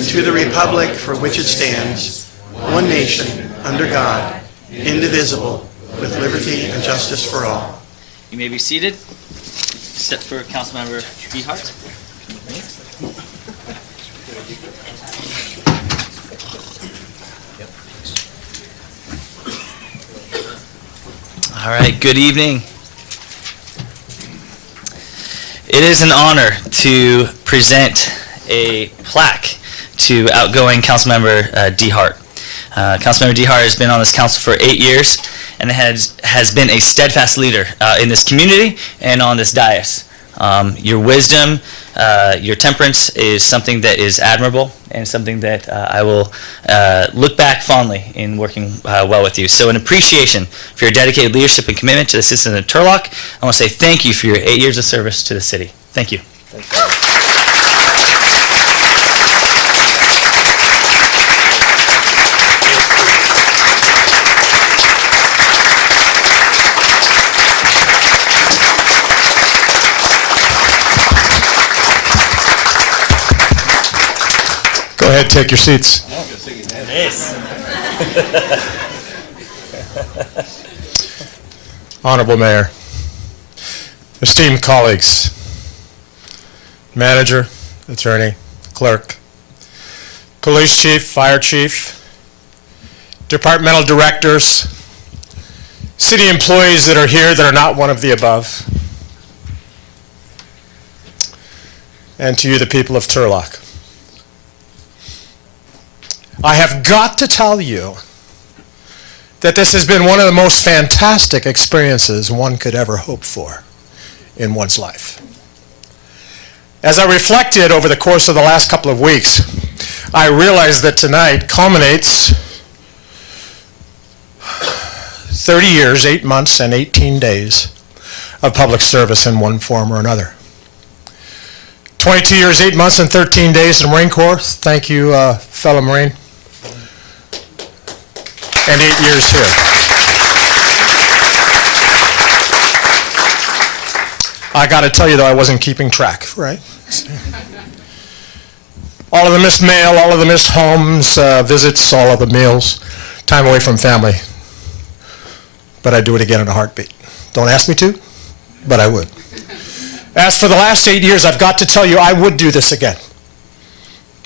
and to the republic for which it stands, one nation, under God, indivisible, with liberty and justice for all. You may be seated, except for Councilmember Dehart. All right, good evening. It is an honor to present a plaque to outgoing Councilmember Dehart. Councilmember Dehart has been on this council for 8 years and has been a steadfast leader in this community and on this dais. Your wisdom, your temperance is something that is admirable and something that I will look back fondly in working well with you. So in appreciation for your dedicated leadership and commitment to the citizens of Turlock, I want to say thank you for your 8 years of service to the city. Thank you. Thank you. Go ahead, take your seats. Honorable Mayor, esteemed colleagues, manager, attorney, clerk, police chief, fire chief, departmental directors, city employees that are here that are not one of the above, and to you, the people of Turlock. I have got to tell you that this has been one of the most fantastic experiences one could ever hope for in one's life. As I reflected over the course of the last couple of weeks, I realized that tonight culminates 30 years, 8 months, and 18 days of public service in one form or another. 22 years, 8 months, and 13 days in the Marine Corps. Thank you, fellow Marine. And 8 years here. I got to tell you, though, I wasn't keeping track, right? All of the missed mail, all of the missed homes, visits, all of the meals, time away from family. But I'd do it again in a heartbeat. Don't ask me to, but I would. As for the last 8 years, I've got to tell you, I would do this again.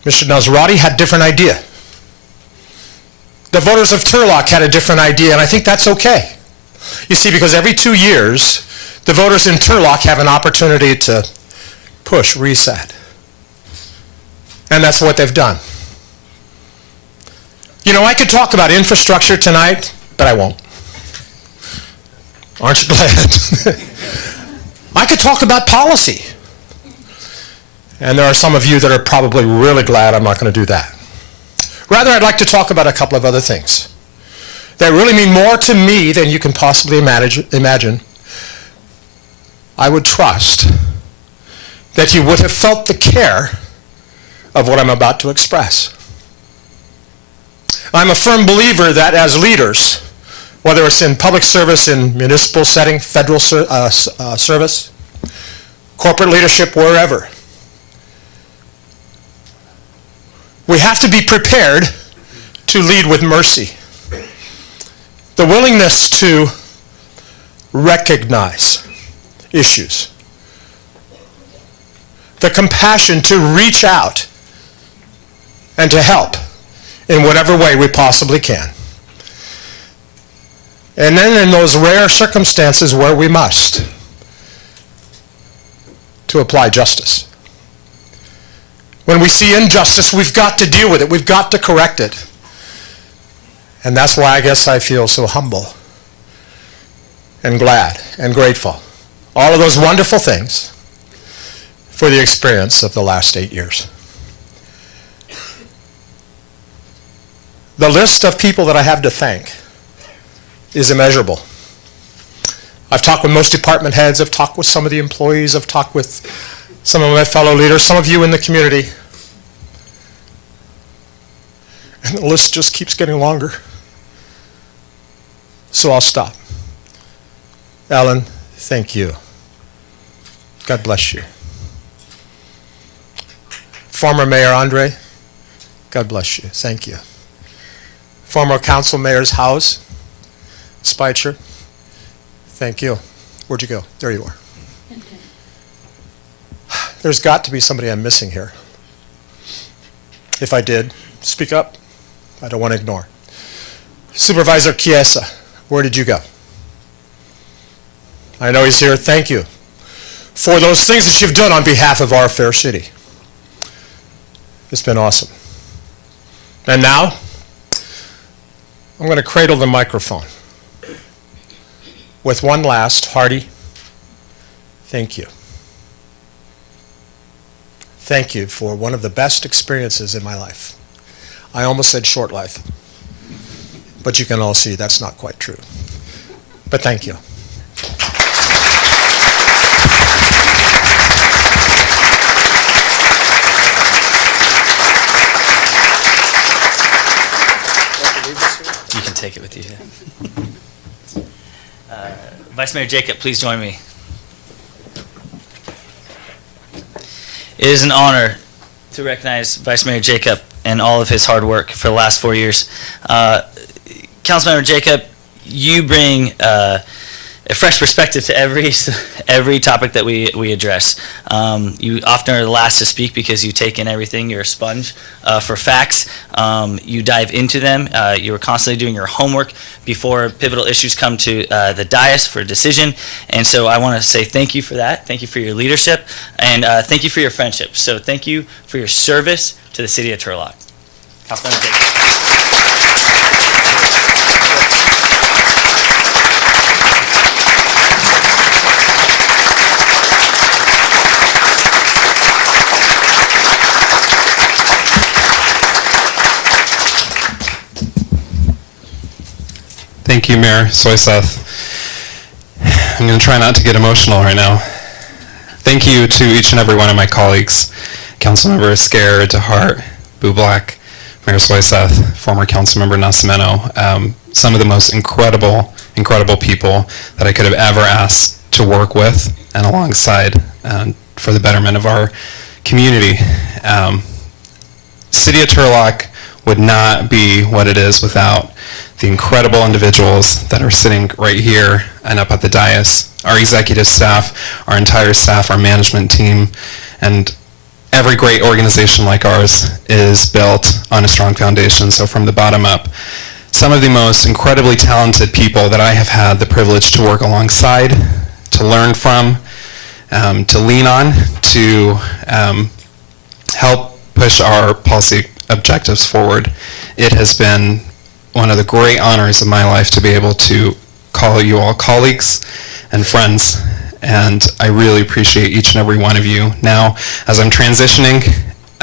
Mr. Nazarati had a different idea. The voters of Turlock had a different idea, and I think that's okay. You see, because every 2 years, the voters in Turlock have an opportunity to push reset. And that's what they've done. You know, I could talk about infrastructure tonight, but I won't. Aren't you glad? I could talk about policy. And there are some of you that are probably really glad I'm not going to do that. Rather, I'd like to talk about a couple of other things that really mean more to me than you can possibly imagine. I would trust that you would have felt the care of what I'm about to express. I'm a firm believer that as leaders, whether it's in public service, in municipal setting, federal service, corporate leadership, wherever, we have to be prepared to lead with mercy. The willingness to recognize issues. The compassion to reach out and to help in whatever way we possibly can. And then in those rare circumstances where we must, to apply justice. When we see injustice, we've got to deal with it. We've got to correct it. And that's why I guess I feel so humble and glad and grateful. All of those wonderful things for the experience of the last 8 years. The list of people that I have to thank is immeasurable. I've talked with most department heads, I've talked with some of the employees, I've talked with some of my fellow leaders, some of you in the community. And the list just keeps getting longer. So I'll stop. Ellen, thank you. God bless you. Former Mayor Andre, God bless you. Thank you. Former Council Mayor's House, Speicher. Thank you. Where'd you go? There you are. There's got to be somebody I'm missing here. If I did, speak up. I don't want to ignore. Supervisor Chiesa, where did you go? I know he's here. Thank you for those things that you've done on behalf of our fair city. It's been awesome. And now, I'm going to cradle the microphone with one last hearty thank you. Thank you for one of the best experiences in my life. I almost said short life, but you can all see that's not quite true. But thank you. You can take it with you. Vice Mayor Jacob, please join me. It is an honor to recognize Vice Mayor Jacob and all of his hard work for the last 4 years. Councilmember Jacob, you bring a fresh perspective to every topic that we address. You often are the last to speak because you take in everything. You're a sponge for facts. You dive into them. You are constantly doing your homework before pivotal issues come to the dais for a decision. And so I want to say thank you for that. Thank you for your leadership. And thank you for your friendship. So thank you for your service to the city of Turlock. Councilmember Jacob. Thank you, Mayor Soyseth. I'm going to try not to get emotional right now. Thank you to each and every one of my colleagues, Councilmember Scare, DeHart, Bublak, Mayor Soyseth, former Councilmember Nascimento, some of the most incredible people that I could have ever asked to work with and alongside for the betterment of our community. City of Turlock would not be what it is without the incredible individuals that are sitting right here and up at the dais, our executive staff, our entire staff, our management team, and every great organization like ours is built on a strong foundation, so from the bottom up. Some of the most incredibly talented people that I have had the privilege to work alongside, to learn from, to lean on, to help push our policy objectives forward. It has been one of the great honors of my life to be able to call you all colleagues and friends, and I really appreciate each and every one of you. Now, as I'm transitioning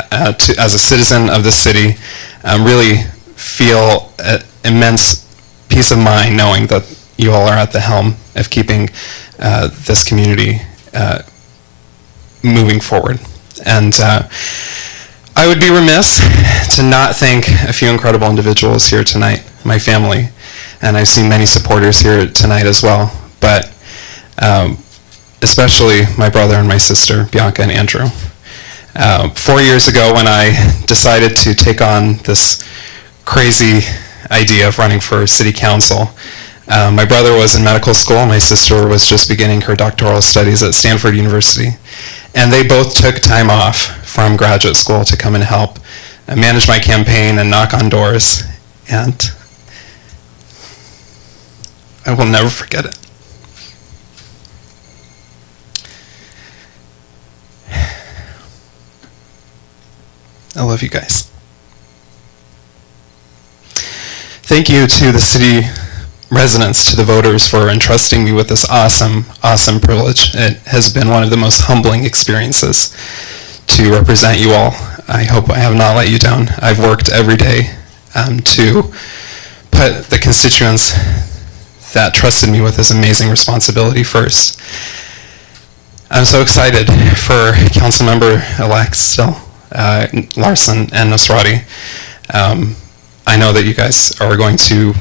as a citizen of the city, I really feel an immense peace of mind knowing that you all are at the helm of keeping this community moving forward. And I would be remiss to not thank a few incredible individuals here tonight, my family, and I've seen many supporters here tonight as well, but especially my brother and my sister, Bianca and Andrew. 4 years ago when I decided to take on this crazy idea of running for city council, my brother was in medical school, my sister was just beginning her doctoral studies at Stanford University, and they both took time off from graduate school to come and help manage my campaign and knock on doors, and I will never forget it. I love you guys. Thank you to the city residents, to the voters for entrusting me with this awesome privilege. It has been one of the most humbling experiences to represent you all. I hope I have not let you down. I've worked every day to put the constituents that trusted me with this amazing responsibility first. I'm so excited for Councilmember-elect still, Larson and Nasrati. I know that you guys are going to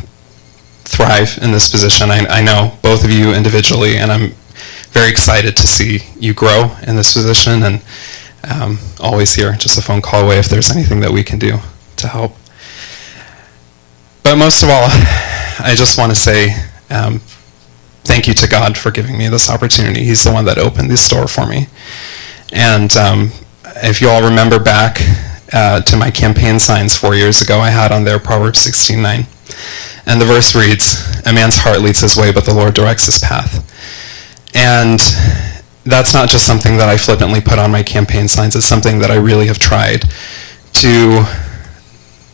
thrive in this position. I know both of you individually, and I'm very excited to see you grow in this position, and always here, just a phone call away if there's anything that we can do to help. But most of all, I just want to say thank you to God for giving me this opportunity. He's the one that opened this door for me. And if you all remember back to my campaign signs 4 years ago, I had on there Proverbs 16:9. And the verse reads, "A man's heart leads his way, but the Lord directs his path." And that's not just something that I flippantly put on my campaign signs. It's something that I really have tried to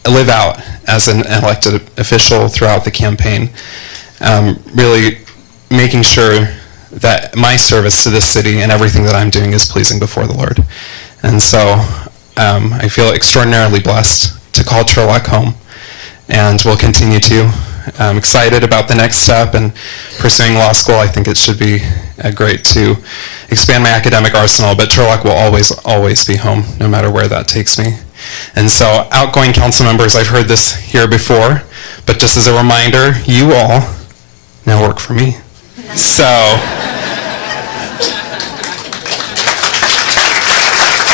live out as an elected official throughout the campaign, really making sure that my service to this city and everything that I'm doing is pleasing before the Lord. And so I feel extraordinarily blessed to call Turlock home, and will continue to. I'm excited about the next step and pursuing law school. I think it should be great to expand my academic arsenal, but Turlock will always be home, no matter where that takes me. And so, outgoing council members, I've heard this here before, but just as a reminder, you all now work for me. So,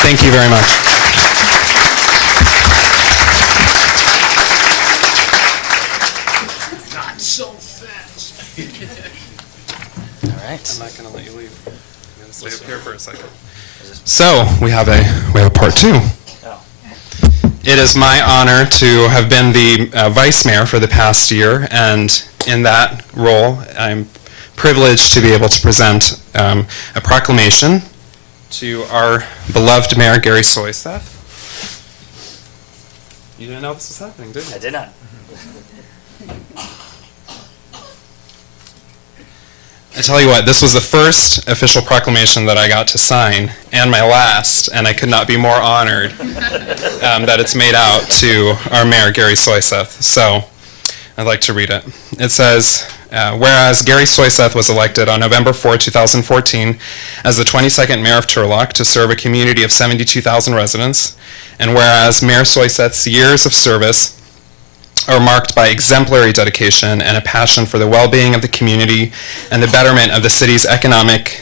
thank you very much. Not so fast. All right. I'm not going to let you leave. I'm going to stay up here for a second. So, we have a part two. It is my honor to have been the vice mayor for the past year, and in that role, I'm privileged to be able to present a proclamation to our beloved Mayor Gary Soyseth. You didn't know this was happening, did you? I did not. I tell you what, this was the first official proclamation that I got to sign, and my last, and I could not be more honored that it's made out to our Mayor, Gary Soyseth. So, I'd like to read it. It says, whereas Gary Soyseth was elected on November 4, 2014 as the 22nd Mayor of Turlock to serve a community of 72,000 residents, and whereas Mayor Soyseth's years of service are marked by exemplary dedication and a passion for the well-being of the community and the betterment of the city's economic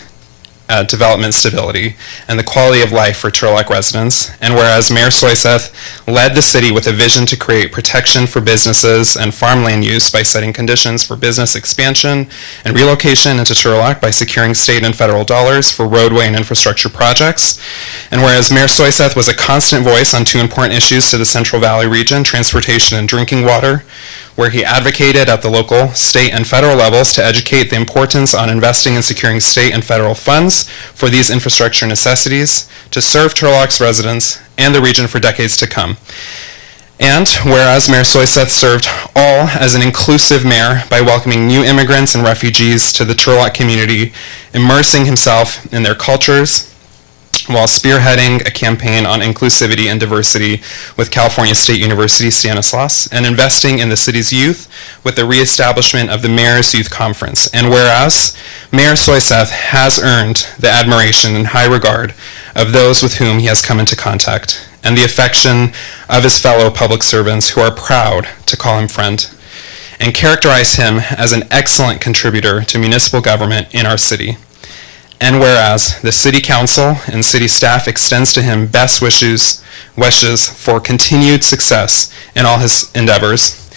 development stability and the quality of life for Turlock residents. And whereas Mayor Soyseth led the city with a vision to create protection for businesses and farmland use by setting conditions for business expansion and relocation into Turlock by securing state and federal dollars for roadway and infrastructure projects. And whereas Mayor Soyseth was a constant voice on two important issues to the Central Valley region, transportation and drinking water, where he advocated at the local, state, and federal levels to educate the importance on investing and securing state and federal funds for these infrastructure necessities to serve Turlock's residents and the region for decades to come. And whereas Mayor Soyseth served all as an inclusive mayor by welcoming new immigrants and refugees to the Turlock community, immersing himself in their cultures, while spearheading a campaign on inclusivity and diversity with California State University Stanislaus, and investing in the city's youth with the reestablishment of the Mayor's Youth Conference. And whereas Mayor Soyseth has earned the admiration and high regard of those with whom he has come into contact, and the affection of his fellow public servants who are proud to call him friend, and characterize him as an excellent contributor to municipal government in our city. And whereas the City Council and City staff extends to him best wishes for continued success in all his endeavors.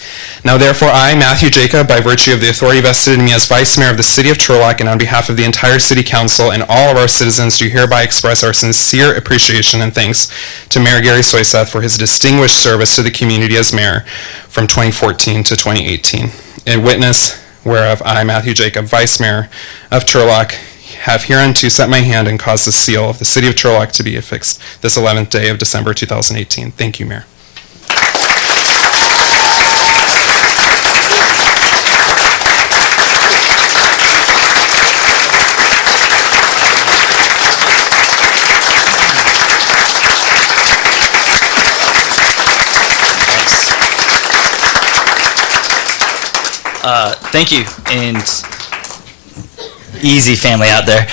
Now therefore I, Matthew Jacob, by virtue of the authority vested in me as Vice Mayor of the City of Turlock and on behalf of the entire City Council and all of our citizens, do hereby express our sincere appreciation and thanks to Mayor Gary Soyseth for his distinguished service to the community as Mayor from 2014 to 2018. In witness whereof I, Matthew Jacob, Vice Mayor of Turlock, have hereunto set my hand and caused the seal of the City of Turlock to be affixed this 11th day of December 2018. Thank you, Mayor. Thank you, and easy family out there.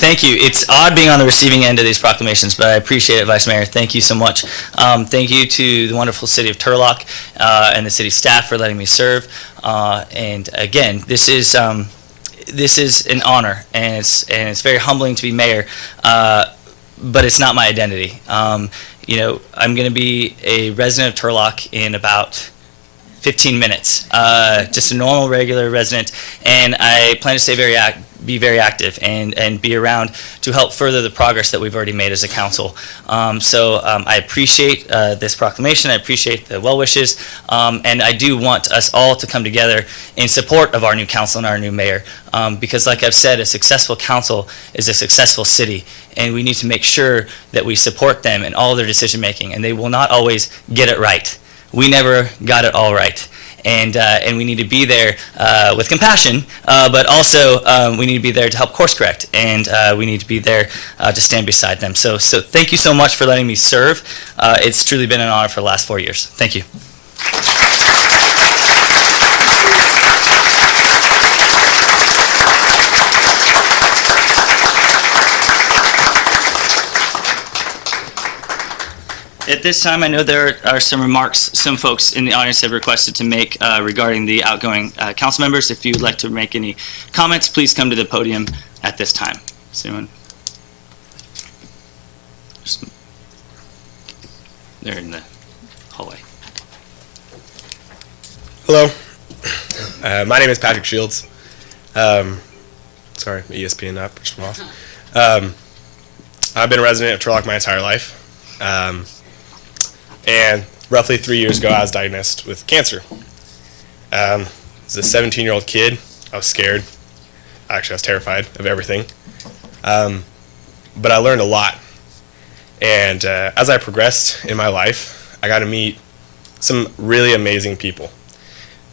Thank you. It's odd being on the receiving end of these proclamations, but I appreciate it, Vice Mayor. Thank you so much. Thank you to the wonderful City of Turlock and the city staff for letting me serve. And again, this is an honor, and it's very humbling to be mayor, but it's not my identity. I'm going to be a resident of Turlock in about 15 minutes, just a normal, regular resident, and I plan to stay be very active and be around to help further the progress that we've already made as a council. I appreciate this proclamation. I appreciate the well wishes, and I do want us all to come together in support of our new council and our new mayor, because like I've said, a successful council is a successful city, and we need to make sure that we support them in all their decision making, and they will not always get it right. We never got it all right. And we need to be there with compassion, but also we need to be there to help course correct, and we need to be there to stand beside them. So thank you so much for letting me serve. It's truly been an honor for the last 4 years. Thank you. At this time, I know there are some remarks some folks in the audience have requested to make regarding the outgoing council members. If you'd like to make any comments, please come to the podium at this time. Is anyone? They're in the hallway. Hello, my name is Patrick Shields. Sorry, ESPN app pushed me off. I've been a resident of Turlock my entire life. And roughly 3 years ago, I was diagnosed with cancer. As a 17-year-old kid, I was scared. Actually, I was terrified of everything. But I learned a lot. And as I progressed in my life, I got to meet some really amazing people.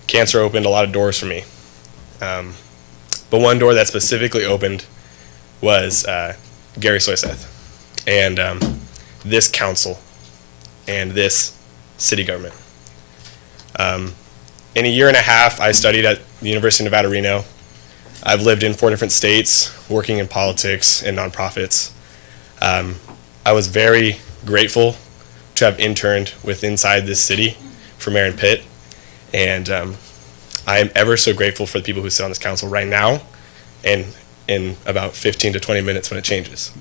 Cancer opened a lot of doors for me. But one door that specifically opened was Gary Soyseth and this council and this city government. In a year and a half, I studied at the University of Nevada, Reno. I've lived in 4 different states, working in politics and nonprofits. I was very grateful to have interned with inside this city for Mayor and Pitt, and I am ever so grateful for the people who sit on this council right now and in about 15 to 20 minutes when it changes.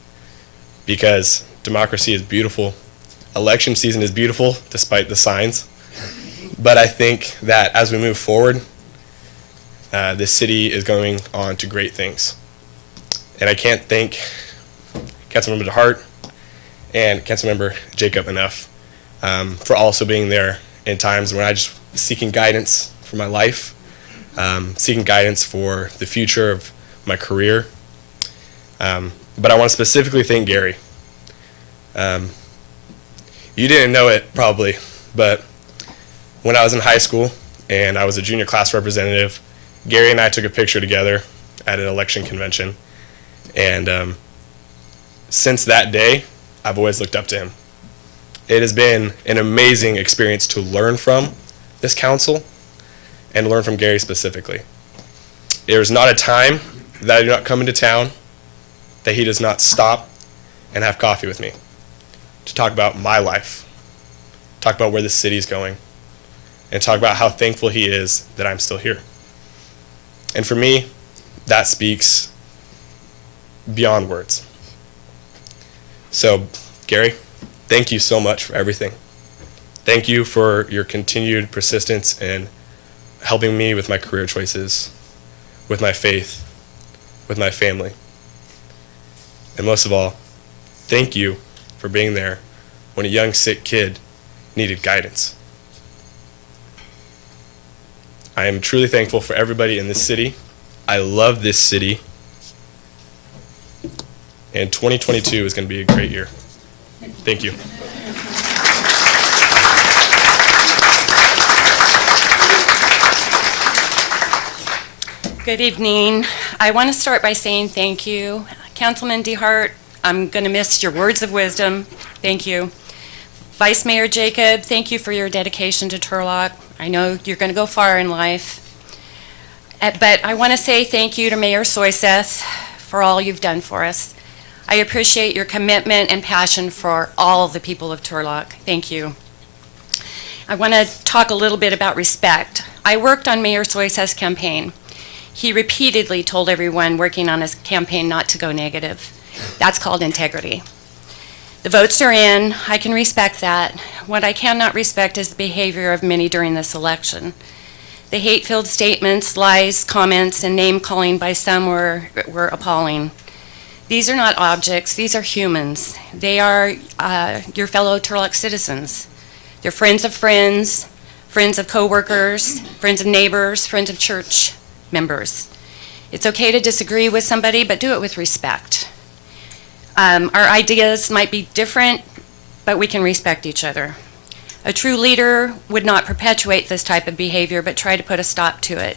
Because democracy is beautiful. Election season is beautiful, despite the signs. But I think that as we move forward, this city is going on to great things. And I can't thank Councilmember DeHart and Councilmember Jacob enough for also being there in times when I just was seeking guidance for my life, seeking guidance for the future of my career. But I want to specifically thank Gary. You didn't know it probably, but when I was in high school and I was a junior class representative, Gary and I took a picture together at an election convention. And since that day, I've always looked up to him. It has been an amazing experience to learn from this council and learn from Gary specifically. There's not a time that I do not come into town that he does not stop and have coffee with me to talk about my life, talk about where the city's going, and talk about how thankful he is that I'm still here. And for me, that speaks beyond words. So, Gary, thank you so much for everything. Thank you for your continued persistence in helping me with my career choices, with my faith, with my family. And most of all, thank you for being there when a young, sick kid needed guidance. I am truly thankful for everybody in this city. I love this city. And 2022 is going to be a great year. Thank you. Good evening. I want to start by saying thank you. Councilman DeHart, I'm going to miss your words of wisdom. Thank you. Vice Mayor Jacob, thank you for your dedication to Turlock. I know you're going to go far in life. But I want to say thank you to Mayor Soyseth for all you've done for us. I appreciate your commitment and passion for all the people of Turlock. Thank you. I want to talk a little bit about respect. I worked on Mayor Soyseth's campaign. He repeatedly told everyone working on his campaign not to go negative. That's called integrity. The votes are in. I can respect that. What I cannot respect is the behavior of many during this election. The hate-filled statements, lies, comments, and name-calling by some were appalling. These are not objects. These are humans. They are your fellow Turlock citizens. They're friends of friends, friends of coworkers, friends of neighbors, friends of church members. It's okay to disagree with somebody, but do it with respect. Our ideas might be different, but we can respect each other. A true leader would not perpetuate this type of behavior, but try to put a stop to it.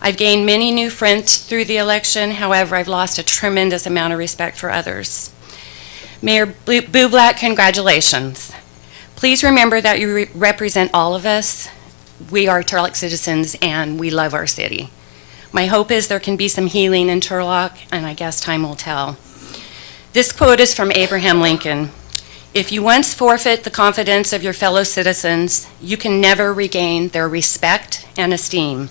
I've gained many new friends through the election. However, I've lost a tremendous amount of respect for others. Mayor Bublak, congratulations. Please remember that you represent all of us. We are Turlock citizens, and we love our city. My hope is there can be some healing in Turlock, and I guess time will tell. This quote is from Abraham Lincoln. If you once forfeit the confidence of your fellow citizens, you can never regain their respect and esteem.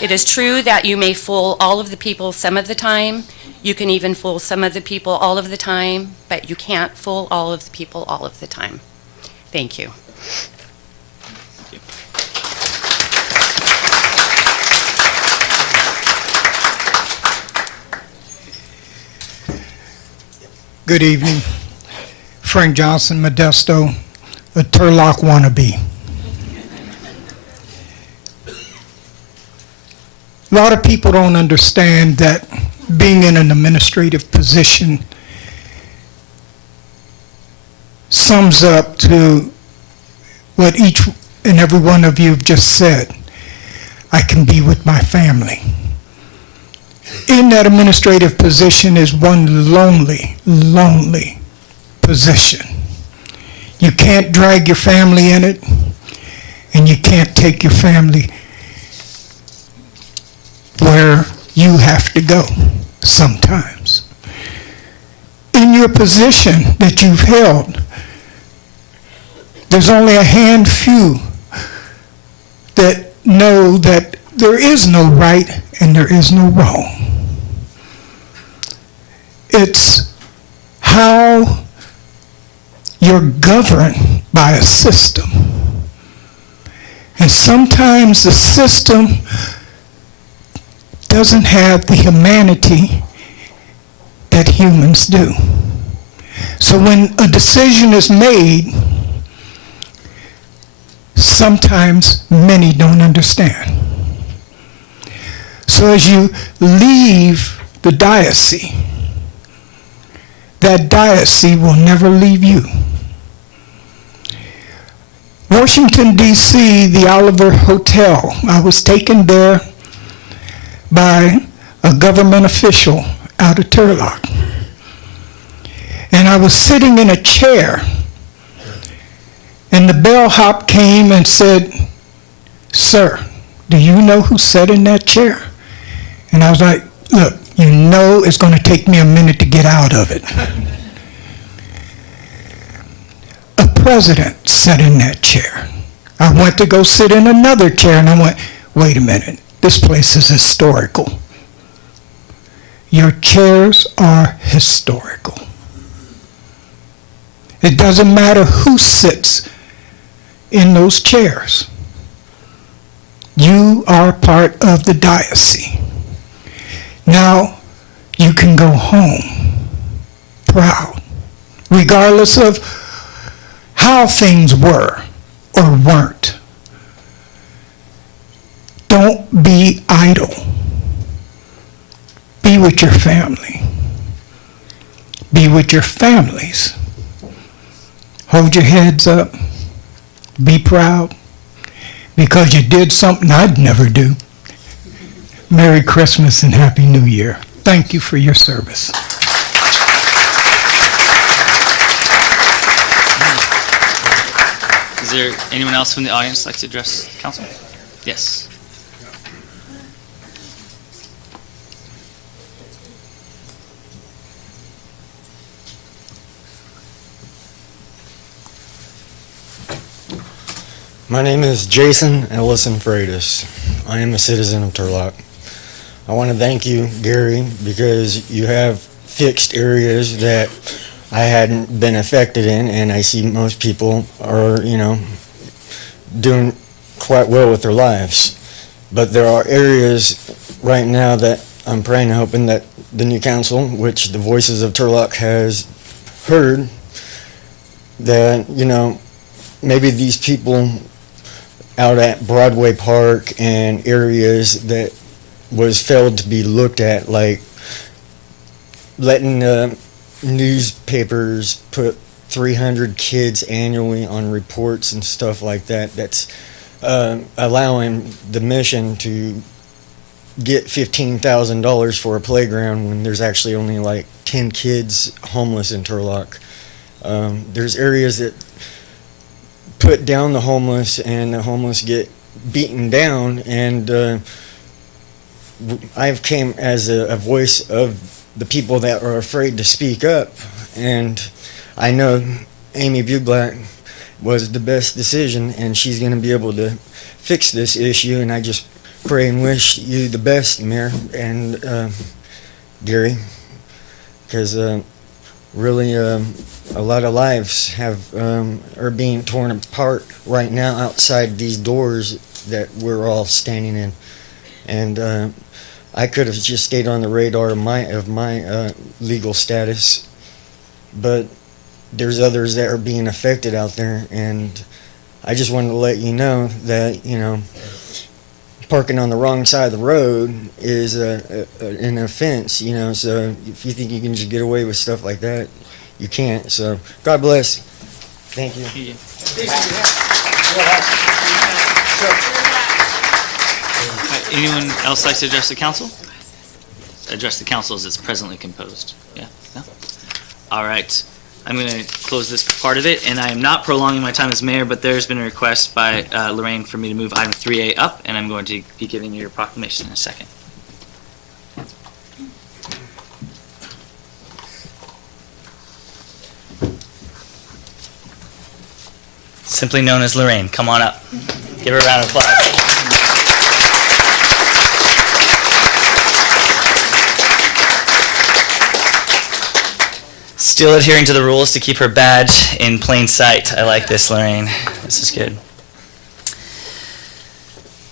It is true that you may fool all of the people some of the time. You can even fool some of the people all of the time, but you can't fool all of the people all of the time. Thank you. Good evening. Frank Johnson, Modesto, a Turlock wannabe. A lot of people don't understand that being in an administrative position sums up to what each and every one of you have just said. I can be with my family. In that administrative position is one lonely, lonely position. You can't drag your family in it, and you can't take your family where you have to go sometimes. In your position that you've held, there's only a handful that know that there is no right and there is no wrong. It's how you're governed by a system. And sometimes the system doesn't have the humanity that humans do. So when a decision is made, sometimes many don't understand. So as you leave the diocese, that diocese will never leave you. Washington, D.C., the Oliver Hotel, I was taken there by a government official out of Turlock. And I was sitting in a chair, and the bellhop came and said, "Sir, do you know who sat in that chair?" And I was like, "Look, you know it's going to take me a minute to get out of it." A president sat in that chair. I went to go sit in another chair, and I went, "Wait a minute, this place is historical." Your chairs are historical. It doesn't matter who sits in those chairs. You are part of the diocese. Now, you can go home proud, regardless of how things were or weren't. Don't be idle. Be with your family. Be with your families. Hold your heads up. Be proud because you did something I'd never do. Merry Christmas and Happy New Year. Thank you for your service. Is there anyone else from the audience like to address council? Yes. My name is Jason Ellison Freitas. I am a citizen of Turlock. I want to thank you, Gary, because you have fixed areas that I hadn't been affected in, and I see most people are, doing quite well with their lives. But there are areas right now that I'm praying and hoping that the new council, which the Voices of Turlock has heard, that, maybe these people out at Broadway Park and areas that was failed to be looked at, like letting newspapers put 300 kids annually on reports and stuff like that. That's allowing the mission to get $15,000 for a playground when there's actually only like 10 kids homeless in Turlock. There's areas that put down the homeless, and the homeless get beaten down, and I've came as a voice of the people that are afraid to speak up, and I know Amy Buglack was the best decision, and she's going to be able to fix this issue, and I just pray and wish you the best, Mayor and Gary, because really a lot of lives are being torn apart right now outside these doors that we're all standing in, and I could have just stayed on the radar of my legal status, but there's others that are being affected out there, and I just wanted to let you know that parking on the wrong side of the road is an offense, so if you think you can just get away with stuff like that, you can't. So God bless. Thank you. Anyone else like to address the council? Address the council as it's presently composed. Yeah? No? All right. I'm going to close this part of it, and I am not prolonging my time as mayor, but there's been a request by Lorraine for me to move item 3A up, and I'm going to be giving you your proclamation in a second. Simply known as Lorraine. Come on up. Give her a round of applause. Still adhering to the rules to keep her badge in plain sight. I like this, Lorraine. This is good.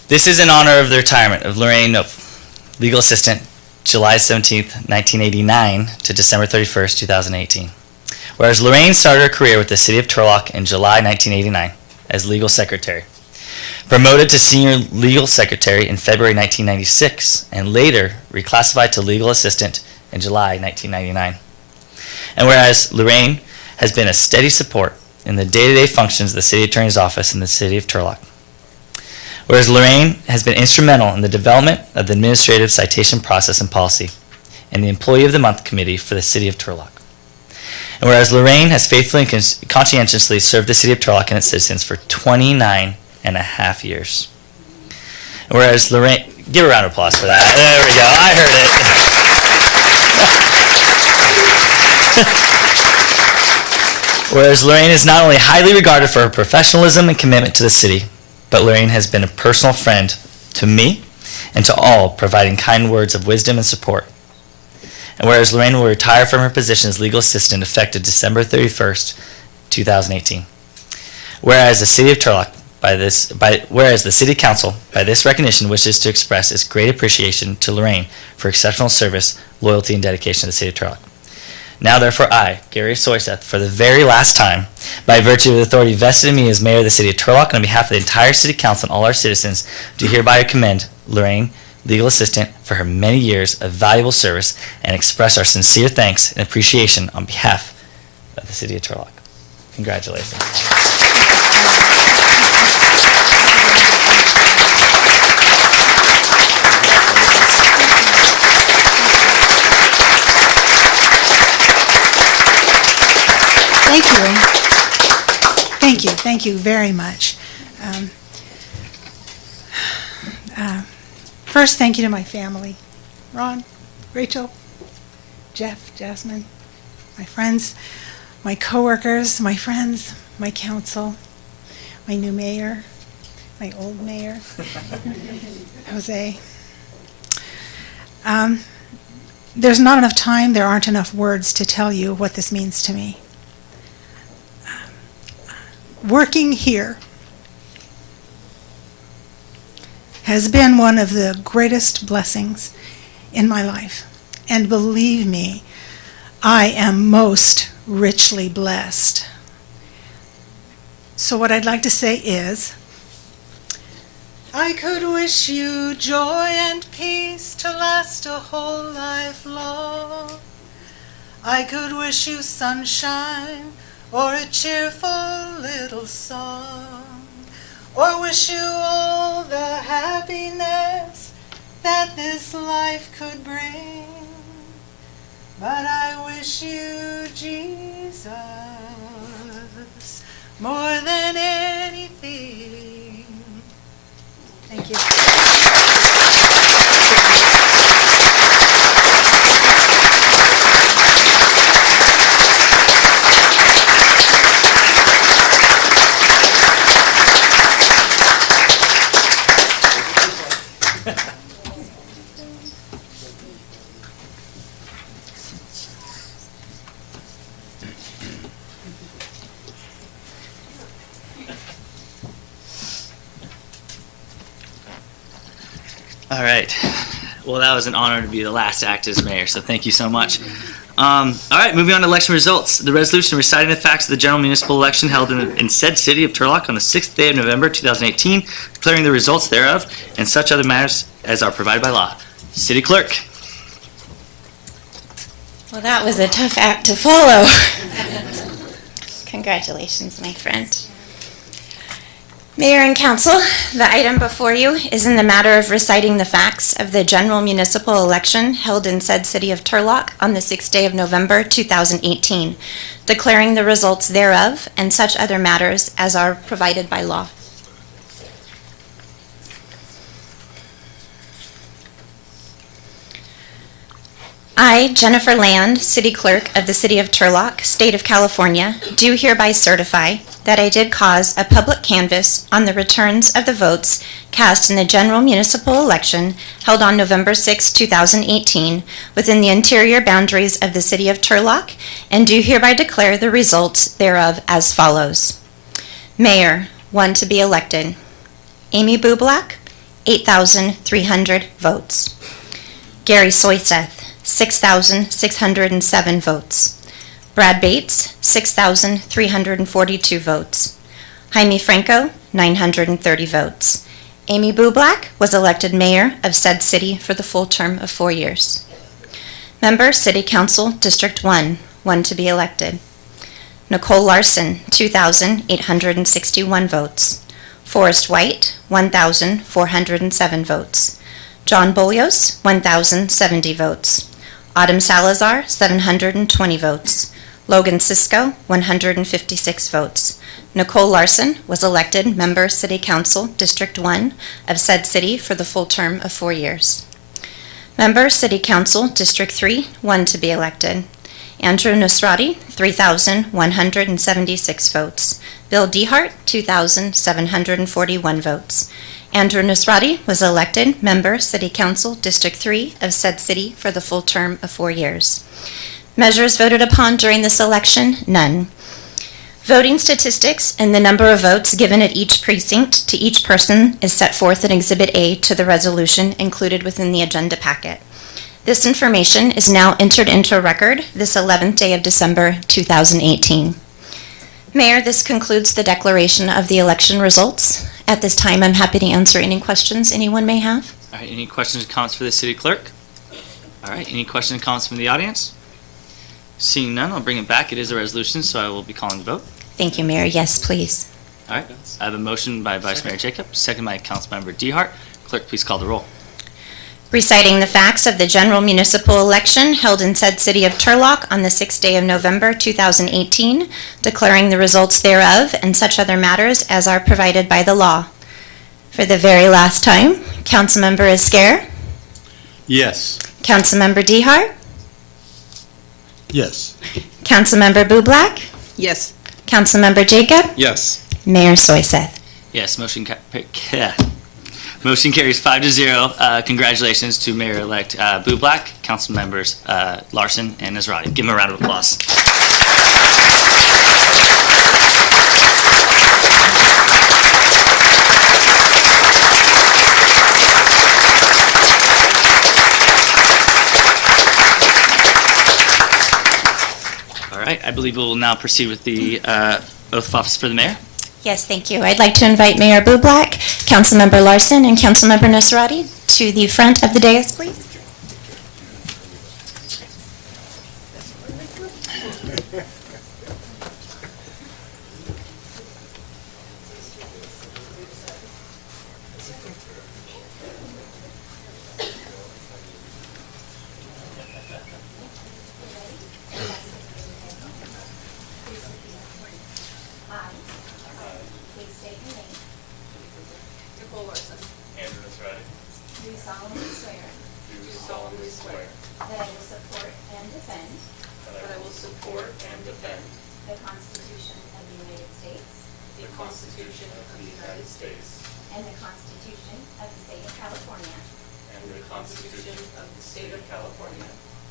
This is in honor of the retirement of Lorraine Knope, legal assistant, July 17th, 1989 to December 31st, 2018. Whereas Lorraine started her career with the City of Turlock in July 1989 as legal secretary, promoted to senior legal secretary in February 1996, and later reclassified to legal assistant in July 1999. And whereas Lorraine has been a steady support in the day-to-day functions of the City Attorney's Office in the City of Turlock. Whereas Lorraine has been instrumental in the development of the administrative citation process and policy and the Employee of the Month Committee for the City of Turlock. And whereas Lorraine has faithfully and conscientiously served the City of Turlock and its citizens for 29 and a half years. And whereas Lorraine, give a round of applause for that. There we go, I heard it. Whereas Lorraine is not only highly regarded for her professionalism and commitment to the city, but Lorraine has been a personal friend to me and to all, providing kind words of wisdom and support. And whereas Lorraine will retire from her position as legal assistant effective December 31st, 2018. Whereas the City of Turlock, whereas the City Council, by this recognition, wishes to express its great appreciation to Lorraine for exceptional service, loyalty, and dedication to the City of Turlock. Now, therefore, I, Gary Soyseth, for the very last time, by virtue of the authority vested in me as mayor of the City of Turlock, and on behalf of the entire City Council and all our citizens, do hereby commend Lorraine, legal assistant, for her many years of valuable service and express our sincere thanks and appreciation on behalf of the City of Turlock. Congratulations. Thank you. Thank you very much. First, thank you to my family, Ron, Rachel, Jeff, Jasmine, my friends, my coworkers, my friends, my council, my new mayor, my old mayor, Jose. there's not enough time, there aren't enough words to tell you what this means to me. Working here has been one of the greatest blessings in my life. And believe me, I am most richly blessed. So what I'd like to say is, I could wish you joy and peace to last a whole life long. I could wish you sunshine or a cheerful little song, or wish you all the happiness that this life could bring. But I wish you Jesus more than anything. Thank you. All right. Well, that was an honor to be the last act as mayor, so thank you so much. All right, moving on to election results. The resolution reciting the facts of the general municipal election held in said city of Turlock on the 6th day of November 2018, declaring the results thereof, and such other matters as are provided by law. City Clerk. Well, that was a tough act to follow. Congratulations, my friend. Mayor and Council, the item before you is in the matter of reciting the facts of the general municipal election held in said city of Turlock on the 6th day of November 2018, declaring the results thereof and such other matters as are provided by law. I, Jennifer Land, City Clerk of the City of Turlock, State of California, do hereby certify that I did cause a public canvass on the returns of the votes cast in the general municipal election held on November 6, 2018, within the interior boundaries of the City of Turlock, and do hereby declare the results thereof as follows. Mayor, 1 to be elected. Amy Bublak, 8,300 votes. Gary Soyseth, 6,607 votes. Brad Bates, 6,342 votes. Jaime Franco, 930 votes. Amy Bublak was elected mayor of said city for the full term of 4 years. Member, City Council, District 1, 1 to be elected. Nicole Larson, 2,861 votes. Forrest White, 1,407 votes. John Bolios, 1,070 votes. Autumn Salazar, 720 votes. Logan Cisco, 156 votes. Nicole Larson was elected member City Council District 1 of said city for the full term of 4 years. Member City Council District 3, 1 to be elected. Andrew Nusrati, 3,176 votes. Bill Dehart, 2,741 votes. Andrew Nusrati was elected member City Council District 3 of said city for the full term of 4 years. Measures voted upon during this election, none. Voting statistics and the number of votes given at each precinct to each person is set forth in Exhibit A to the resolution included within the agenda packet. This information is now entered into a record this 11th day of December 2018. Mayor, this concludes the declaration of the election results. At this time, I'm happy to answer any questions anyone may have. All right, any questions or comments for the city clerk? All right, any questions or comments from the audience? Seeing none, I'll bring it back. It is a resolution, so I will be calling the vote. Thank you, Mayor. Yes, please. All right, I have a motion by Vice Mayor Jacob, second by Councilmember Dehart. Clerk, please call the roll. Reciting the facts of the general municipal election held in said city of Turlock on the 6th day of November 2018, declaring the results thereof and such other matters as are provided by the law. For the very last time, Councilmember Esquer, Yes. Councilmember Dehart, Yes. Councilmember Bublak, Yes. Councilmember Jacob, Yes. Mayor Soyseth. Yes, Motion carries 5-0. Congratulations to Mayor-elect Bublak, council members Larson and Nazrati. Give them a round of applause. All right, I believe we'll now proceed with the oath of office for the mayor. Yes, thank you. I'd like to invite Mayor Bublak, Councilmember Larson, and Councilmember Nasrati to the front of the dais, please. Please state your name. Nicole Larson. Andrew Nazrati. Do solemnly swear Do solemnly swear that I will support and defend that I will support and defend the Constitution of the United States the Constitution of the United States and the Constitution of the State of California and the Constitution of the State of California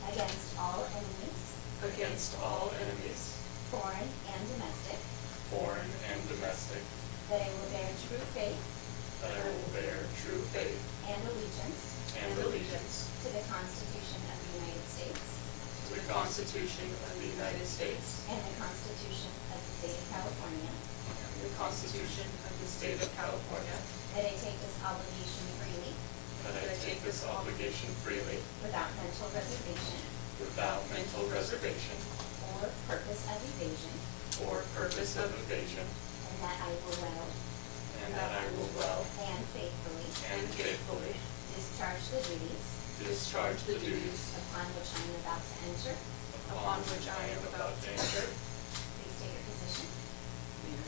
against all enemies, against all enemies, foreign and domestic, foreign and domestic, that I will bear true faith that I will bear true faith and allegiance and allegiance to the Constitution of the United States to the Constitution of the United States and the Constitution of the State of California, and the Constitution of the State of California, that I take this obligation freely that I take this obligation freely without mental reservation without mental reservation or purpose of evasion, or purpose of evasion, and that I will well and that I will well and faithfully and faithfully discharge the duties discharge the duties upon which I am about to enter. upon which I am about to enter. Please state your position. Please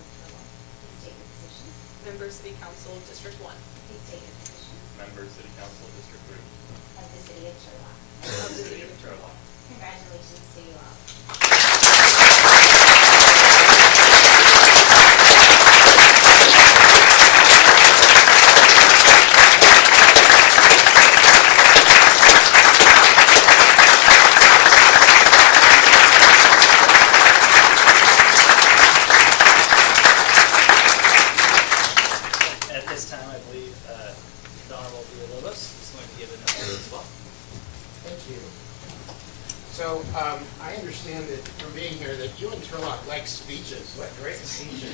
state your position. Member City Council, District 1 Please state your position Member City Council District 3 of the City of Turlock. of the City of Turlock. Congratulations to you all. At this time, I believe the Honorable Villalobos is going to give an oath as well. Thank you. So, I understand that from being here that you and Turlock like speeches. What great speeches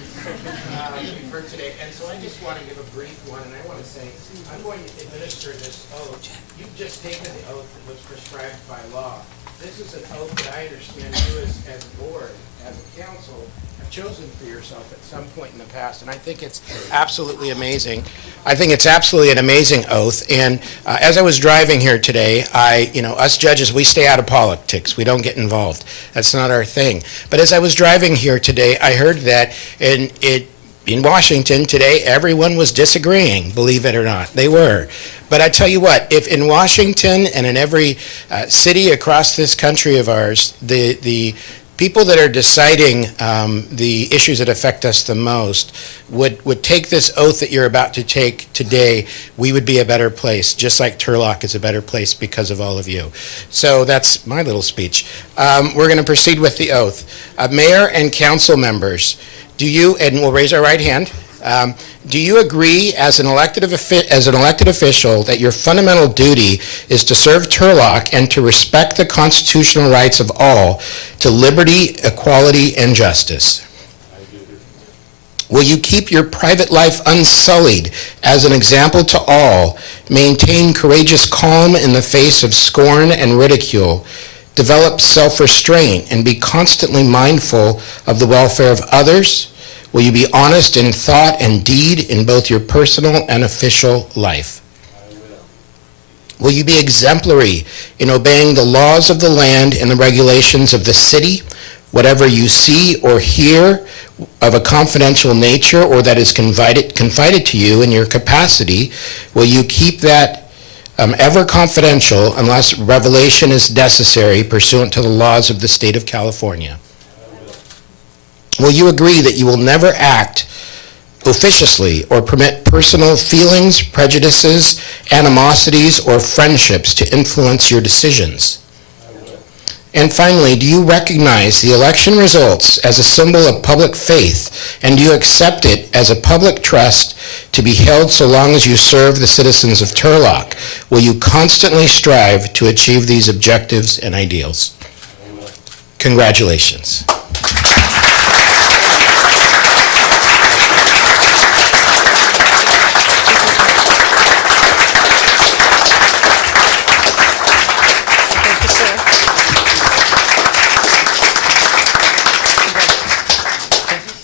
we've heard today. And so I just want to give a brief one, and I want to say, I'm going to administer this oath. You've just taken the oath that was prescribed by law. This is an oath that I understand you as a board, as a council, have chosen for yourself at some point in the past, and I think it's absolutely amazing. I think it's absolutely an amazing oath, and as I was driving here today, us judges, we stay out of politics. We don't get involved. That's not our thing. But as I was driving here today, I heard that in Washington today, everyone was disagreeing, believe it or not. They were. But I tell you what, if in Washington and in every city across this country of ours, the people that are deciding the issues that affect us the most would take this oath that you're about to take today, we would be a better place, just like Turlock is a better place because of all of you. So that's my little speech. We're going to proceed with the oath. Mayor and council members, do you, and we'll raise our right hand, do you agree as an elected official that your fundamental duty is to serve Turlock and to respect the constitutional rights of all to liberty, equality, and justice? Will you keep your private life unsullied as an example to all, maintain courageous calm in the face of scorn and ridicule, develop self-restraint, and be constantly mindful of the welfare of others? Will you be honest in thought and deed in both your personal and official life? I will. Will you be exemplary in obeying the laws of the land and the regulations of the city, whatever you see or hear of a confidential nature or that is confided to you in your capacity? Will you keep that ever confidential unless revelation is necessary pursuant to the laws of the state of California? Will you agree that you will never act officiously, or permit personal feelings, prejudices, animosities, or friendships to influence your decisions? And finally, do you recognize the election results as a symbol of public faith, and do you accept it as a public trust to be held so long as you serve the citizens of Turlock? Will you constantly strive to achieve these objectives and ideals? Congratulations.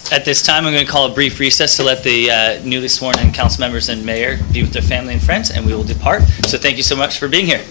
At this time, I'm going to call a brief recess to let the newly sworn-in council members and mayor be with their family and friends, and we will depart. So thank you so much for being here.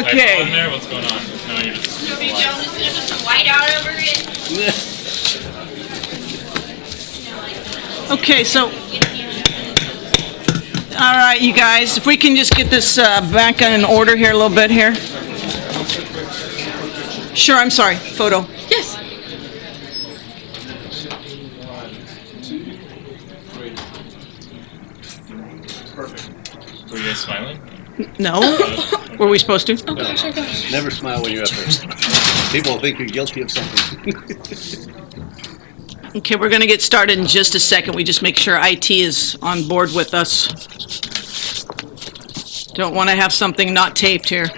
Okay. In there? What's going on? No, you're just some white out over it. Okay, so, all right, you guys, if we can just get this back in order here a little bit here. Sure, I'm sorry, photo. Yes. Were you guys smiling? No? Were we supposed to? Never smile when you're up there. People will think you're guilty of something. Okay, we're going to get started in just a second. We just make sure IT is on board with us. Don't want to have something not taped here.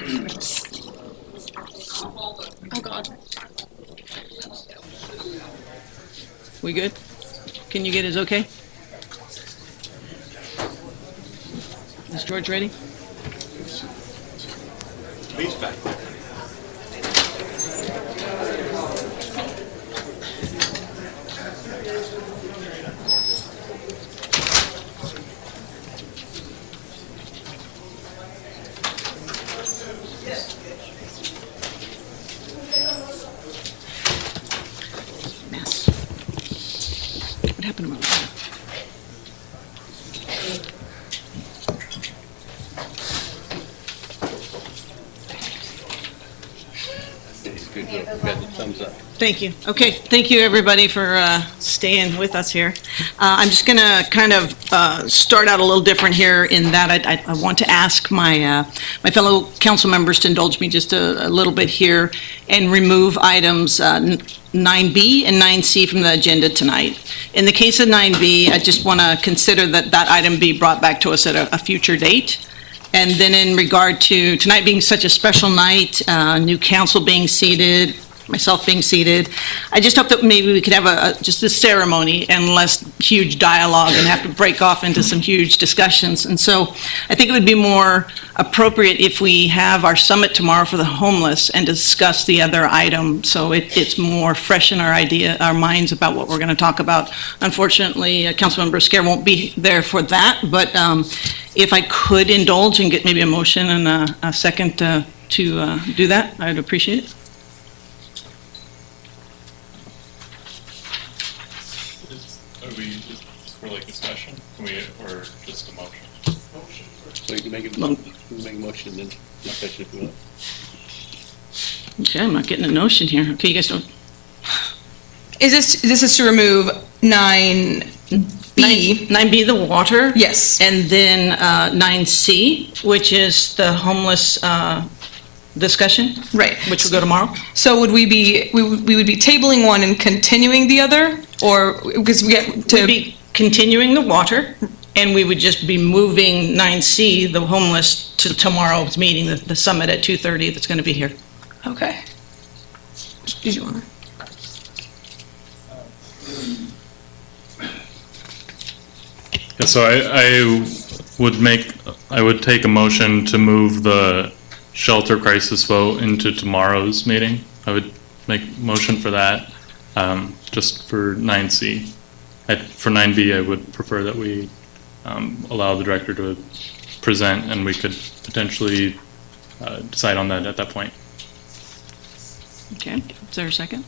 Oh, God. We good? Can you get his okay? Is George ready? He's back. Mess. What happened to my water? Good job. You got the thumbs up. Thank you. Okay, thank you, everybody, for staying with us here. I'm just going to kind of start out a little different here in that I want to ask my fellow council members to indulge me just a little bit here and remove items 9B and 9C from the agenda tonight. In the case of 9B, I just want to consider that item be brought back to us at a future date. And then in regard to tonight being such a special night, new council being seated, myself being seated, I just hope that maybe we could have just a ceremony and less huge dialogue and have to break off into some huge discussions. And so I think it would be more appropriate if we have our summit tomorrow for the homeless and discuss the other item, so it's more fresh in our minds about what we're going to talk about. Unfortunately, Councilmember Scare won't be there for that, but if I could indulge and get maybe a motion and a second to do that, I'd appreciate it. Are we just for like discussion? Can we, or just a motion? So you can make a motion and then discussion if you want. Okay, I'm not getting a notion here. Okay, you guys don't. This is to remove 9B. 9B, the water. Yes. And then 9C, which is the homeless discussion. Right. Which will go tomorrow. So would we would be tabling one and continuing the other, or because we get to We'd be continuing the water, and we would just be moving 9C, the homeless, to tomorrow's meeting, the summit at 2:30 that's going to be here. Okay. Did you want to? Yeah, so I would take a motion to move the shelter crisis vote into tomorrow's meeting. I would make a motion for that, just for 9C. For 9B, I would prefer that we allow the director to present, and we could potentially decide on that at that point. Okay, is there a second?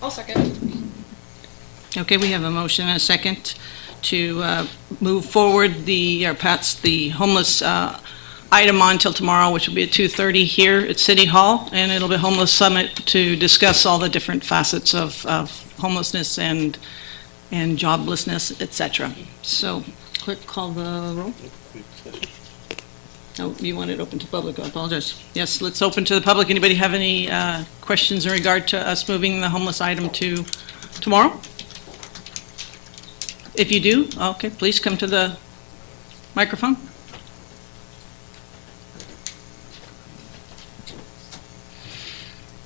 I'll second. Okay, we have a motion and a second to move forward pass the homeless item on till tomorrow, which will be at 2:30 here at City Hall, and it'll be Homeless Summit to discuss all the different facets of homelessness and joblessness, et cetera. So, clerk, call the roll. Oh, you want it open to public, I apologize. Yes, let's open to the public. Anybody have any questions in regard to us moving the homeless item to tomorrow? If you do, okay, please come to the microphone.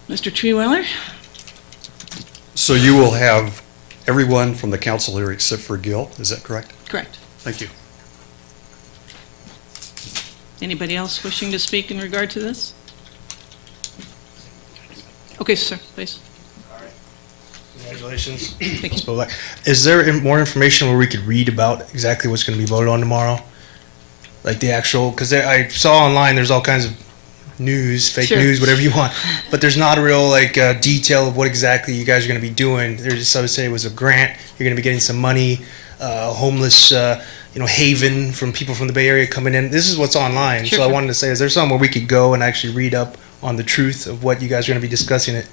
Mr. Treeweller? So you will have everyone from the council here except for Gil, is that correct? Correct. Thank you. Anybody else wishing to speak in regard to this? Okay, sir, please. Congratulations. Thank you. Is there more information where we could read about exactly what's going to be voted on tomorrow? like the actual, because I saw online there's all kinds of news, fake Sure. news, whatever you want, but there's not a real like detail of what exactly you guys are going to be doing. There's just, I would say it was a grant. You're going to be getting some money, homeless, haven from people from the Bay Area coming in. This is what's online. Sure. So I wanted to say, is there somewhere we could go and actually read up on the truth of what you guys are going to be discussing it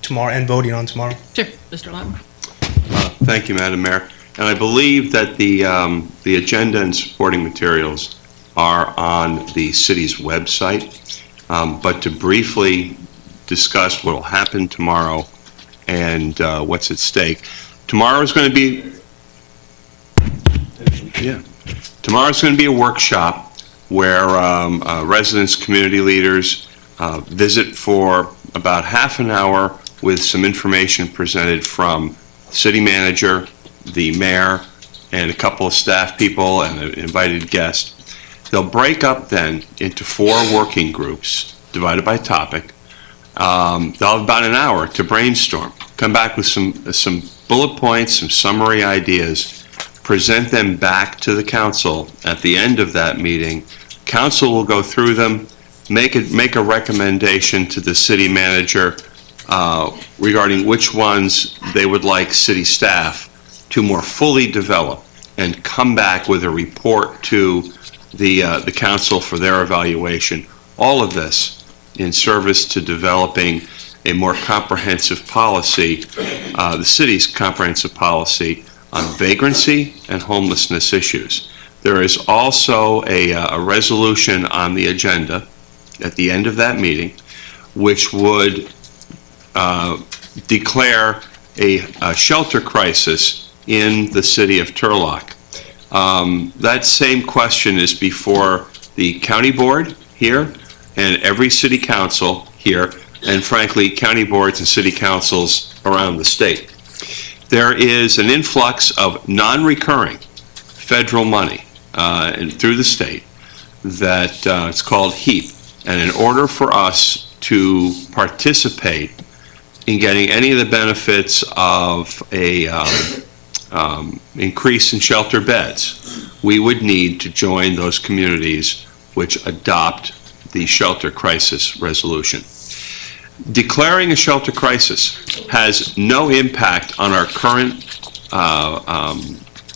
tomorrow and voting on tomorrow? Sure, Mr. Lawton. Thank you, Madam Mayor. And I believe that the agenda and supporting materials are on the city's website. But to briefly discuss what will happen tomorrow and what's at stake, tomorrow's going to be a workshop where residents, community leaders visit for about half an hour with some information presented from city manager, the mayor, and a couple of staff people and an invited guest. They'll break up then into 4 working groups divided by topic. They'll have about an hour to brainstorm, come back with some bullet points, some summary ideas, present them back to the council at the end of that meeting. Council will go through them, make a recommendation to the city manager regarding which ones they would like city staff to more fully develop, and come back with a report to the council for their evaluation. All of this in service to developing a more comprehensive policy, the city's comprehensive policy on vagrancy and homelessness issues. There is also a resolution on the agenda at the end of that meeting, which would declare a shelter crisis in the city of Turlock. That same question is before the county board here and every city council here, and frankly, county boards and city councils around the state. There is an influx of non-recurring federal money and through the state that it's called HEAP. And in order for us to participate in getting any of the benefits of a increase in shelter beds, we would need to join those communities which adopt the shelter crisis resolution. Declaring a shelter crisis has no impact on our current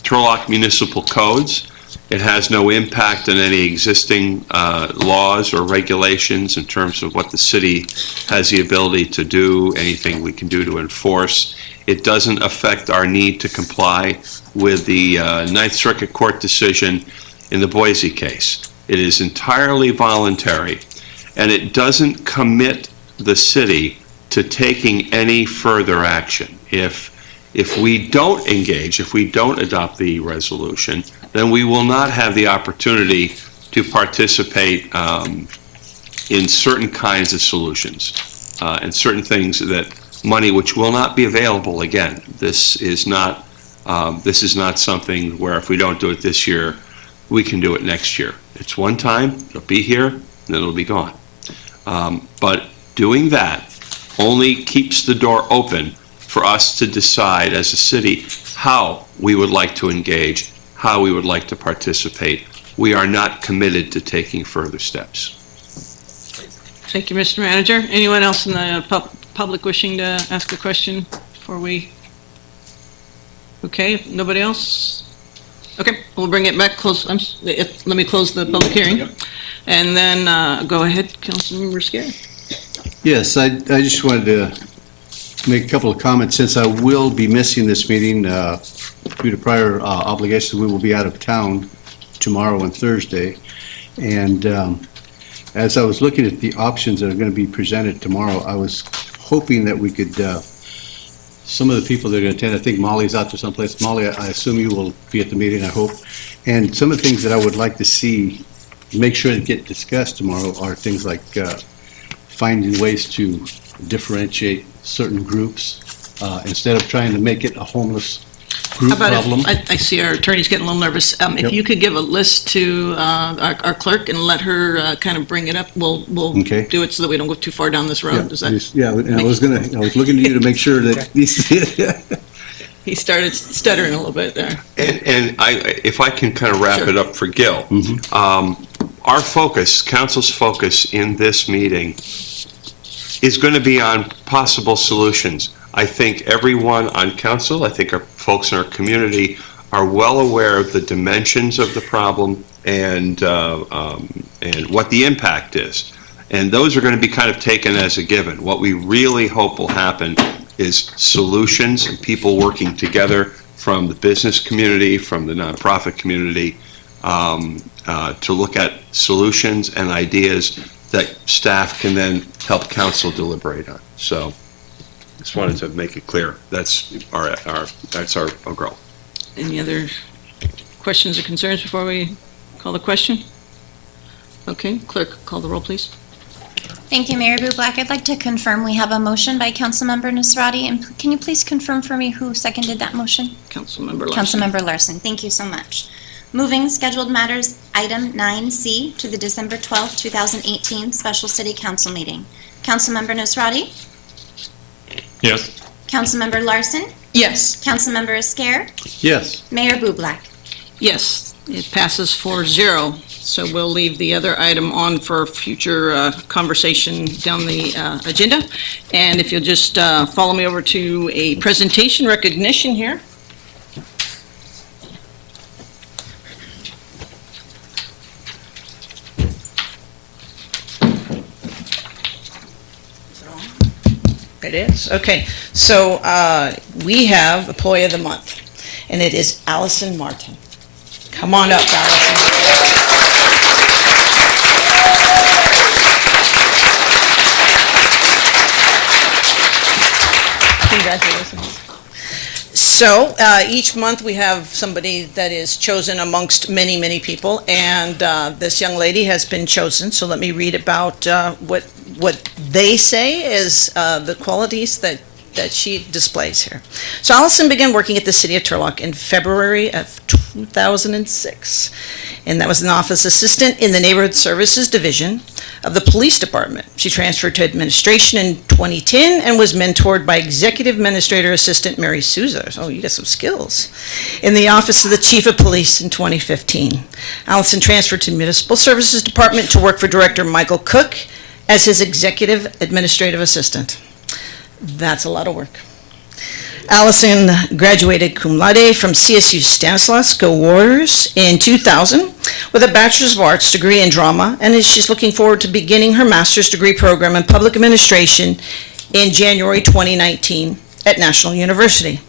Turlock municipal codes. It has no impact on any existing laws or regulations in terms of what the city has the ability to do, anything we can do to enforce. It doesn't affect our need to comply with the Ninth Circuit Court decision in the Boise case. It is entirely voluntary, and it doesn't commit the city to taking any further action. If we don't engage, if we don't adopt the resolution, then we will not have the opportunity to participate in certain kinds of solutions and certain things that money which will not be available again. This is not something where if we don't do it this year, we can do it next year. It's one time, it'll be here, then it'll be gone. But doing that only keeps the door open for us to decide as a city how we would like to engage, how we would like to participate. We are not committed to taking further steps. Thank you, Mr. Manager. Anyone else in the public wishing to ask a question before we? Okay, nobody else? Okay, we'll bring it back close. Let me close the public hearing. And then go ahead, Councilmember Scary. Yes, I just wanted to make a couple of comments. Since I will be missing this meeting due to prior obligations, we will be out of town tomorrow and Thursday. And as I was looking at the options that are going to be presented tomorrow, I was hoping that we could, some of the people that are going to attend, I think Molly's out to someplace. Molly, I assume you will be at the meeting, I hope. And some of the things that I would like to see, make sure to get discussed tomorrow, are things like finding ways to differentiate certain groups instead of trying to make it a homeless group How about problem. if, I see our attorney's getting a little nervous. If Yep. you could give a list to our clerk and let her kind of bring it up, we'll Okay. do it so that we don't go too far down this road. Does that? Yeah, and I was looking to you to make sure that these, He started stuttering a little bit there. And if I can kind of wrap it up for Gil, our focus, council's focus in this meeting is going to be on possible solutions. I think everyone on council, I think our folks in our community are well aware of the dimensions of the problem and what the impact is. And those are going to be kind of taken as a given. What we really hope will happen is solutions and people working together from the business community, from the nonprofit community, to look at solutions and ideas that staff can then help council deliberate on. So just wanted to make it clear. That's our goal. Any other questions or concerns before we call the question? Okay, clerk, call the roll, please. Thank you, Mayor Bublak. I'd like to confirm we have a motion by Councilmember Nasrati, and can you please confirm for me who seconded that motion? Councilmember Larson. Councilmember Larson, thank you so much. Moving scheduled matters, item 9C, to the December 12, 2018 special city council meeting. Councilmember Nasrati? Yes. Councilmember Larson? Yes. Councilmember Esquer? Yes. Mayor Bublak? Yes, it passes 4-0. So we'll leave the other item on for future conversation down the agenda. And if you'll just follow me over to a presentation recognition here. It is. Okay. So we have Employee of the Month, and it is Allison Martin. Come on up, Allison. Congratulations. So each month we have somebody that is chosen amongst many, many people, and this young lady has been chosen. So let me read about what they say is the qualities that she displays here. So Allison began working at the City of Turlock in February of 2006, and that was an office assistant in the Neighborhood Services Division of the Police Department. She transferred to administration in 2010 and was mentored by Executive Administrator Assistant Mary Souza. Oh, you got some skills. In the Office of the Chief of Police in 2015. Allison transferred to Municipal Services Department to work for Director Michael Cook as his Executive Administrative Assistant. That's a lot of work. Allison graduated cum laude from CSU Stanislaus, Go Warriors, in 2000 with a Bachelor's of Arts degree in drama, and she's looking forward to beginning her master's degree program in public administration in January 2019 at National University.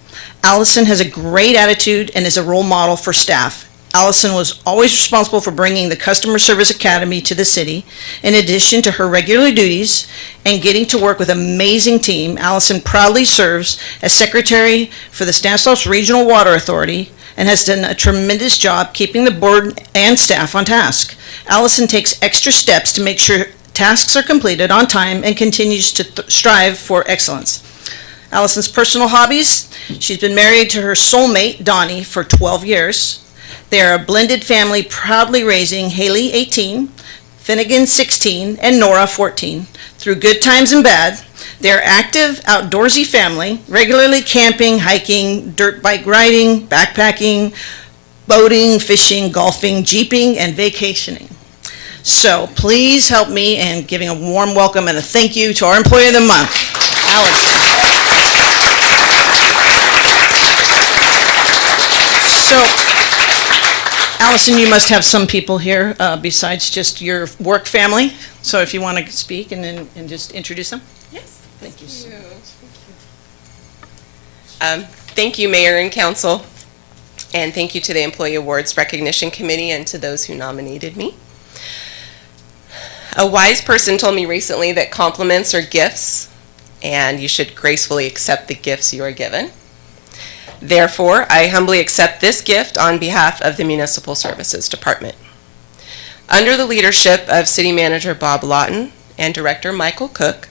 Allison has a great attitude and is a role model for staff. Allison was always responsible for bringing the Customer Service Academy to the city. In addition to her regular duties and getting to work with an amazing team, Allison proudly serves as Secretary for the Stanislaus Regional Water Authority and has done a tremendous job keeping the board and staff on task. Allison takes extra steps to make sure tasks are completed on time and continues to strive for excellence. Allison's personal hobbies: she's been married to her soulmate, Donnie, for 12 years. They are a blended family, proudly raising Haley, 18, Finnegan, 16, and Nora, 14, through good times and bad. They are active, outdoorsy family, regularly camping, hiking, dirt bike riding, backpacking, boating, fishing, golfing, jeeping, and vacationing. So please help me in giving a warm welcome and a thank you to our Employee of the Month, Allison. So, Allison, you must have some people here besides just your work family. So if you want to speak and just introduce them. Yes. Thank you. Thank you, Mayor and Council, and thank you to the Employee Awards Recognition Committee and to those who nominated me. A wise person told me recently that compliments are gifts, and you should gracefully accept the gifts you are given. Therefore, I humbly accept this gift on behalf of the Municipal Services Department. Under the leadership of City Manager Bob Lawton and Director Michael Cook,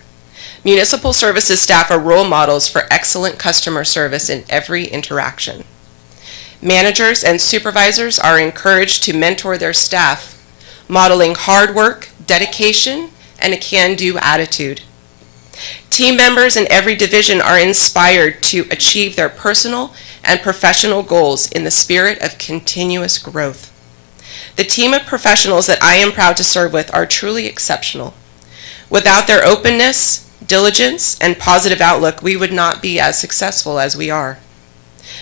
municipal services staff are role models for excellent customer service in every interaction. Managers and supervisors are encouraged to mentor their staff, modeling hard work, dedication, and a can-do attitude. Team members in every division are inspired to achieve their personal and professional goals in the spirit of continuous growth. The team of professionals that I am proud to serve with are truly exceptional. Without their openness, diligence, and positive outlook, we would not be as successful as we are.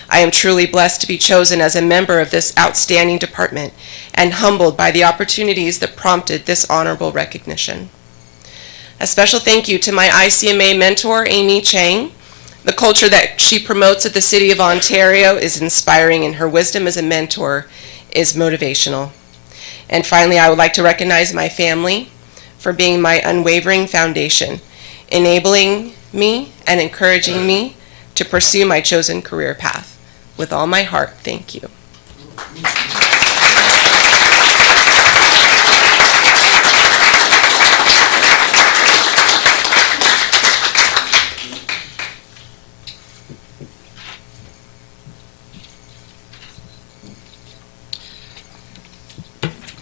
I am truly blessed to be chosen as a member of this outstanding department and humbled by the opportunities that prompted this honorable recognition. A special thank you to my ICMA mentor, Amy Chang. The culture that she promotes at the City of Ontario is inspiring, and her wisdom as a mentor is motivational. And finally, I would like to recognize my family for being my unwavering foundation, enabling me and encouraging me to pursue my chosen career path. With all my heart, thank you.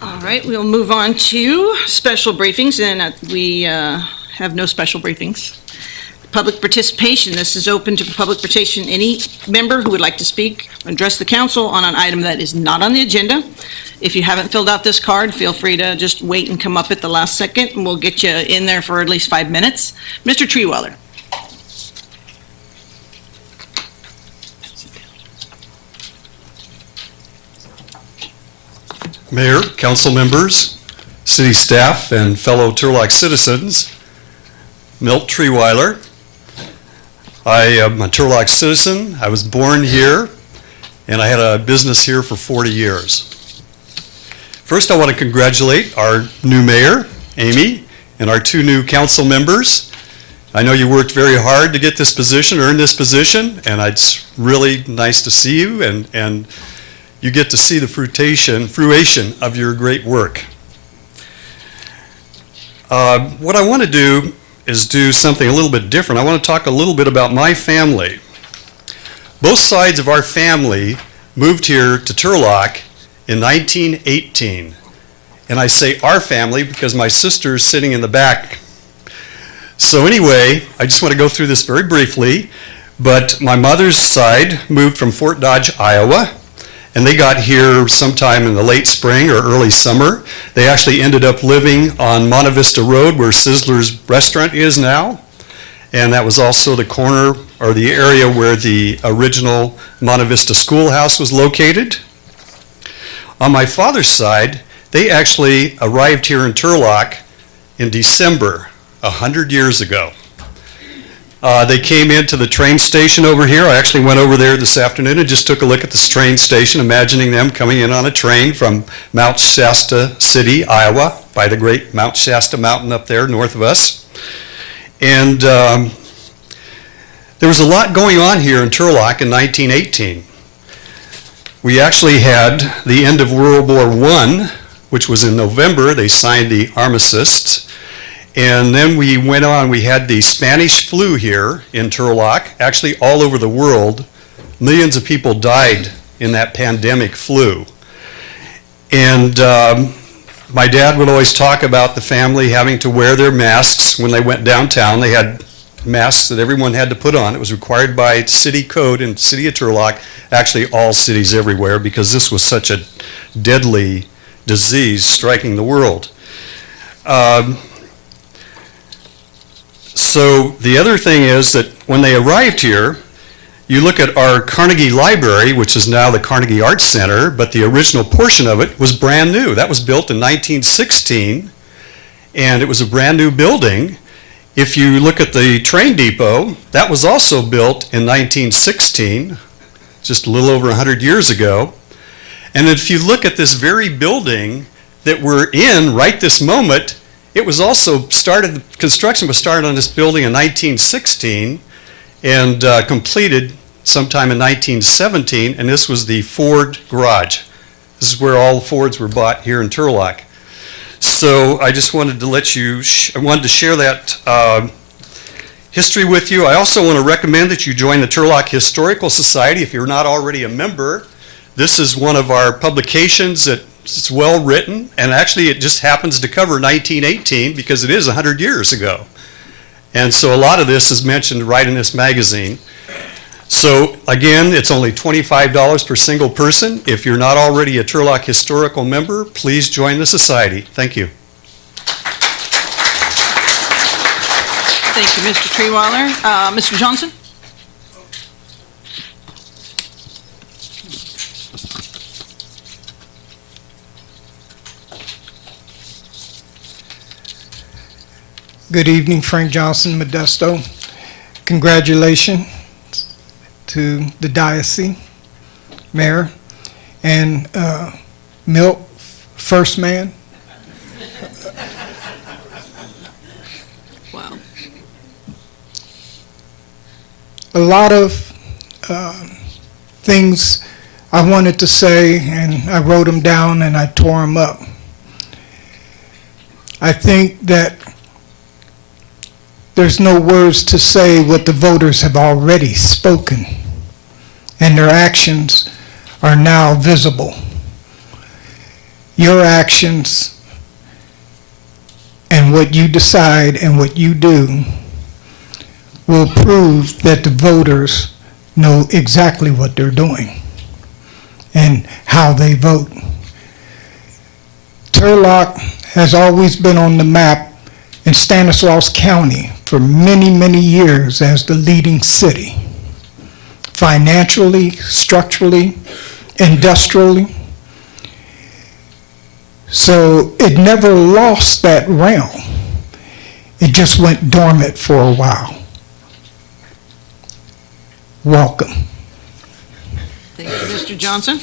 All right, we'll move on to special briefings, and we have no special briefings. Public participation. This is open to public participation. Any member who would like to speak, address the council on an item that is not on the agenda. If you haven't filled out this card, feel free to just wait and come up at the last second, and we'll get you in there for at least 5 minutes. Mr. Treeweller. Mayor, council members, city staff, and fellow Turlock citizens, Milt Treeweiler. I am a Turlock citizen. I was born here, and I had a business here for 40 years. First, I want to congratulate our new mayor, Amy, and our 2 new council members. I know you worked very hard to get this position, earn this position, and it's really nice to see you, and you get to see the fruition of your great work. What I want to do is do something a little bit different. I want to talk a little bit about my family. Both sides of our family moved here to Turlock in 1918. And I say our family because my sister's sitting in the back. So anyway, I just want to go through this very briefly. But my mother's side moved from Fort Dodge, Iowa. And they got here sometime in the late spring or early summer. They actually ended up living on Monte Vista Road where Sizzler's restaurant is now. And that was also the corner or the area where the original Monte Vista schoolhouse was located. On my father's side, they actually arrived here in Turlock in December, 100 years ago. They came into the train station over here. I actually went over there this afternoon and just took a look at this train station, imagining them coming in on a train from Mount Shasta City, Iowa, by the great Mount Shasta Mountain up there north of us. And there was a lot going on here in Turlock in 1918. We actually had the end of World War I, which was in November. They signed the armistice. And then we went on, we had the Spanish flu here in Turlock, actually all over the world. Millions of people died in that pandemic flu. And my dad would always talk about the family having to wear their masks when they went downtown. They had masks that everyone had to put on. It was required by city code in the city of Turlock, actually all cities everywhere, because this was such a deadly disease striking the world. So the other thing is that when they arrived here, you look at our Carnegie Library, which is now the Carnegie Arts Center, but the original portion of it was brand new. That was built in 1916, and it was a brand new building. If you look at the train depot, that was also built in 1916, just a little over 100 years ago. And if you look at this very building that we're in right this moment, it was also started, construction was started on this building in 1916 and completed sometime in 1917, and this was the Ford garage. This is where all the Fords were bought here in Turlock. So I just wanted to let you, I wanted to share that history with you. I also want to recommend that you join the Turlock Historical Society if you're not already a member. This is one of our publications that it's well written, and actually it just happens to cover 1918 because it is 100 years ago. And so a lot of this is mentioned right in this magazine. So again, it's only $25 per single person. If you're not already a Turlock Historical member, please join the society. Thank you. Thank you, Mr. Treewaller. Mr. Johnson? Good evening, Frank Johnson, Modesto. Congratulations to the diocese, mayor, and Milt, first man. Wow. A lot of things I wanted to say, and I wrote them down and I tore them up. I think that there's no words to say what the voters have already spoken, and their actions are now visible. Your actions and what you decide and what you do will prove that the voters know exactly what they're doing and how they vote. Turlock has always been on the map in Stanislaus County for many, many years as the leading city, financially, structurally, industrially. So it never lost that realm. It just went dormant for a while. Welcome. Thank you, Mr. Johnson.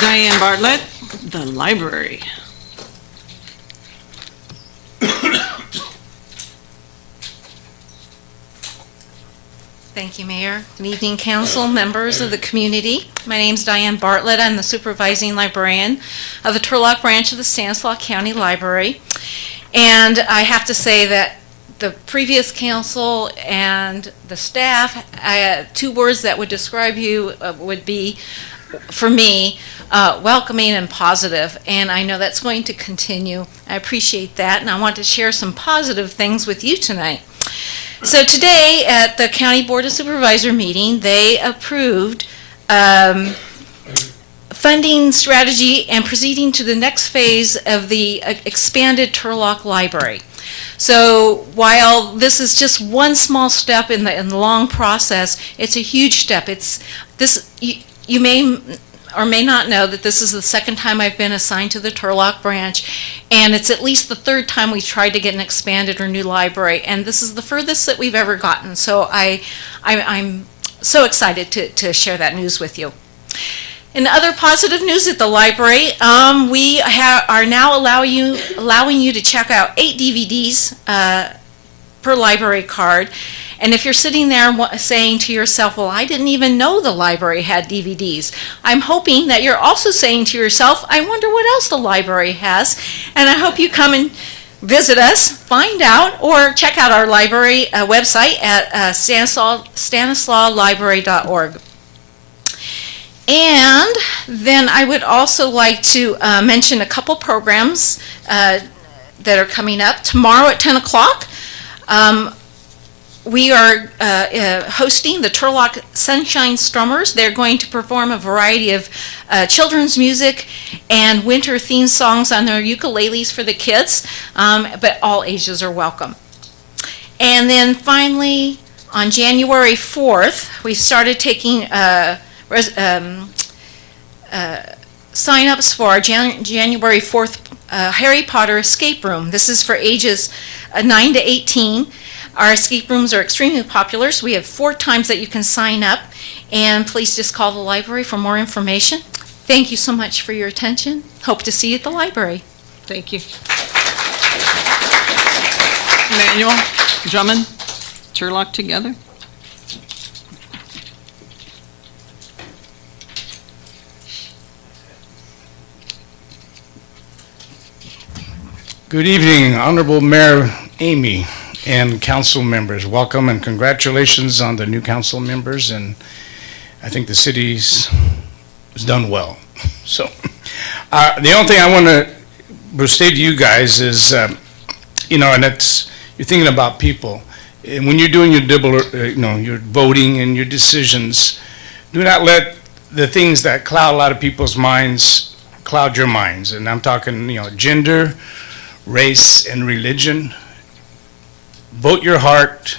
Diane Bartlett, the library. Thank you, Mayor. Good evening, council, members of the community. My name's Diane Bartlett. I'm the supervising librarian of the Turlock branch of the Stanislaus County Library. And I have to say that the previous council and the staff, two words that would describe you would be, for me, welcoming and positive. And I know that's going to continue. I appreciate that, and I want to share some positive things with you tonight. So today at the County Board of Supervisor meeting, they approved funding strategy and proceeding to the next phase of the expanded Turlock Library. So while this is just one small step in the long process, it's a huge step. You may or may not know that this is the second time I've been assigned to the Turlock branch, and it's at least the third time we've tried to get an expanded or new library, and this is the furthest that we've ever gotten. So I'm so excited to share that news with you. In other positive news at the library, we are now allowing you to check out 8 DVDs per library card. And if you're sitting there saying to yourself, well, I didn't even know the library had DVDs, I'm hoping that you're also saying to yourself, I wonder what else the library has. And I hope you come and visit us, find out, or check out our library website at stanislauslibrary.org. And then I would also like to mention a couple programs that are coming up. Tomorrow at 10 o'clock, we are hosting the Turlock Sunshine Strummers. They're going to perform a variety of children's music and winter theme songs on their ukuleles for the kids, but all ages are welcome. And then finally, on January 4th, we started taking sign-ups for our January 4th Harry Potter escape room. This is for ages 9 to 18. Our escape rooms are extremely popular, so we have 4 times that you can sign up, and please just call the library for more information. Thank you so much for your attention. Hope to see you at the library. Thank you. Emmanuel, Drummond, Turlock together. Good evening, Honorable Mayor Amy and council members. Welcome and congratulations on the new council members, and I think the city's has done well. So the only thing I want to state to you guys is, and it's, you're thinking about people. And when you're doing your your voting and your decisions, do not let the things that cloud a lot of people's minds cloud your minds. And I'm talking, gender, race, and religion. Vote your heart,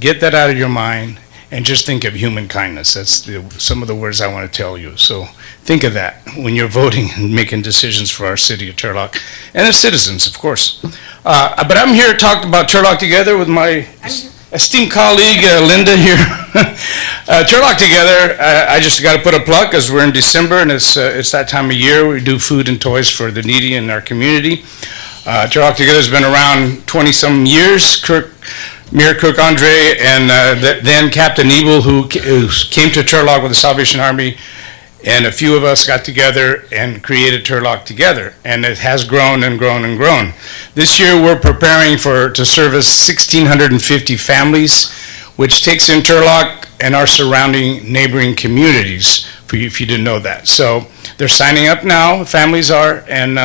get that out of your mind, and just think of human kindness. That's some of the words I want to tell you. So think of that when you're voting and making decisions for our city of Turlock and the citizens, of course. But I'm here to talk about Turlock Together with my esteemed colleague, Linda here. Turlock Together, I just got to put a plug because we're in December and it's that time of year. We do food and toys for the needy in our community. Turlock Together has been around 20-some years. Mayor Kirk Andre and then Captain Ebel, who came to Turlock with the Salvation Army, and a few of us got together and created Turlock Together, and it has grown and grown and grown. This year we're preparing to service 1,650 families, which takes in Turlock and our surrounding neighboring communities, if you didn't know that. So they're signing up now, families are, and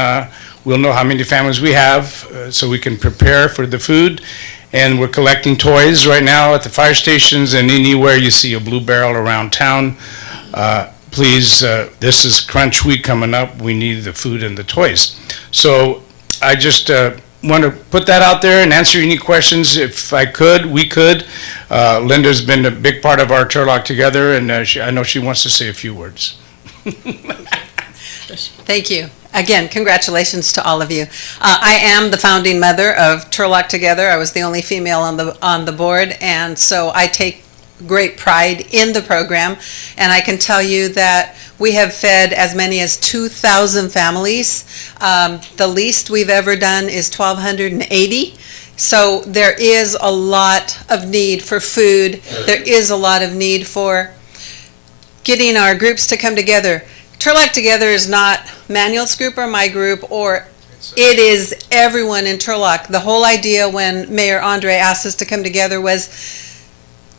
we'll know how many families we have so we can prepare for the food. And we're collecting toys right now at the fire stations and anywhere you see a blue barrel around town. Please, this is Crunch Week coming up. We need the food and the toys. So I just want to put that out there and answer any questions if we could. Linda's been a big part of our Turlock Together, and I know she wants to say a few words. Thank you. Again, congratulations to all of you. I am the founding mother of Turlock Together. I was the only female on the board, and so I take great pride in the program. And I can tell you that we have fed as many as 2,000 families. The least we've ever done is 1,280. So there is a lot of need for food. There is a lot of need for getting our groups to come together. Turlock Together is not Manuel's group or my group, or it is everyone in Turlock. The whole idea when Mayor Andre asked us to come together was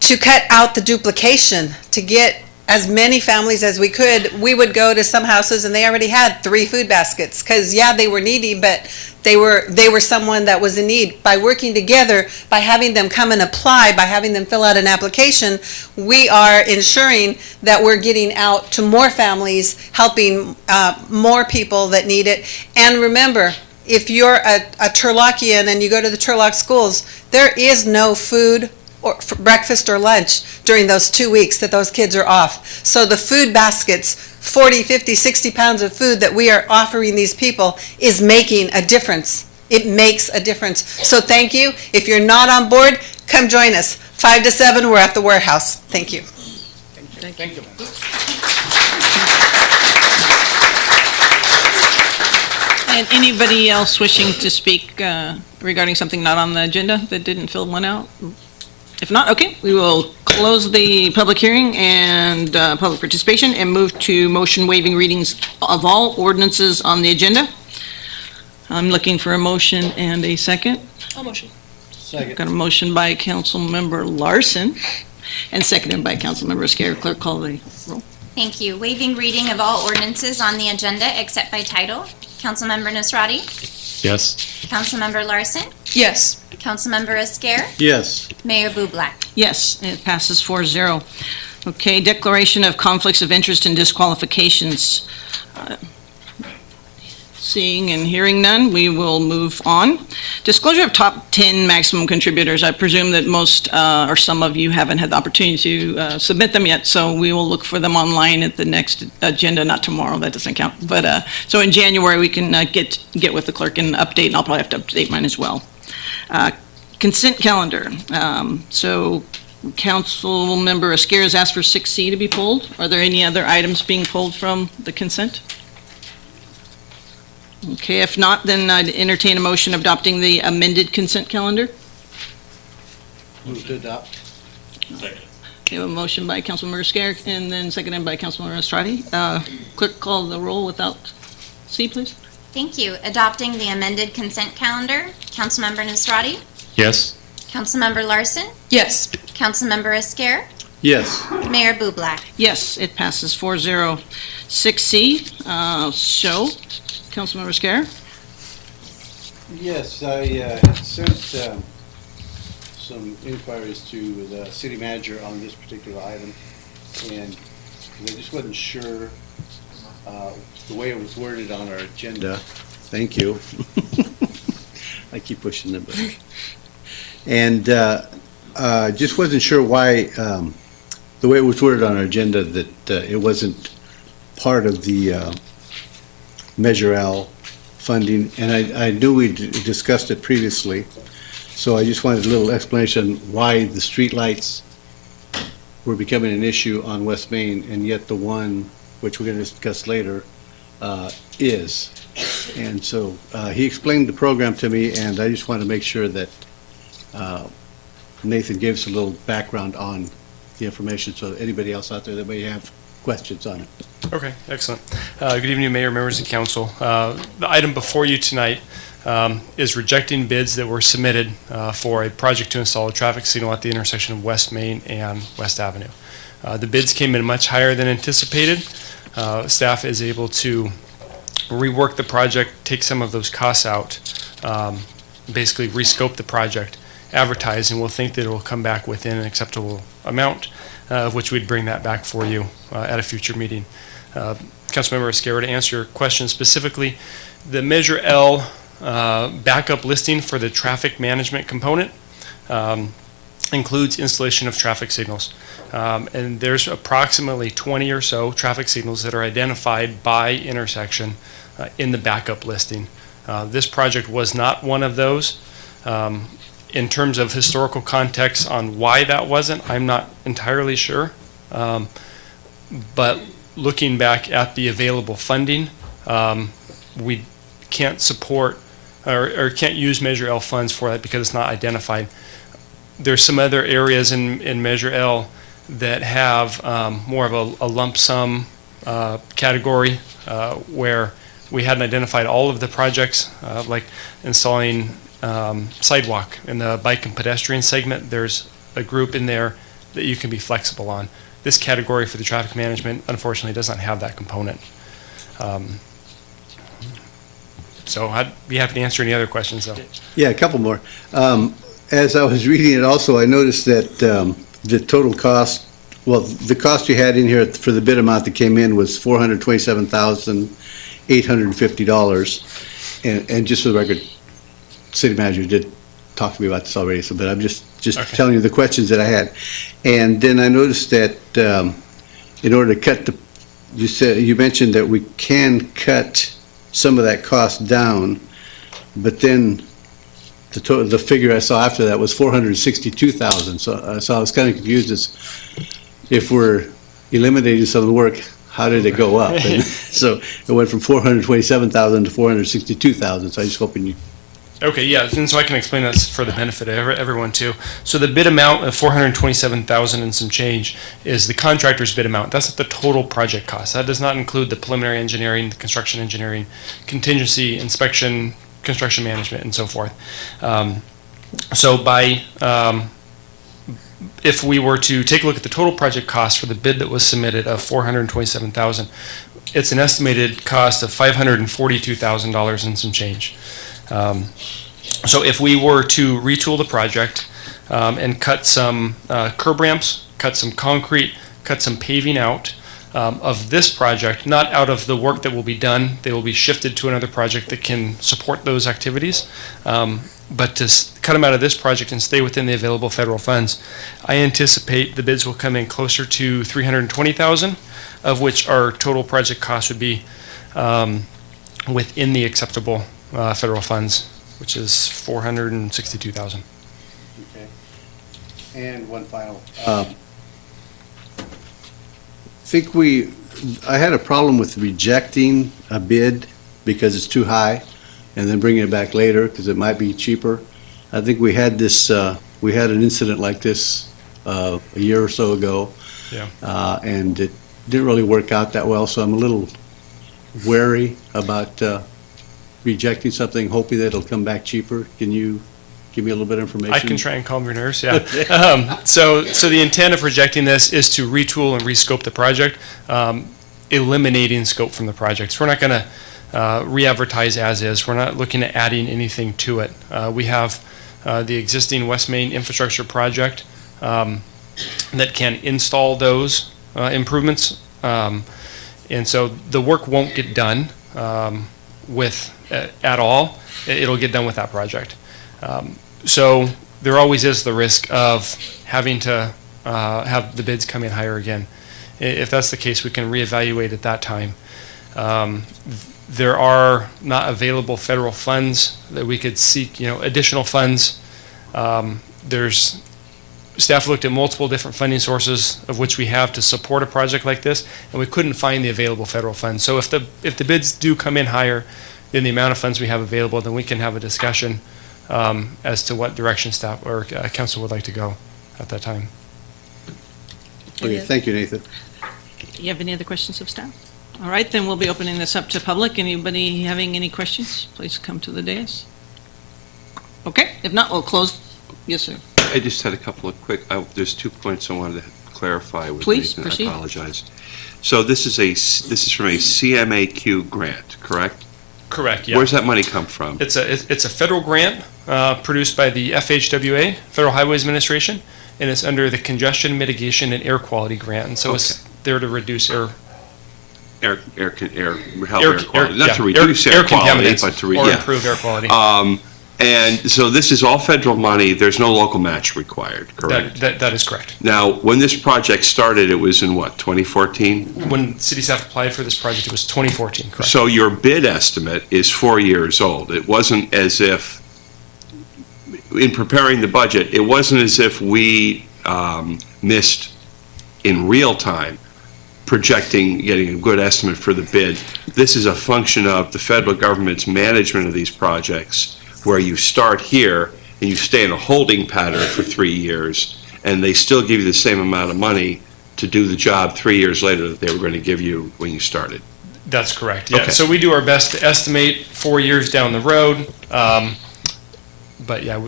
to cut out the duplication, to get as many families as we could. We would go to some houses and they already had 3 food baskets because, yeah, they were needy, but they were someone that was in need. By working together, by having them come and apply, by having them fill out an application, we are ensuring that we're getting out to more families, helping more people that need it. And remember, if you're a Turlockian and you go to the Turlock schools, there is no food or for breakfast or lunch during those 2 weeks that those kids are off. So the food baskets, 40, 50, 60 pounds of food that we are offering these people is making a difference. It makes a difference. So thank you. If you're not on board, come join us. 5 to 7, we're at the warehouse. Thank you. Thank you. And anybody else wishing to speak regarding something not on the agenda that didn't fill one out? If not, okay, we will close the public hearing and public participation and move to motion waiving readings of all ordinances on the agenda. I'm looking for a motion and a second. I'll motion. Second. Got a motion by Councilmember Larson and seconded by Councilmember Esquer. Clerk, call the roll. Thank you. Waiving reading of all ordinances on the agenda except by title. Councilmember Nasrati? Yes. Councilmember Larson? Yes. Councilmember Esquer? Yes. Mayor Bublak? Yes, it passes 4-0. Okay, declaration of conflicts of interest and disqualifications. Seeing and hearing none, we will move on. Disclosure of top 10 maximum contributors. I presume that most or some of you haven't had the opportunity to submit them yet, so we will look for them online at the next agenda, not tomorrow, that doesn't count. But so in January, we can get with the clerk and update, and I'll probably have to update mine as well. Consent calendar. So Councilmember Esquer has asked for 6C to be pulled. Are there any other items being pulled from the consent? Okay, if not, then I'd entertain a motion adopting the amended consent calendar. Move to adopt. Second. We have a motion by Councilmember Esquer and then seconded by Councilmember Estradi. Clerk, call the roll without C, please. Thank you. Adopting the amended consent calendar. Councilmember Nasrati? Yes. Councilmember Larson? Yes. Councilmember Esquer? Yes. Mayor Bublak? Yes, it passes 4-0. 6C, show. Councilmember Esquer? Yes, I had sent some inquiries to the city manager on this particular item, and I just wasn't sure the way it was worded on our agenda. Thank you. I keep pushing the button. And just wasn't sure why the way it was worded on our agenda that it wasn't part of the Measure L funding, and I knew we discussed it previously, so I just wanted a little explanation why the streetlights were becoming an issue on West Main, and yet the one, which we're going to discuss later, is. And so he explained the program to me, and I just wanted to make sure that Nathan gave us a little background on the information, so anybody else out there that may have questions on it. Okay, excellent. Good evening, Mayor, members of council. The item before you tonight is rejecting bids that were submitted for a project to install a traffic signal at the intersection of West Main and West Avenue. The bids came in much higher than anticipated. Staff is able to rework the project, take some of those costs out, basically rescope the project, advertise, and we'll think that it will come back within an acceptable amount, of which we'd bring that back for you at a future meeting. Councilmember Esquerra, to answer your question specifically, the Measure L backup listing for the traffic management component includes installation of traffic signals. And there's approximately 20 or so traffic signals that are identified by intersection in the backup listing. This project was not one of those. In terms of historical context on why that wasn't, I'm not entirely sure. But looking back at the available funding, we can't support or can't use Measure L funds for that because it's not identified. There's some other areas in Measure L that have more of a lump sum category where we hadn't identified all of the projects, like installing sidewalk in the bike and pedestrian segment. There's a group in there that you can be flexible on. This category for the traffic management, unfortunately, does not have that component. So I'd be happy to answer any other questions, though. Yeah, a couple more. As I was reading it also, I noticed that the total cost, well, the cost you had in here for the bid amount that came in was $427,850. And just for the record, city manager did talk to me about this already, so, but I'm just Okay. telling you the questions that I had. And then I noticed that in order to cut you mentioned that we can cut some of that cost down, but then the figure I saw after that was 462,000. So I was kind of confused as if we're eliminating some of the work, how did it go up? And so it went from 427,000 to 462,000. So I just hoping you. Okay, yeah, and so I can explain that for the benefit of everyone too. So the bid amount of 427,000 and some change is the contractor's bid amount. That's the total project cost. That does not include the preliminary engineering, the construction engineering, contingency, inspection, construction management, and so forth. So if we were to take a look at the total project cost for the bid that was submitted of 427,000, it's an estimated cost of $542,000 and some change. So if we were to retool the project and cut some curb ramps, cut some concrete, cut some paving out of this project, not out of the work that will be done, they will be shifted to another project that can support those activities. But to cut them out of this project and stay within the available federal funds, I anticipate the bids will come in closer to $320,000, of which our total project cost would be within the acceptable federal funds, which is $462,000. Okay. And one final. I had a problem with rejecting a bid because it's too high and then bringing it back later because it might be cheaper. I think we had we had an incident like this a year or so ago. Yeah. And it didn't really work out that well, so I'm a little wary about rejecting something, hoping that it'll come back cheaper. Can you give me a little bit of information? I can try and calm your nerves, yeah. So the intent of rejecting this is to retool and rescope the project, eliminating scope from the project. So we're not going to re-advertise as is. We're not looking at adding anything to it. We have the existing West Main infrastructure project that can install those improvements. And so the work won't get done at all. It'll get done with that project. So there always is the risk of having to have the bids come in higher again. If that's the case, we can reevaluate at that time. There are not available federal funds that we could seek, additional funds. Staff looked at multiple different funding sources of which we have to support a project like this, and we couldn't find the available federal funds. So if the bids do come in higher than the amount of funds we have available, then we can have a discussion as to what direction staff or council would like to go at that time. Okay, thank you, Nathan. You have any other questions of staff? All right, then we'll be opening this up to public. Anybody having any questions, please come to the dais. Okay, if not, we'll close. Yes, sir. I just had a couple of quick, there's 2 points I wanted to clarify with Please, Nathan. proceed. I apologize. So this is from a CMAQ grant, correct? Correct, yeah. Where's that money come from? It's a federal grant produced by the FHWA, Federal Highways Administration, and it's under the Congestion Mitigation and Air Quality Grant. And so it's there to reduce air quality. Not to reduce air quality, but to improve air quality. And so this is all federal money. There's no local match required, correct? That is correct. Now, when this project started, it was in what, 2014? When city staff applied for this project, it was 2014, correct? So your bid estimate is 4 years old. It wasn't as if, in preparing the budget, it wasn't as if we missed in real time projecting, getting a good estimate for the bid. This is a function of the federal government's management of these projects, where you start here and you stay in a holding pattern for 3 years, and they still give you the same amount of money to do the job 3 years later that they were going to give you when you started. That's correct, yeah. Okay. So we do our best to estimate 4 years down the road, but yeah.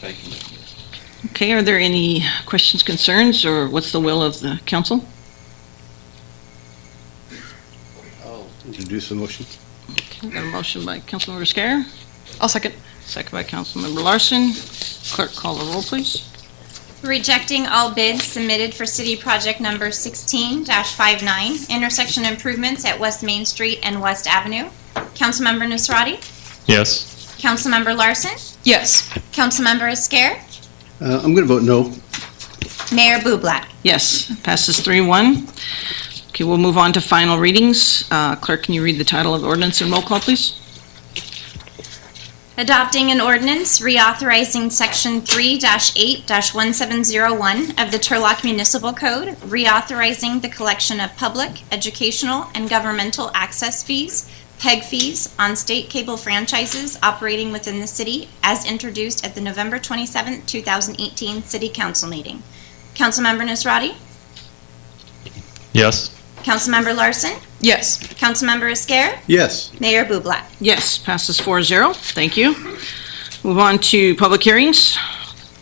Thank you. Okay, are there any questions, concerns, or what's the will of the council? I'll introduce the motion. Okay, got a motion by Councilmember Scare, I'll second. second by Councilmember Larson. Clerk, call the roll, please. Rejecting all bids submitted for city project number 16-59, intersection improvements at West Main Street and West Avenue. Councilmember Nusrati? Yes. Councilmember Larson? Yes. Councilmember Esquer? I'm going to vote no. Mayor Bublak? Yes, passes 3-1. Okay, we'll move on to final readings. Clerk, can you read the title of the ordinance and roll call, please? Adopting an ordinance reauthorizing Section 3-8-1701 of the Turlock Municipal Code, reauthorizing the collection of public, educational, and governmental access fees, PEG fees, on state cable franchises operating within the city, as introduced at the November 27, 2018 City Council meeting. Councilmember Nusrati? Yes. Councilmember Larson? Yes. Councilmember Esquer? Yes. Mayor Bublak? Yes, passes 4-0. Thank you. Move on to public hearings.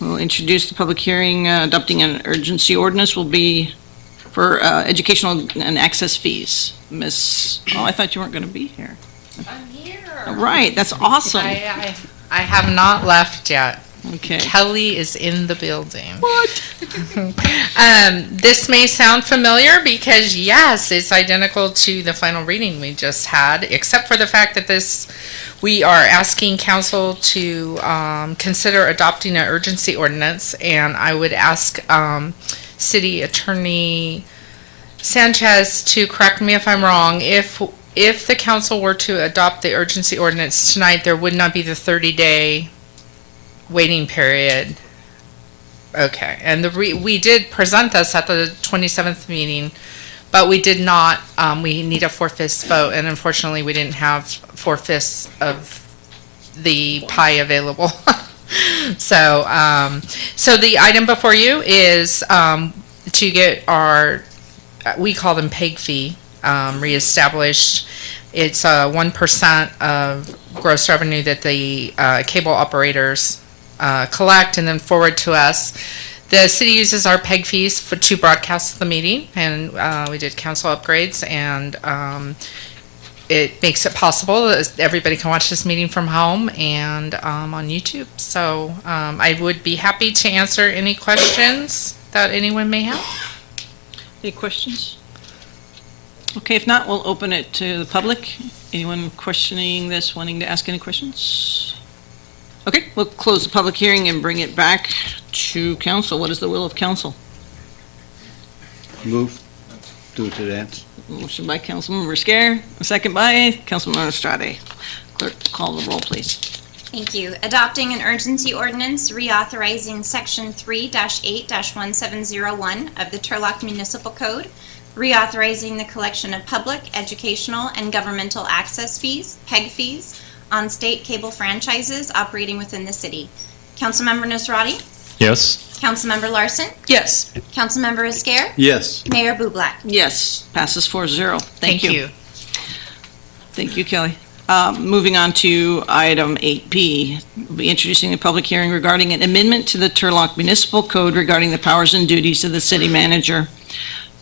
We'll introduce the public hearing adopting an urgency ordinance will be for educational and access fees. I thought you weren't going to be here. I'm here. All right, that's awesome. I have not left yet. Okay. Kelly is in the building. What? This may sound familiar because, yes, it's identical to the final reading we just had, except for the fact that we are asking council to consider adopting an urgency ordinance, and I would ask City Attorney Sanchez to correct me if I'm wrong. If the council were to adopt the urgency ordinance tonight, there would not be the 30-day waiting period. Okay, and we did present this at the 27th meeting, but we did not, we need a 4/5 vote, and unfortunately we didn't have 4/5 of the pie available. So the item before you is to get our, we call them PEG fee, reestablished. It's 1% of gross revenue that the cable operators collect and then forward to us. The city uses our PEG fees to broadcast the meeting, and we did council upgrades, and it makes it possible that everybody can watch this meeting from home and on YouTube. So I would be happy to answer any questions that anyone may have. Any questions? Okay, if not, we'll open it to the public. Anyone questioning this, wanting to ask any questions? Okay, we'll close the public hearing and bring it back to council. What is the will of council? Move. Do it to dance. Motion by Councilmember Scare, a second by Councilmember Estrada. Clerk, call the roll, please. Thank you. Adopting an urgency ordinance reauthorizing Section 3-8-1701 of the Turlock Municipal Code, reauthorizing the collection of public, educational, and governmental access fees, PEG fees, on state cable franchises operating within the city. Councilmember Nasrati? Yes. Councilmember Larson? Yes. Councilmember Esquer? Yes. Mayor Bublak? Yes, passes 4-0. Thank you. Thank you, Kelly. Moving on to item 8B, we'll be introducing a public hearing regarding an amendment to the Turlock Municipal Code regarding the powers and duties of the city manager.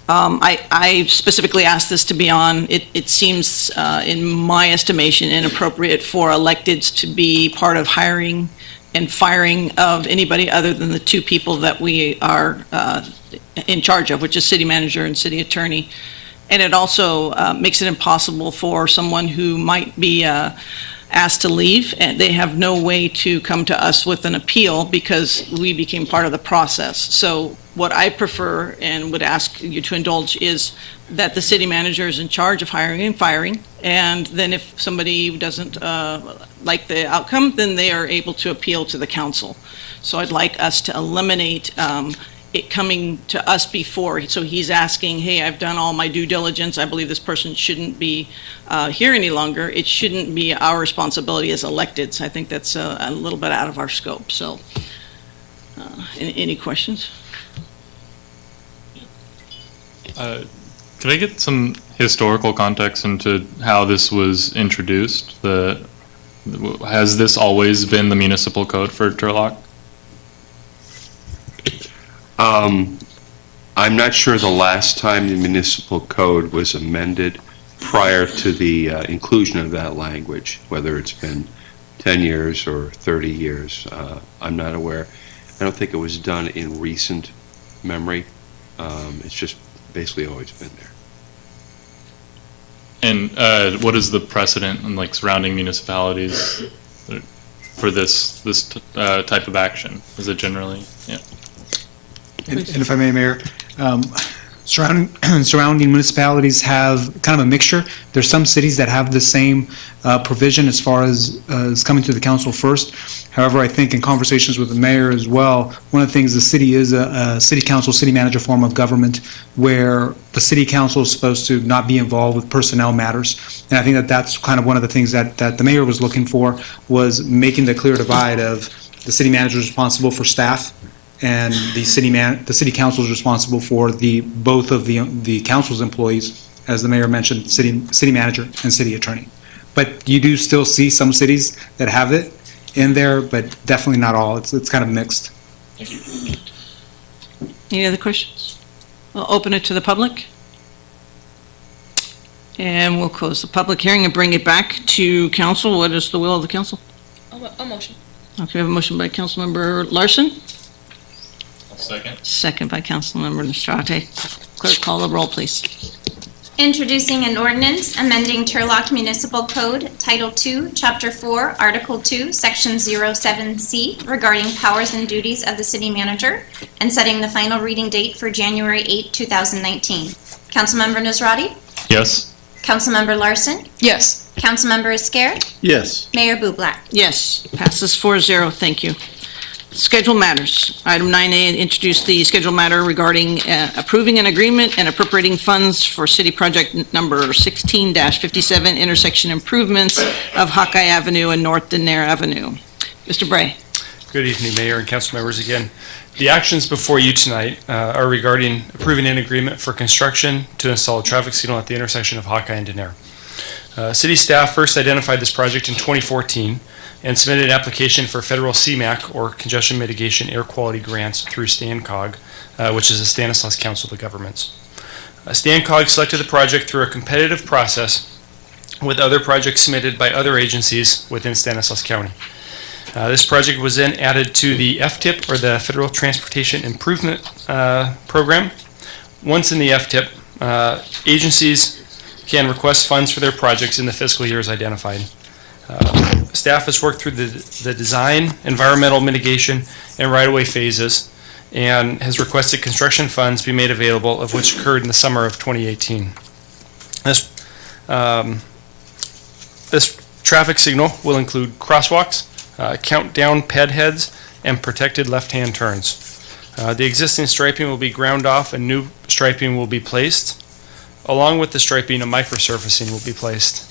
I specifically asked this to be on. It seems, in my estimation, inappropriate for electeds to be part of hiring and firing of anybody other than the two people that we are in charge of, which is city manager and city attorney. And it also makes it impossible for someone who might be asked to leave, and they have no way to come to us with an appeal because we became part of the process. So what I prefer and would ask you to indulge is that the city manager is in charge of hiring and firing, and then if somebody doesn't like the outcome, then they are able to appeal to the council. So I'd like us to eliminate it coming to us before. So he's asking, hey, I've done all my due diligence. I believe this person shouldn't be here any longer. It shouldn't be our responsibility as electeds. I think that's a little bit out of our scope. So any questions? Could I get some historical context into how this was introduced? Has this always been the municipal code for Turlock? I'm not sure the last time the municipal code was amended prior to the inclusion of that language, whether it's been 10 years or 30 years. I'm not aware. I don't think it was done in recent memory. It's just basically always been there. And what is the precedent in like surrounding municipalities for this type of action? Is it generally, yeah? And if I may, Mayor, surrounding municipalities have kind of a mixture. There's some cities that have the same provision as far as coming to the council first. However, I think in conversations with the mayor as well, one of the things, the city is a city council, city manager form of government where the city council is supposed to not be involved with personnel matters. And I think that that's kind of one of the things that the mayor was looking for, was making the clear divide of the city manager is responsible for staff and the city council is responsible for both of the council's employees, as the mayor mentioned, city manager and city attorney. But you do still see some cities that have it in there, but definitely not all. It's kind of mixed. Any other questions? We'll open it to the public. And we'll close the public hearing and bring it back to council. What is the will of the council? A motion. Okay, we have a motion by Councilmember Larson. Second. Second by Councilmember Nastrate. Clerk, call the roll, please. Introducing an ordinance amending Turlock Municipal Code, Title II, Chapter 4, Article 2, Section 07C, regarding powers and duties of the city manager, and setting the final reading date for January 8, 2019. Councilmember Nasrati? Yes. Councilmember Larson? Yes. Councilmember Esquer? Yes. Mayor Bublak? Yes, passes 4-0. Thank you. Schedule matters. Item 9A, introduce the schedule matter regarding approving an agreement and appropriating funds for city project number 16-57 intersection improvements of Hawkeye Avenue and North Denair Avenue. Mr. Bray. Good evening, Mayor and council members again. The actions before you tonight are regarding approving an agreement for construction to install a traffic signal at the intersection of Hawkeye and Denair. City staff first identified this project in 2014 and submitted an application for federal CMAQ, or Congestion Mitigation Air Quality Grants, through STANCOG, which is the Stanislaus Council of Governments. STANCOG selected the project through a competitive process with other projects submitted by other agencies within Stanislaus County. This project was then added to the FTIP, or the Federal Transportation Improvement Program. Once in the FTIP, agencies can request funds for their projects in the fiscal years identified. Staff has worked through the design, environmental mitigation, and right-of-way phases, and has requested construction funds be made available, of which occurred in the summer of 2018. This traffic signal will include crosswalks, countdown ped heads, and protected left-hand turns. The existing striping will be ground off and new striping will be placed. Along with the striping, a microsurfacing will be placed.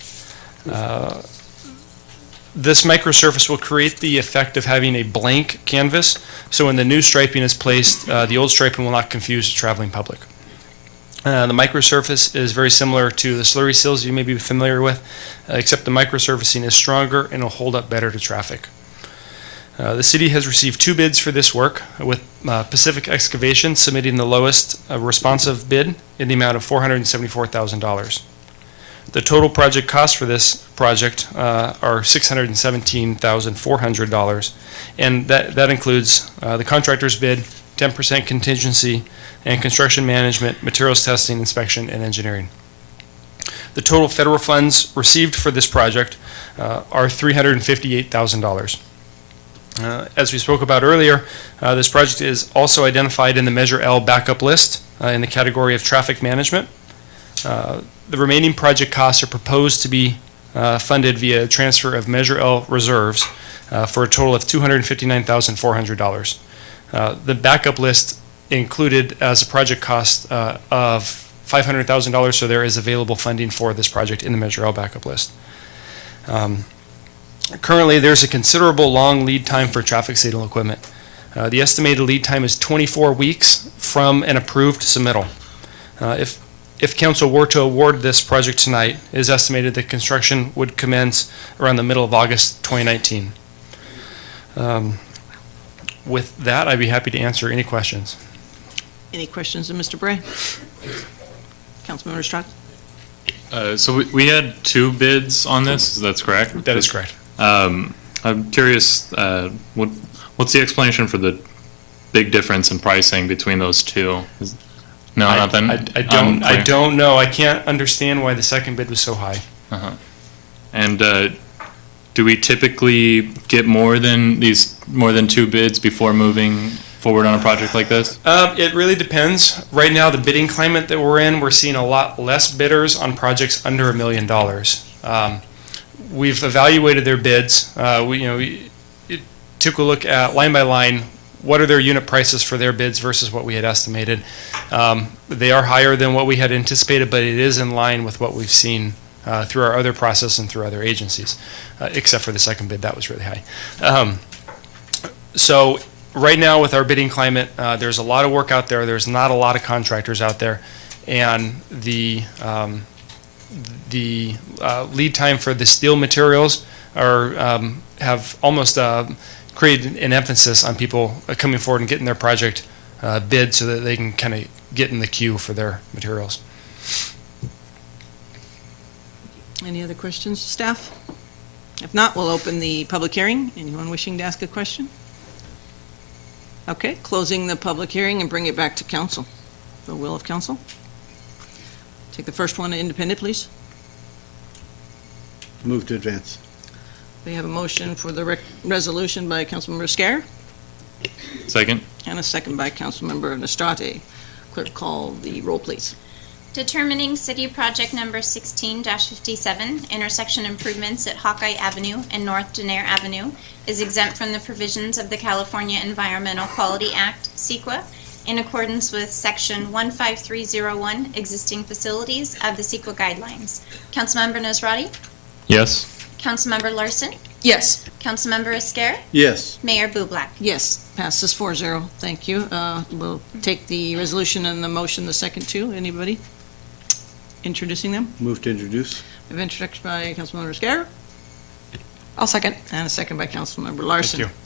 This microsurface will create the effect of having a blank canvas, so when the new striping is placed, the old striping will not confuse the traveling public. The microsurface is very similar to the slurry seals you may be familiar with, except the microsurfacing is stronger and will hold up better to traffic. The city has received 2 bids for this work, with Pacific Excavation submitting the lowest responsive bid in the amount of $474,000. The total project cost for this project are $617,400, and that includes the contractor's bid, 10% contingency, and construction management, materials testing, inspection, and engineering. The total federal funds received for this project are $358,000. As we spoke about earlier, this project is also identified in the Measure L backup list in the category of traffic management. The remaining project costs are proposed to be funded via transfer of Measure L reserves for a total of $259,400. The backup list included as a project cost of $500,000, so there is available funding for this project in the Measure L backup list. Currently, there's a considerable long lead time for traffic signal equipment. The estimated lead time is 24 weeks from an approved submittal. If council were to award this project tonight, it is estimated that construction would commence around the middle of August 2019. With that, I'd be happy to answer any questions. Any questions of Mr. Bray? Councilmember Estrada? So we had 2 bids on this, that's correct? That is correct. I'm curious, what's the explanation for the big difference in pricing between those 2? Nothing? I don't know. I can't understand why the second bid was so high. And do we typically get more than 2 bids before moving forward on a project like this? It really depends. Right now, the bidding climate that we're in, we're seeing a lot less bidders on projects under $1 million. We've evaluated their bids. We took a look at line by line, what are their unit prices for their bids versus what we had estimated. They are higher than what we had anticipated, but it is in line with what we've seen through our other process and through other agencies, except for the second bid, that was really high. So right now with our bidding climate, there's a lot of work out there. There's not a lot of contractors out there, and the lead time for the steel materials have almost created an emphasis on people coming forward and getting their project bid so that they can kind of get in the queue for their materials. Any other questions, staff? If not, we'll open the public hearing. Anyone wishing to ask a question? Okay, closing the public hearing and bring it back to council. The will of council. Take the first one, independent, please. Move to advance. We have a motion for the resolution by Councilmember Scare. Second. And a second by Councilmember Nastrate. Clerk, call the roll, please. Determining city project number 16-57, intersection improvements at Hawkeye Avenue and North Denair Avenue, is exempt from the provisions of the California Environmental Quality Act, CEQA, in accordance with Section 15301, existing facilities of the CEQA guidelines. Councilmember Nazrati? Yes. Councilmember Larson? Yes. Councilmember Esquer? Yes. Mayor Bublak? Yes, passes 4-0. Thank you. We'll take the resolution and the motion, the second two. Anybody? Introducing them? Move to introduce. We have introduction by Councilmember Scare. I'll second. And a second by Councilmember Larson. Thank you.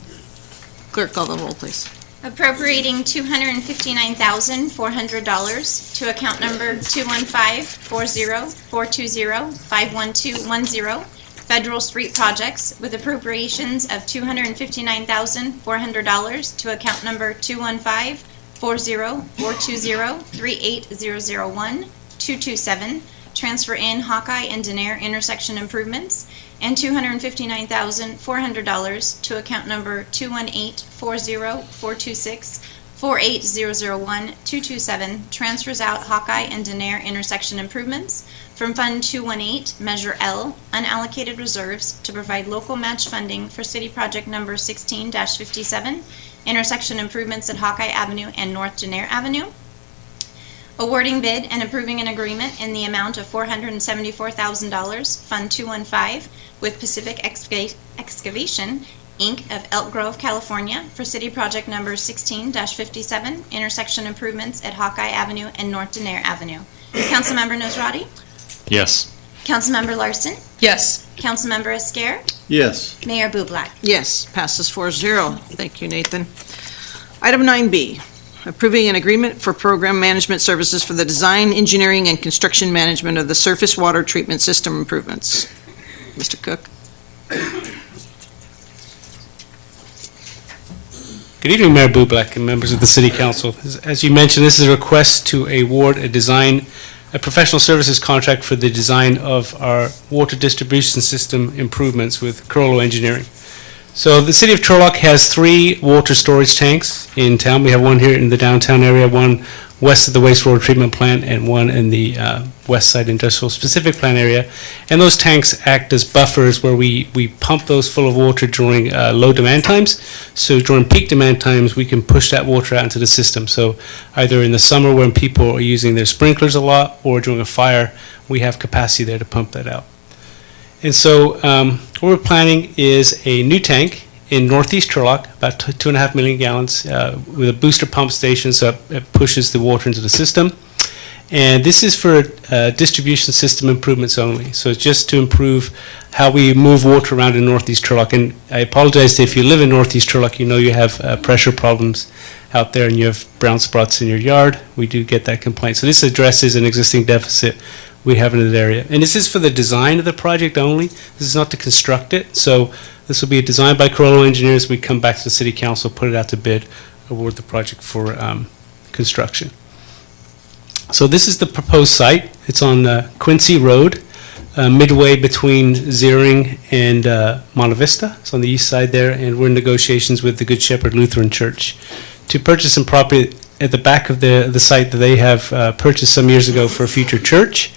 Clerk, call the roll, please. Appropriating $259,400 to account number 215-40-420-51210, Federal Street Projects, with appropriations of $259,400 to account number 215-40-420-38001, 227, transfer in Hawkeye and Denair intersection improvements, and $259,400 to account number 218-40-426-48001, 227, transfers out Hawkeye and Denair intersection improvements from Fund 218, Measure L, unallocated reserves to provide local match funding for City Project Number 16-57, intersection improvements at Hawkeye Avenue and North Denair Avenue. Awarding bid and approving an agreement in the amount of $474,000, Fund 215, with Pacific Excavation, Inc. of Elk Grove, California, for City Project Number 16-57, intersection improvements at Hawkeye Avenue and North Denair Avenue. Councilmember Nosrati? Yes. Councilmember Larson? Yes. Councilmember Esquer? Yes. Mayor Bublak? Yes, passes 4-0. Thank you, Nathan. Item 9B, approving an agreement for program management services for the design, engineering, and construction management of the surface water treatment system improvements. Mr. Cook? Good evening, Mayor Bublak and members of the City Council. As you mentioned, this is a request to award a professional services contract for the design of our water distribution system improvements with Carollo Engineering. So the City of Turlock has 3 water storage tanks in town. We have one here in the downtown area, one west of the wastewater treatment plant, and one in the west side industrial specific plant area. And those tanks act as buffers where we pump those full of water during low demand times. So during peak demand times, we can push that water out into the system. So either in the summer when people are using their sprinklers a lot, or during a fire, we have capacity there to pump that out. And so what we're planning is a new tank in northeast Turlock, about 2.5 million gallons, with a booster pump station, so it pushes the water into the system. And this is for distribution system improvements only. So it's just to improve how we move water around in northeast Turlock. And I apologize if you live in northeast Turlock, you know you have pressure problems out there and you have brown spots in your yard. We do get that complaint. So this addresses an existing deficit we have in that area. And this is for the design of the project only. This is not to construct it. So this will be a design by Carollo Engineers. We come back to the City Council, put it out to bid, award the project for construction. So this is the proposed site. It's on Quincy Road, midway between Ziering and Monte Vista. It's on the east side there, and we're in negotiations with the Good Shepherd Lutheran Church to purchase some property at the back of the site that they have purchased some years ago for a future church.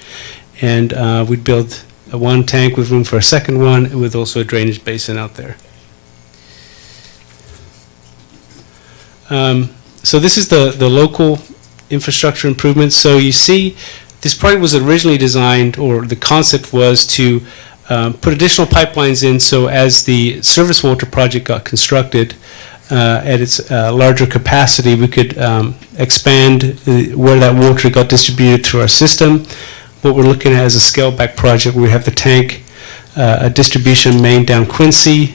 And we'd build one tank with room for a second one, with also a drainage basin out there. So this is the local infrastructure improvements. So you see, this project was originally designed, or the concept was to put additional pipelines in, so as the surface water project got constructed at its larger capacity, we could expand where that water got distributed through our system. What we're looking at is a scaled-back project where we have the tank, a distribution main down Quincy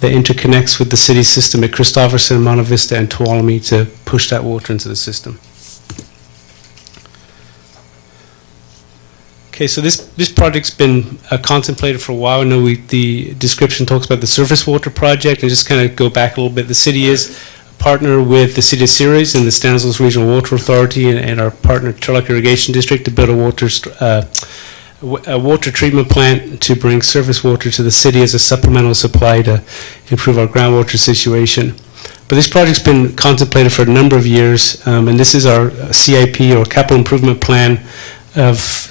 that interconnects with the city system at Christopherson, Monte Vista, and Tuolumne to push that water into the system. Okay, so this project's been contemplated for a while. I know the description talks about the surface water project, and just kind of go back a little bit. The city is a partner with the City of Ceres and the Stanislaus Regional Water Authority and our partner Turlock Irrigation District to build a water treatment plant to bring surface water to the city as a supplemental supply to improve our groundwater situation. But this project's been contemplated for a number of years, and this is our CIP, or capital improvement plan, of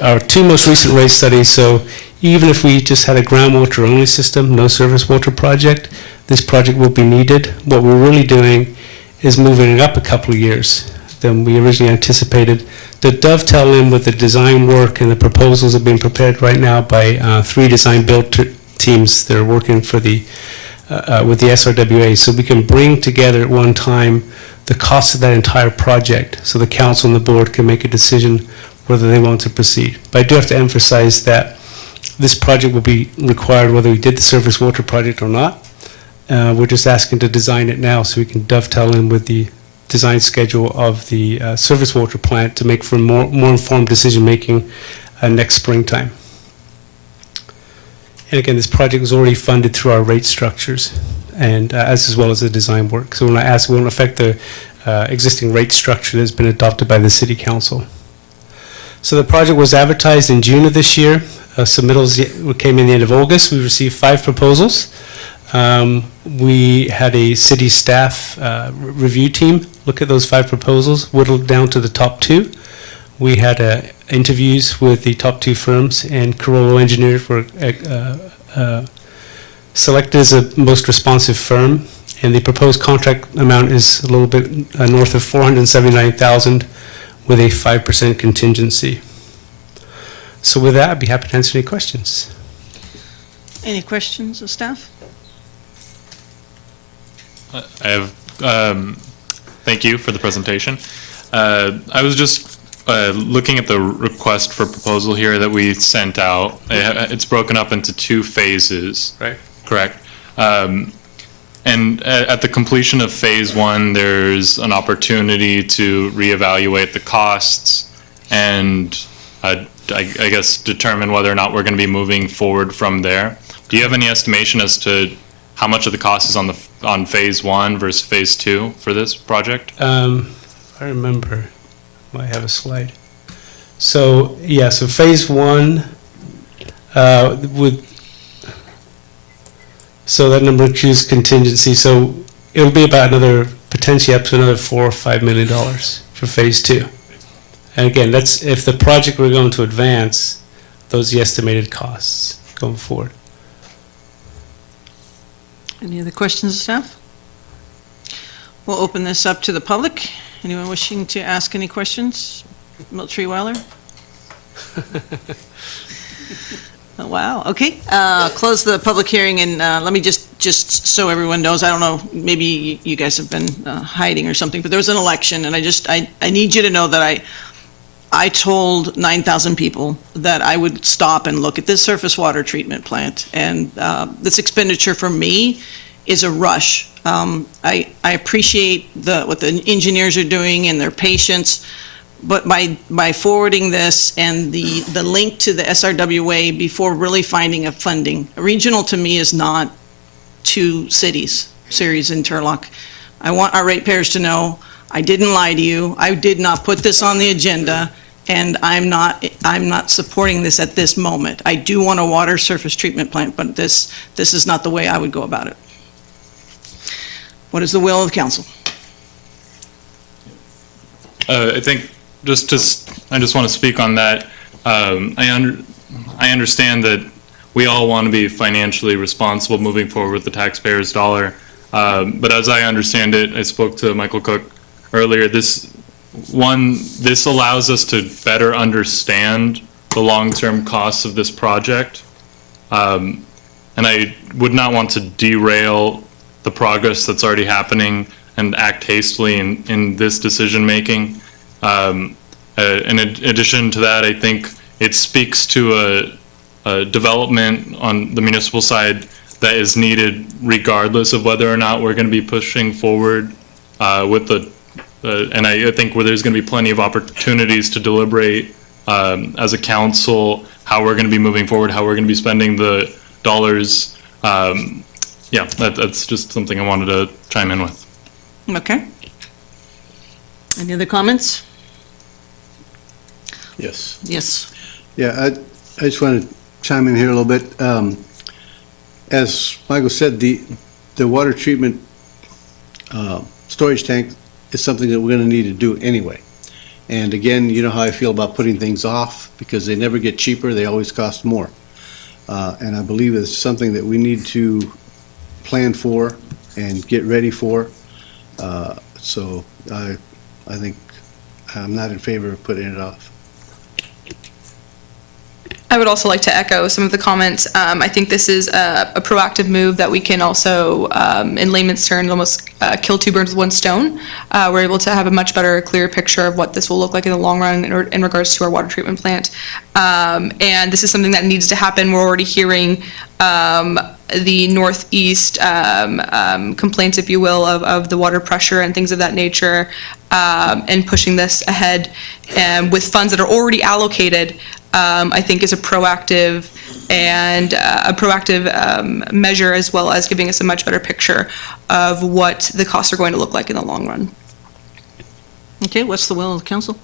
our 2 most recent rate studies. So even if we just had a groundwater only system, no surface water project, this project will be needed. What we're really doing is moving it up a couple of years than we originally anticipated, to dovetail in with the design work, and the proposals are being prepared right now by 3 design build teams that are working for with the SRWA, so we can bring together at one time the cost of that entire project, so the council and the board can make a decision whether they want to proceed. But I do have to emphasize that this project will be required whether we did the surface water project or not, We're just asking to design it now so we can dovetail in with the design schedule of the surface water plant to make for more informed decision-making next springtime. And again, this project was already funded through our rate structures and as well as the design work. So we won't affect the existing rate structure that's been adopted by the City Council. So the project was advertised in June of this year. Submittals came in the end of August. We received 5 proposals. We had a city staff review team look at those 5 proposals, whittled down to the top 2. We had interviews with the top 2 firms, and Carollo Engineers were selected as the most responsive firm. And the proposed contract amount is a little bit north of $479,000 with a 5% contingency. So with that, I'd be happy to answer any questions. Any questions of staff? I have, thank you for the presentation. I was just looking at the request for proposal here that we sent out. It's broken up into 2 phases. Right. Correct. And at the completion of phase 1, there's an opportunity to reevaluate the costs and I guess determine whether or not we're going to be moving forward from there. Do you have any estimation as to how much of the cost is on phase 1 versus phase 2 for this project? I remember. I might have a slide. So yeah, so phase 1 so that number includes contingency. So it'll be about potentially up to another $4 or $5 million for phase 2. And again, that's if the project we're going to advance, those are the estimated costs going forward. Any other questions of staff? We'll open this up to the public. Anyone wishing to ask any questions? Moultrie Weiler? Oh, wow, okay. Close the public hearing, and let me just so everyone knows, I don't know, maybe you guys have been hiding or something, but there was an election, and I need you to know that I told 9,000 people that I would stop and look at this surface water treatment plant, and this expenditure for me is a rush. I appreciate what the engineers are doing and their patience, but by forwarding this and the link to the SRWA before really finding a funding, regional to me is not 2 cities in Turlock. I want our ratepayers to know I didn't lie to you. I did not put this on the agenda, and I'm not supporting this at this moment. I do want a water surface treatment plant, but this is not the way I would go about it. What is the will of the council? I think I just want to speak on that. I understand that we all want to be financially responsible moving forward with the taxpayers' dollar. But as I understand it, I spoke to Michael Cook earlier, this allows us to better understand the long-term costs of this project. And I would not want to derail the progress that's already happening and act hastily in this decision-making. In addition to that, I think it speaks to a development on the municipal side that is needed regardless of whether or not we're going to be pushing forward with and I think where there's going to be plenty of opportunities to deliberate as a council how we're going to be moving forward, how we're going to be spending the dollars. Yeah, that's just something I wanted to chime in with. Okay. Any other comments? Yes. Yes. Yeah, I just want to chime in here a little bit. As Michael said, the water treatment storage tank is something that we're going to need to do anyway. And again, you know how I feel about putting things off because they never get cheaper, they always cost more. And I believe it's something that we need to plan for and get ready for. So I think I'm not in favor of putting it off. I would also like to echo some of the comments. I think this is a proactive move that we can also, in layman's terms, almost kill 2 birds with 1 stone. We're able to have a much better, clearer picture of what this will look like in the long run in regards to our water treatment plant. And this is something that needs to happen. We're already hearing the northeast complaints, if you will, of the water pressure and things of that nature, and pushing this ahead with funds that are already allocated, I think is a proactive measure, as well as giving us a much better picture of what the costs are going to look like in the long run. Okay, what's the will of the council?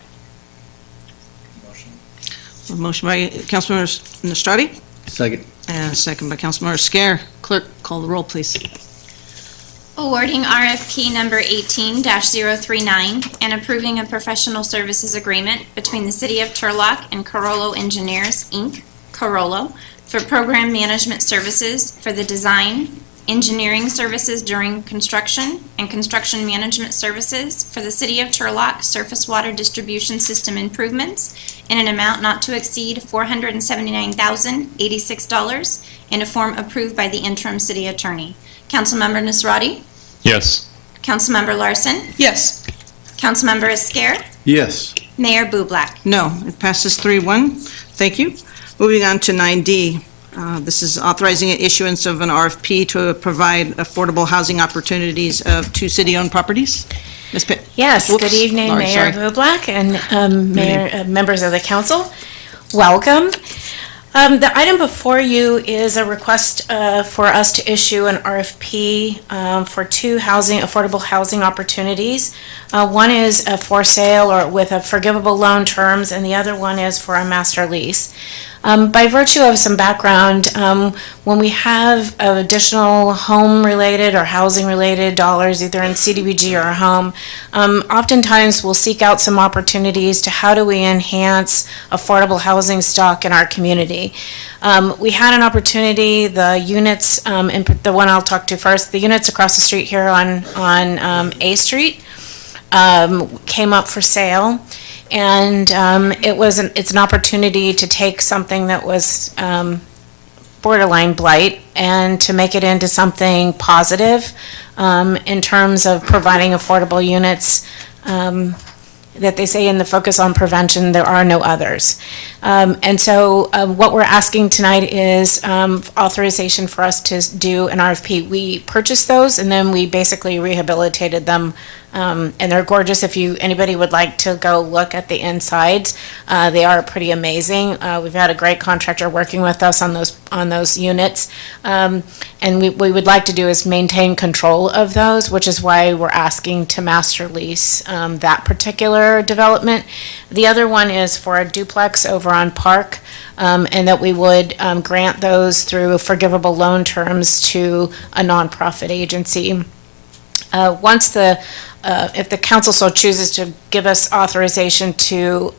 A motion by Councilmember Nastrati, Second. and a second by Councilmember Scare. Clerk, call the roll, please. Awarding RFP number 18-039 and approving a professional services agreement between the City of Turlock and Carollo Engineers, Inc., Carollo, for program management services for the design, engineering services during construction, and construction management services for the City of Turlock surface water distribution system improvements in an amount not to exceed $479,086 in a form approved by the interim city attorney. Councilmember Nasrati? Yes. Councilmember Larson? Yes. Councilmember Esquer? Yes. Mayor Bublak? No, it passes 3-1. Thank you. Moving on to 9D. This is authorizing an issuance of an RFP to provide affordable housing opportunities of 2 city-owned properties. Ms. Pitt? Yes, Whoops. good evening, Sorry, Mayor sorry. Bublak and members of the council. Welcome. The item before you is a request for us to issue an RFP for 2 affordable housing opportunities. One is for sale or with a forgivable loan terms, and the other one is for a master lease. By virtue of some background, when we have additional home-related or housing-related dollars, either in CDBG or a home, oftentimes we'll seek out some opportunities to how do we enhance affordable housing stock in our community. We had an opportunity, the units, the one I'll talk to first, the units across the street here on A Street came up for sale. And it's an opportunity to take something that was borderline blight and to make it into something positive in terms of providing affordable units. That they say in the focus on prevention, there are no others. And so what we're asking tonight is authorization for us to do an RFP. We purchased those and then we basically rehabilitated them. And they're gorgeous. If anybody would like to go look at the insides, they are pretty amazing. We've had a great contractor working with us on those units. And what we would like to do is maintain control of those, which is why we're asking to master lease that particular development. The other one is for a duplex over on Park, and that we would grant those through forgivable loan terms to a nonprofit agency. If the council so chooses to give us authorization to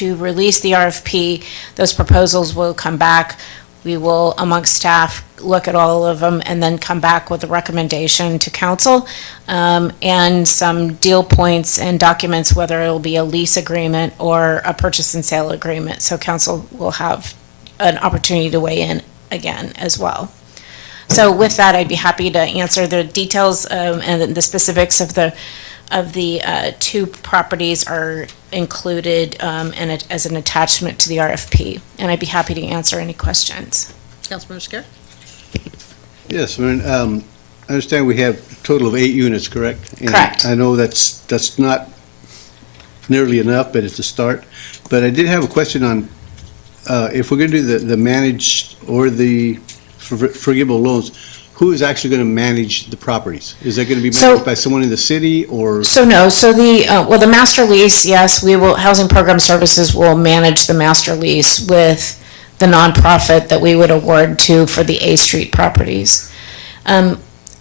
release the RFP, those proposals will come back. We will, amongst staff, look at all of them and then come back with a recommendation to council and some deal points and documents, whether it'll be a lease agreement or a purchase and sale agreement. So council will have an opportunity to weigh in again as well. So with that, I'd be happy to answer the details and the specifics of the 2 properties are included as an attachment to the RFP, and I'd be happy to answer any questions. Councilmember Scare? Yes, I understand we have a total of 8 units, correct? And Correct. I know that's not nearly enough, but it's a start. But I did have a question on if we're going to do the managed or the forgivable loans, who is actually going to manage the properties? Is that going to be managed by someone in the city or? So no, so the master lease, yes, Housing Program Services will manage the master lease with the nonprofit that we would award to for the A Street properties.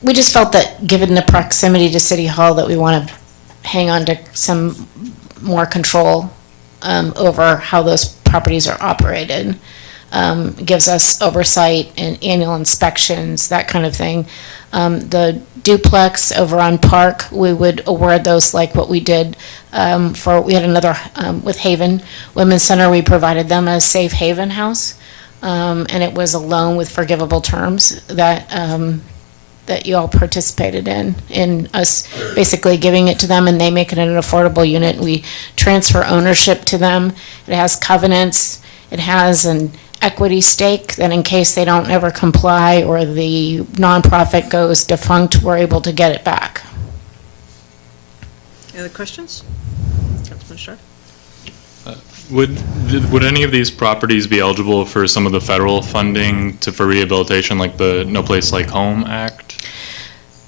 We just felt that given the proximity to City Hall that we want to hang on to some more control over how those properties are operated. Gives us oversight and annual inspections, that kind of thing. The duplex over on Park, we would award those like what we did we had another with Haven Women's Center. We provided them a safe haven house, and it was a loan with forgivable terms that you all participated in us basically giving it to them, and they make it an affordable unit. We transfer ownership to them. It has covenants. It has an equity stake that in case they don't ever comply or the nonprofit goes defunct, we're able to get it back. Any other questions? Councilman Sharp? Would any of these properties be eligible for some of the federal funding for rehabilitation, like the No Place Like Home Act?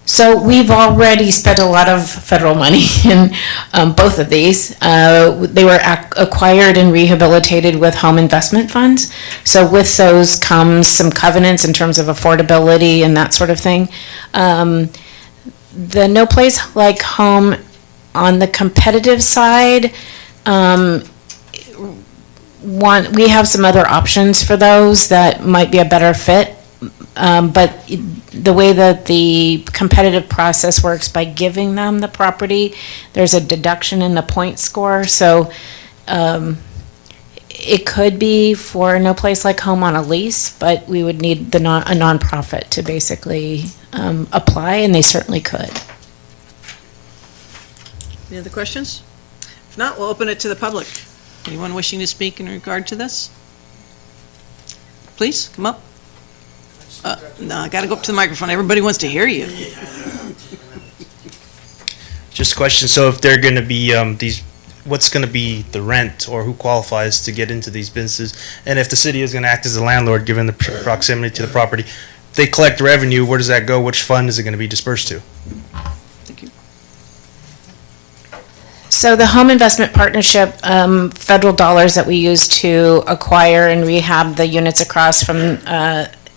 So we've already spent a lot of federal money in both of these. They were acquired and rehabilitated with home investment funds. So with those comes some covenants in terms of affordability and that sort of thing. The No Place Like Home, on the competitive side, we have some other options for those that might be a better fit. But the way that the competitive process works, by giving them the property, there's a deduction in the point score. So it could be for No Place Like Home on a lease, but we would need a nonprofit to basically apply, and they certainly could. Any other questions? If not, we'll open it to the public. Anyone wishing to speak in regard to this? Please, come up. No, I gotta go up to the microphone. Everybody wants to hear you. Just a question, so if they're gonna be, what's gonna be the rent, or who qualifies to get into these businesses? And if the city is gonna act as a landlord, given the proximity to the property, if they collect revenue, where does that go? Which fund is it gonna be dispersed to? So the Home Investment Partnership, federal dollars that we use to acquire and rehab the units across from,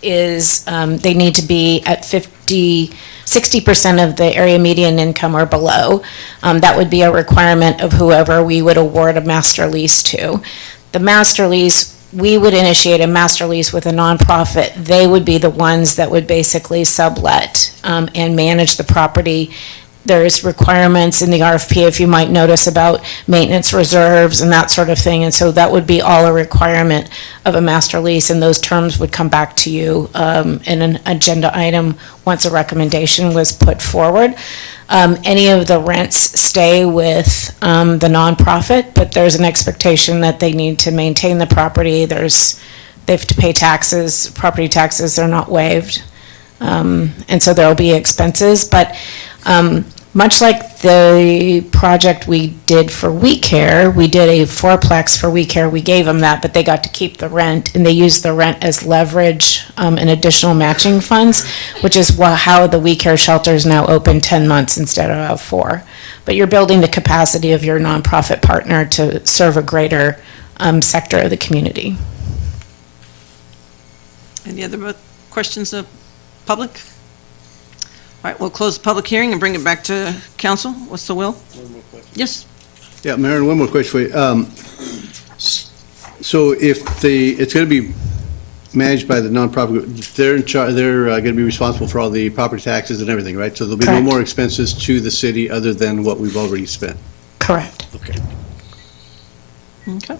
they need to be at 60% of the area median income or below. That would be a requirement of whoever we would award a master lease to. The master lease, we would initiate a master lease with a nonprofit. They would be the ones that would basically sublet and manage the property. There's requirements in the RFP, if you might notice, about maintenance reserves and that sort of thing. And so that would be all a requirement of a master lease, and those terms would come back to you in an agenda item once a recommendation was put forward. Any of the rents stay with the nonprofit, but there's an expectation that they need to maintain the property. They have to pay taxes, property taxes, they're not waived. And so there'll be expenses, but much like the project we did for We Care, we did a fourplex for We Care. We gave them that, but they got to keep the rent, and they used the rent as leverage and additional matching funds, which is how the We Care shelter is now open 10 months instead of 4. But you're building the capacity of your nonprofit partner to serve a greater sector of the community. Any other questions of public? All right, we'll close the public hearing and bring it back to council. What's the will? One more question. Yes. Yeah, Mayor, one more question for you. So if it's going to be managed by the nonprofit, they're in charge, they're going to be responsible for all the property taxes and everything, right? So there'll be no more expenses to the city other than what we've already spent? Correct. Okay. Okay.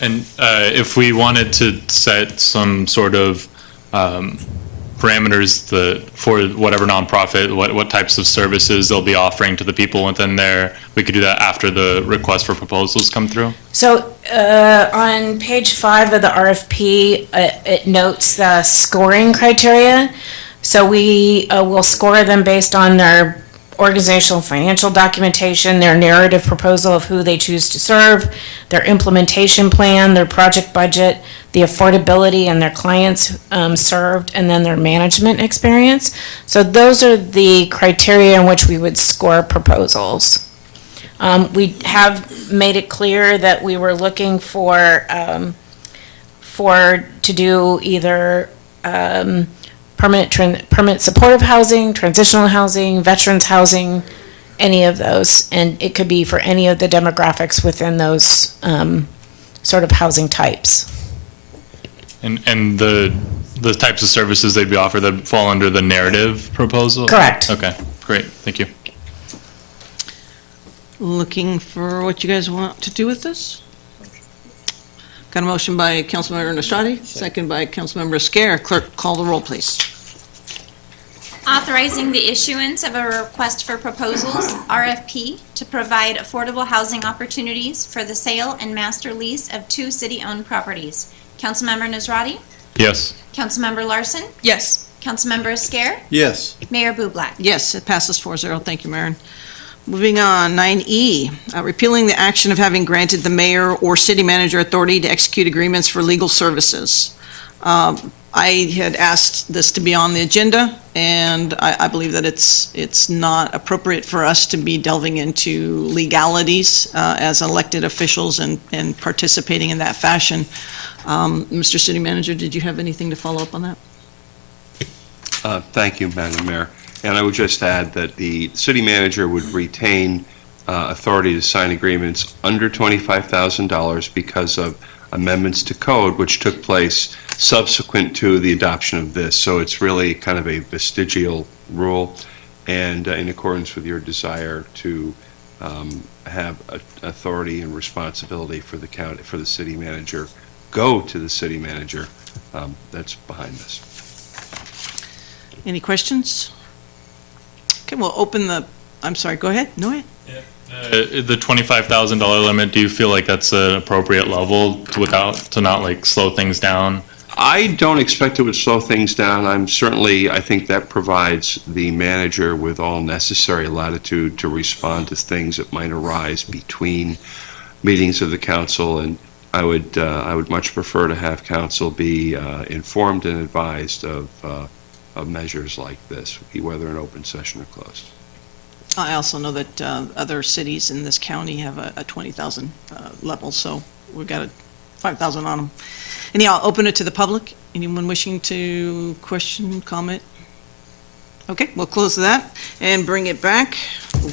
And if we wanted to set some sort of parameters for whatever nonprofit, what types of services they'll be offering to the people within there, we could do that after the request for proposals come through? So on page 5 of the RFP, it notes the scoring criteria. So we will score them based on their organizational financial documentation, their narrative proposal of who they choose to serve, their implementation plan, their project budget, the affordability and their clients served, and then their management experience. So those are the criteria in which we would score proposals. We have made it clear that we were looking to do either permanent supportive housing, transitional housing, veterans housing, any of those. And it could be for any of the demographics within those sort of housing types. And the types of services they'd be offered that fall under the narrative proposal? Correct. Okay, great, thank you. Looking for what you guys want to do with this? Got a motion by Councilmember Nastradi, second by Councilmember Scare. Clerk, call the roll, please. Authorizing the issuance of a request for proposals, RFP, to provide affordable housing opportunities for the sale and master lease of 2 city-owned properties. Councilmember Nazrati? Yes. Councilmember Larson? Yes. Councilmember Esquer? Yes. Mayor Bublak? Yes, it passes 4-0. Thank you, Maren. Moving on, 9E, repealing the action of having granted the mayor or city manager authority to execute agreements for legal services. I had asked this to be on the agenda, and I believe that it's not appropriate for us to be delving into legalities as elected officials and participating in that fashion. Mr. City Manager, did you have anything to follow up on that? Thank you, Madam Mayor. And I would just add that the city manager would retain authority to sign agreements under $25,000 because of amendments to code which took place subsequent to the adoption of this. So it's really kind of a vestigial rule, and in accordance with your desire to have authority and responsibility for the county, for the city manager, go to the city manager. That's behind this. Any questions? Okay, we'll open the, I'm sorry, go ahead. No, ahead. The $25,000 limit, do you feel like that's an appropriate level to not like slow things down? I don't expect it would slow things down. I think that provides the manager with all necessary latitude to respond to things that might arise between meetings of the council, and I would much prefer to have council be informed and advised of measures like this, whether in open session or closed. I also know that other cities in this county have a 20,000 level, so we've got a 5,000 on them. Anyhow, I'll open it to the public. Anyone wishing to question, comment? Okay, we'll close that and bring it back.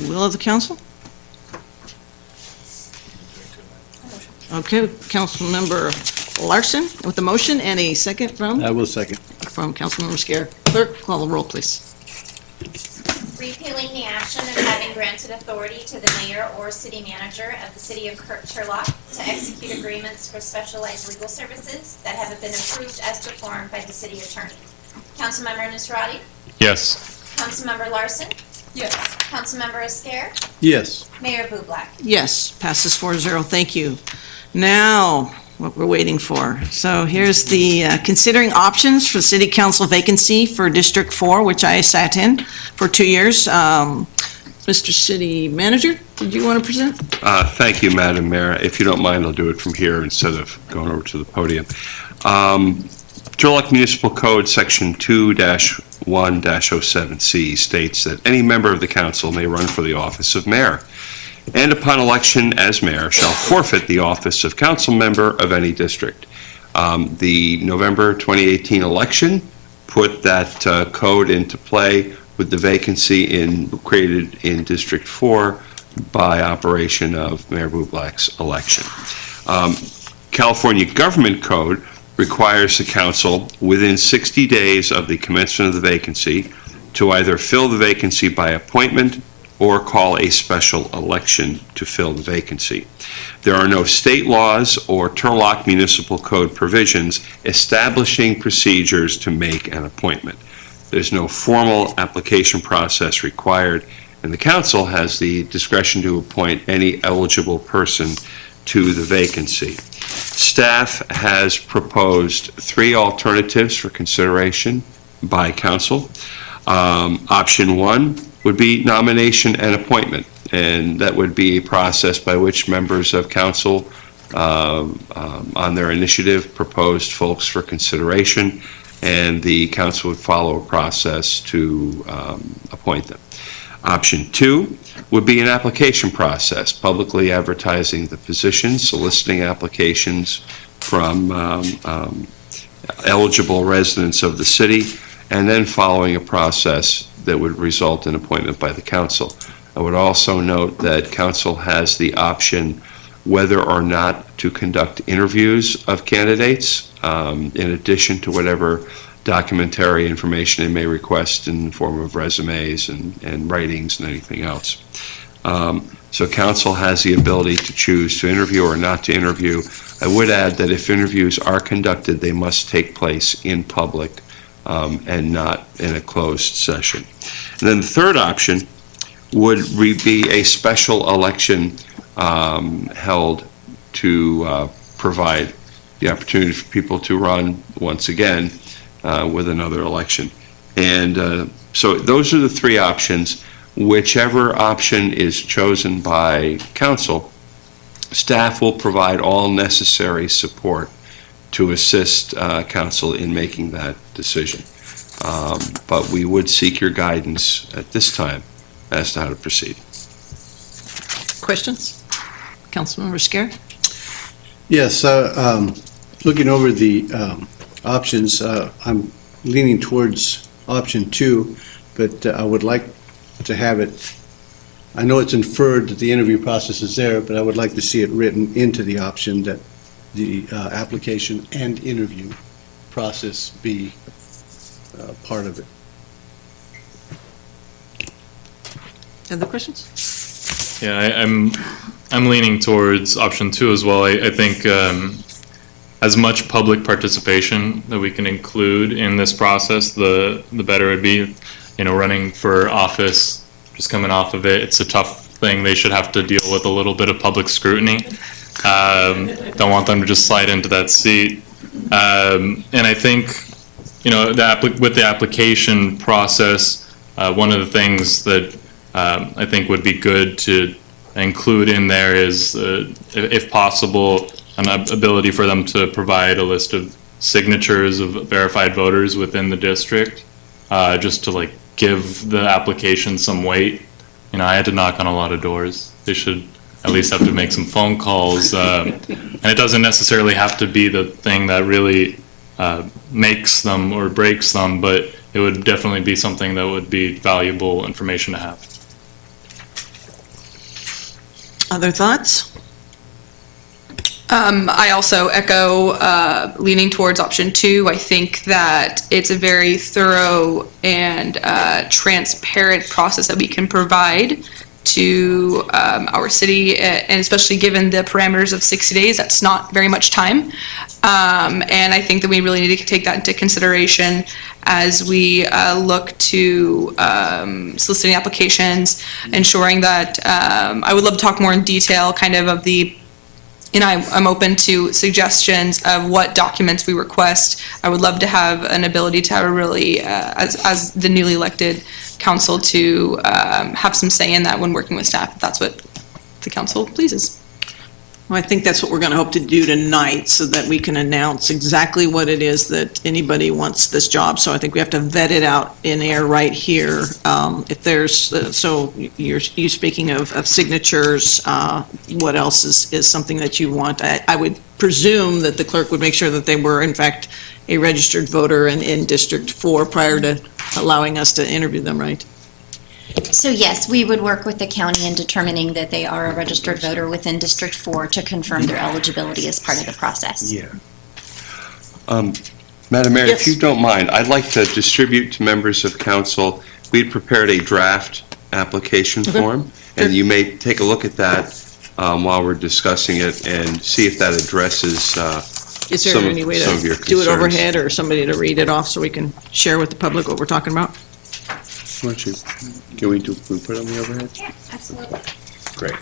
Will of the council? Okay, Councilmember Larson with the motion, and a second from? I will second. From Councilmember Scare. Clerk, call the roll, please. Repealing the action of having granted authority to the mayor or city manager of the city of Turlock to execute agreements for specialized legal services that have been approved as to form by the city attorney. Councilmember Nazrati? Yes. Councilmember Larson? Yes. Councilmember Esquer? Yes. Mayor Bublak? Yes, passes 4-0. Thank you. Now, what we're waiting for. So here's the considering options for city council vacancy for District 4, which I sat in for 2 years. Mr. City Manager, did you want to present? Thank you, Madam Mayor. If you don't mind, I'll do it from here instead of going over to the podium. Turlock Municipal Code, Section 2-1-07C states that any member of the council may run for the office of mayor, and upon election as mayor shall forfeit the office of council member of any district. The November 2018 election put that code into play with the vacancy created in District 4 by operation of Mayor Bublak's election. California Government Code requires the council within 60 days of the commencement of the vacancy to either fill the vacancy by appointment or call a special election to fill the vacancy. There are no state laws or Turlock Municipal Code provisions establishing procedures to make an appointment. There's no formal application process required, and the council has the discretion to appoint any eligible person to the vacancy. Staff has proposed 3 alternatives for consideration by council. Option 1 would be nomination and appointment, and that would be a process by which members of council on their initiative proposed folks for consideration, and the council would follow a process to appoint them. Option 2 would be an application process, publicly advertising the position, soliciting applications from eligible residents of the city, and then following a process that would result in appointment by the council. I would also note that council has the option whether or not to conduct interviews of candidates, in addition to whatever documentary information they may request in the form of resumes and writings and anything else. So council has the ability to choose to interview or not to interview. I would add that if interviews are conducted, they must take place in public and not in a closed session. And then the third option would be a special election held to provide the opportunity for people to run once again with another election. And so those are the three options. Whichever option is chosen by council, staff will provide all necessary support to assist council in making that decision. But we would seek your guidance at this time as to how to proceed. Questions? Councilmember Scarrett? Yes, looking over the options, I'm leaning towards option 2, but I would like to have it, I know it's inferred that the interview process is there, but I would like to see it written into the option that the application and interview process be part of it. Other questions? Yeah, I'm leaning towards option 2 as well. I think as much public participation that we can include in this process, the better it'd be. You know, running for office, just coming off of it, it's a tough thing. They should have to deal with a little bit of public scrutiny. Don't want them to just slide into that seat. And I think, you know, with the application process, one of the things that I think would be good to include in there is, if possible, an ability for them to provide a list of signatures of verified voters within the district, just to like give the application some weight. You know, I had to knock on a lot of doors. They should at least have to make some phone calls, and it doesn't necessarily have to be the thing that really makes them or breaks them, but it would definitely be something that would be valuable information to have. Other thoughts? I also echo leaning towards option 2. I think that it's a very thorough and transparent process that we can provide to our city, and especially given the parameters of 60 days, that's not very much time. And I think that we really need to take that into consideration as we look to soliciting applications, ensuring that I would love to talk more in detail kind of the, and I'm open to suggestions of what documents we request. I would love to have an ability to have a really, as the newly elected council, to have some say in that when working with staff, if that's what the council pleases. Well, I think that's what we're going to hope to do tonight, so that we can announce exactly what it is that anybody wants this job. So I think we have to vet it out in air right here. If there's, so you speaking of signatures, what else is something that you want? I would presume that the clerk would make sure that they were in fact a registered voter in District 4 prior to allowing us to interview them, right? So yes, we would work with the county in determining that they are a registered voter within District 4 to confirm their eligibility as part of the process. Yeah. Madam Mayor, if you don't mind, I'd like to distribute to members of council, we'd prepared a draft application form, and you may take a look at that while we're discussing it and see if that addresses Is there any way some of your to do it concerns. overhead, or somebody to read it off so we can share with the public what we're talking about? Why don't you, can we put it on the overhead? Yeah, absolutely. Great.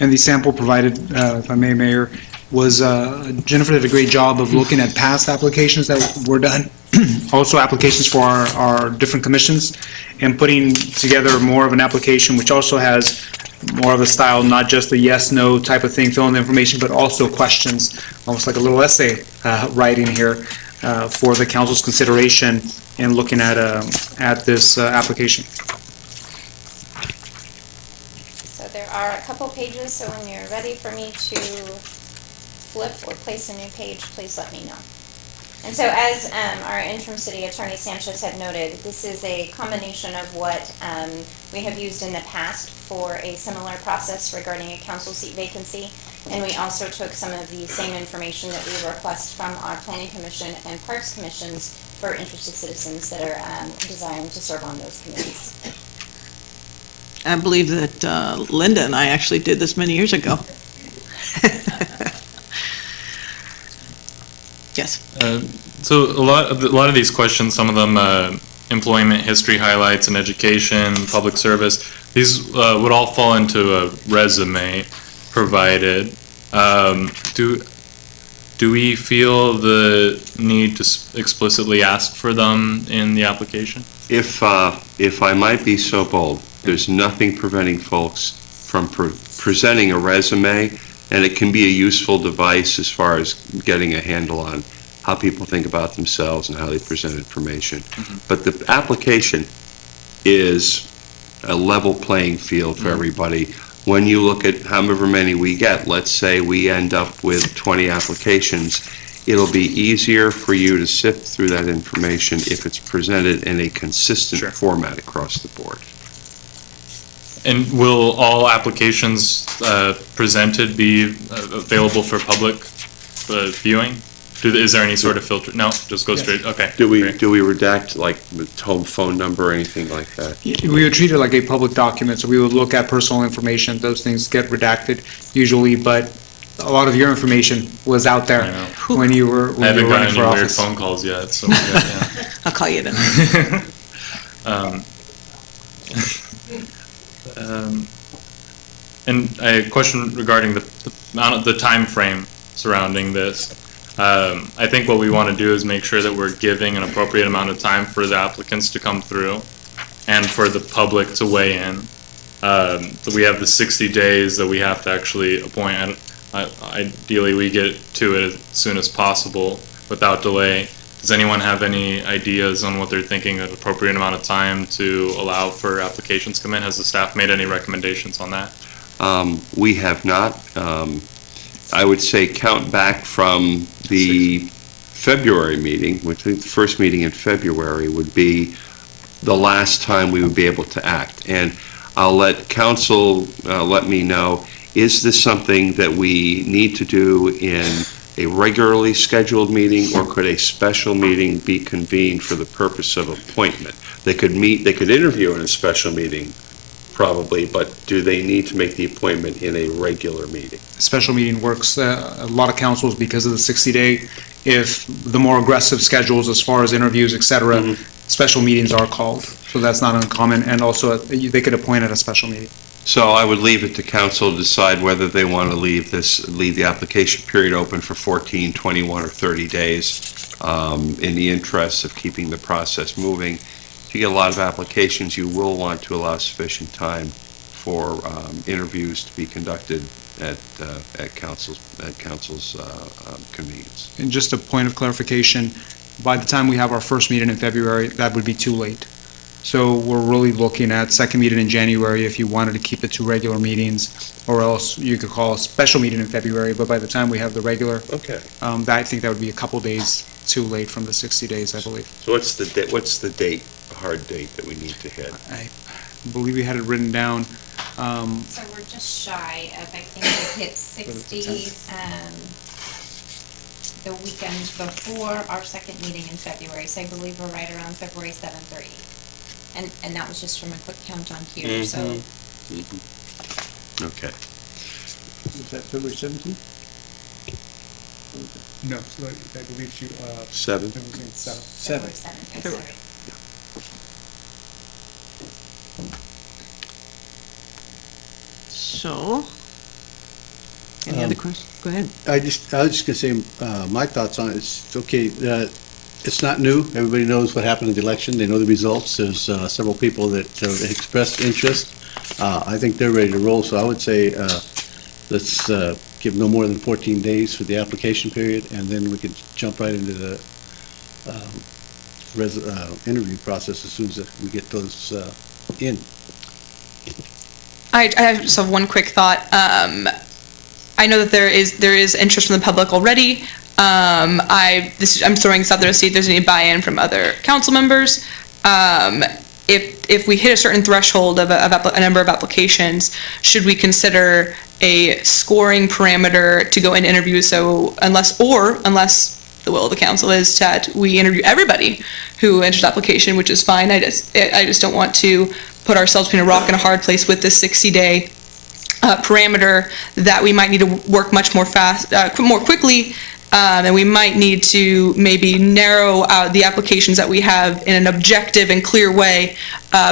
And the sample provided, if I may, Mayor, was Jennifer did a great job of looking at past applications that were done, also applications for our different commissions, and putting together more of an application which also has more of a style, not just a yes, no type of thing, fill in the information, but also questions, almost like a little essay writing here for the council's consideration in looking at this application. So there are a couple pages, so when you're ready for me to flip or place a new page, please let me know. And so as our interim city attorney Sanchez had noted, this is a combination of what we have used in the past for a similar process regarding a council seat vacancy. And we also took some of the same information that we request from our planning commission and parks commissions for interested citizens that are desiring to serve on those committees. I believe that Linda and I actually did this many years ago. Yes. So a lot of these questions, some of them employment history highlights and education, public service, these would all fall into a resume provided. Do we feel the need to explicitly ask for them in the application? If I might be so bold, there's nothing preventing folks from presenting a resume, and it can be a useful device as far as getting a handle on how people think about themselves and how they present information. But the application is a level playing field for everybody. When you look at however many we get, let's say we end up with 20 applications, it'll be easier for you to sift through that information if it's presented in a consistent format across the board. And will all applications presented be available for public viewing? Is there any sort of filter? No, just go straight, okay. Do we redact like the home phone number or anything like that? We would treat it like a public document, so we would look at personal information. Those things get redacted usually, but a lot of your information was out there when you were I haven't running gotten for any weird office. phone calls yet, so yeah. I'll call you then. And a question regarding the amount of the time frame surrounding this. I think what we want to do is make sure that we're giving an appropriate amount of time for the applicants to come through and for the public to weigh in. So we have the 60 days that we have to actually appoint, and ideally we get to it as soon as possible without delay. Does anyone have any ideas on what they're thinking an appropriate amount of time to allow for applications to come in? Has the staff made any recommendations on that? We have not. I would say count back from the February meeting, which I think the first meeting in February would be the last time we would be able to act. And I'll let council let me know, is this something that we need to do in a regularly scheduled meeting, or could a special meeting be convened for the purpose of appointment? They could interview in a special meeting, probably, but do they need to make the appointment in a regular meeting? Special meeting works. A lot of councils, because of the 60-day, if the more aggressive schedules as far as interviews, et cetera, special meetings are called. So that's not uncommon, and also they could appoint at a special meeting. So I would leave it to council to decide whether they want to leave the application period open for 14, 21, or 30 days in the interest of keeping the process moving. If you get a lot of applications, you will want to allow sufficient time for interviews to be conducted at council's convenience. And just a point of clarification, by the time we have our first meeting in February, that would be too late. So we're really looking at second meeting in January if you wanted to keep it to regular meetings, or else you could call a special meeting in February, but by the time we have the regular, I think that would be a couple days too late from the 60 days, I believe. So what's the date, the hard date that we need to hit? I believe we had it written down. So we're just shy of, I think we hit 60, the weekend before our second meeting in February, so I believe we're right around February 7th or 8th. And that was just from a quick count on here, so. Okay. Is that February 17th? No, I believe you, 7? February 7th, I'm sorry. So, any other questions? Go ahead. I was just gonna say, my thoughts on it is, okay, it's not new. Everybody knows what happened in the election. They know the results. There's several people that expressed interest. I think they're ready to roll, so I would say, let's give no more than 14 days for the application period, and then we could jump right into the interview process as soon as we get those in. I just have one quick thought. I know that there is interest from the public already. I'm throwing this out there to see if there's any buy-in from other council members. If we hit a certain threshold of a number of applications, should we consider a scoring parameter to go and interview? So unless the will of the council is that we interview everybody who enters the application, which is fine. I just don't want to put ourselves between a rock and a hard place with this 60-day parameter that we might need to work much more more quickly, and we might need to maybe narrow out the applications that we have in an objective and clear way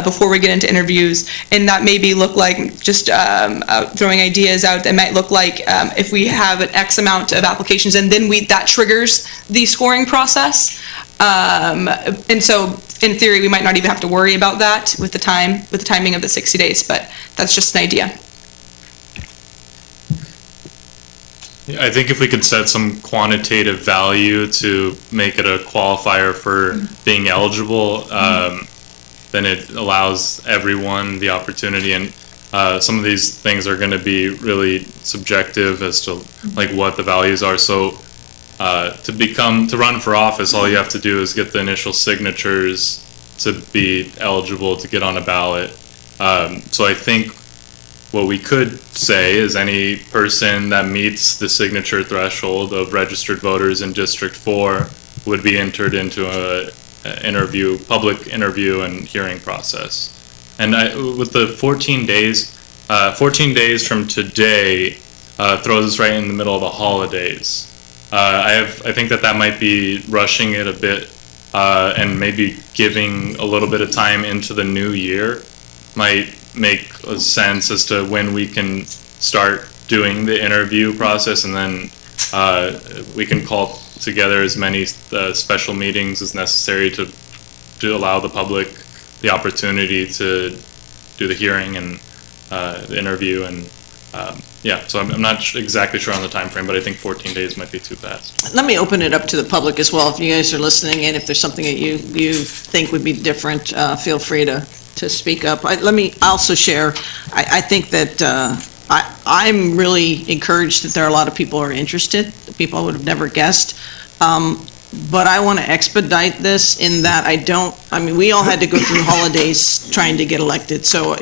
before we get into interviews. And that maybe look like, just throwing ideas out, that might look like if we have an X amount of applications and then that triggers the scoring process. And so in theory, we might not even have to worry about that with the timing of the 60 days, but that's just an idea. I think if we could set some quantitative value to make it a qualifier for being eligible, then it allows everyone the opportunity. And some of these things are going to be really subjective as to like what the values are. So to run for office, all you have to do is get the initial signatures to be eligible to get on a ballot. So I think what we could say is any person that meets the signature threshold of registered voters in District 4 would be entered into a public interview and hearing process. And with the 14 days from today throws us right in the middle of the holidays. I think that might be rushing it a bit, and maybe giving a little bit of time into the new year might make sense as to when we can start doing the interview process, and then we can call together as many special meetings as necessary to allow the public the opportunity to do the hearing and the interview. And so I'm not exactly sure on the time frame, but I think 14 days might be too fast. Let me open it up to the public as well. If you guys are listening in, if there's something that you think would be different, feel free to speak up. Let me also share, I think that I'm really encouraged that there are a lot of people who are interested, people I would have never guessed. But I want to expedite this in that we all had to go through holidays trying to get elected. So,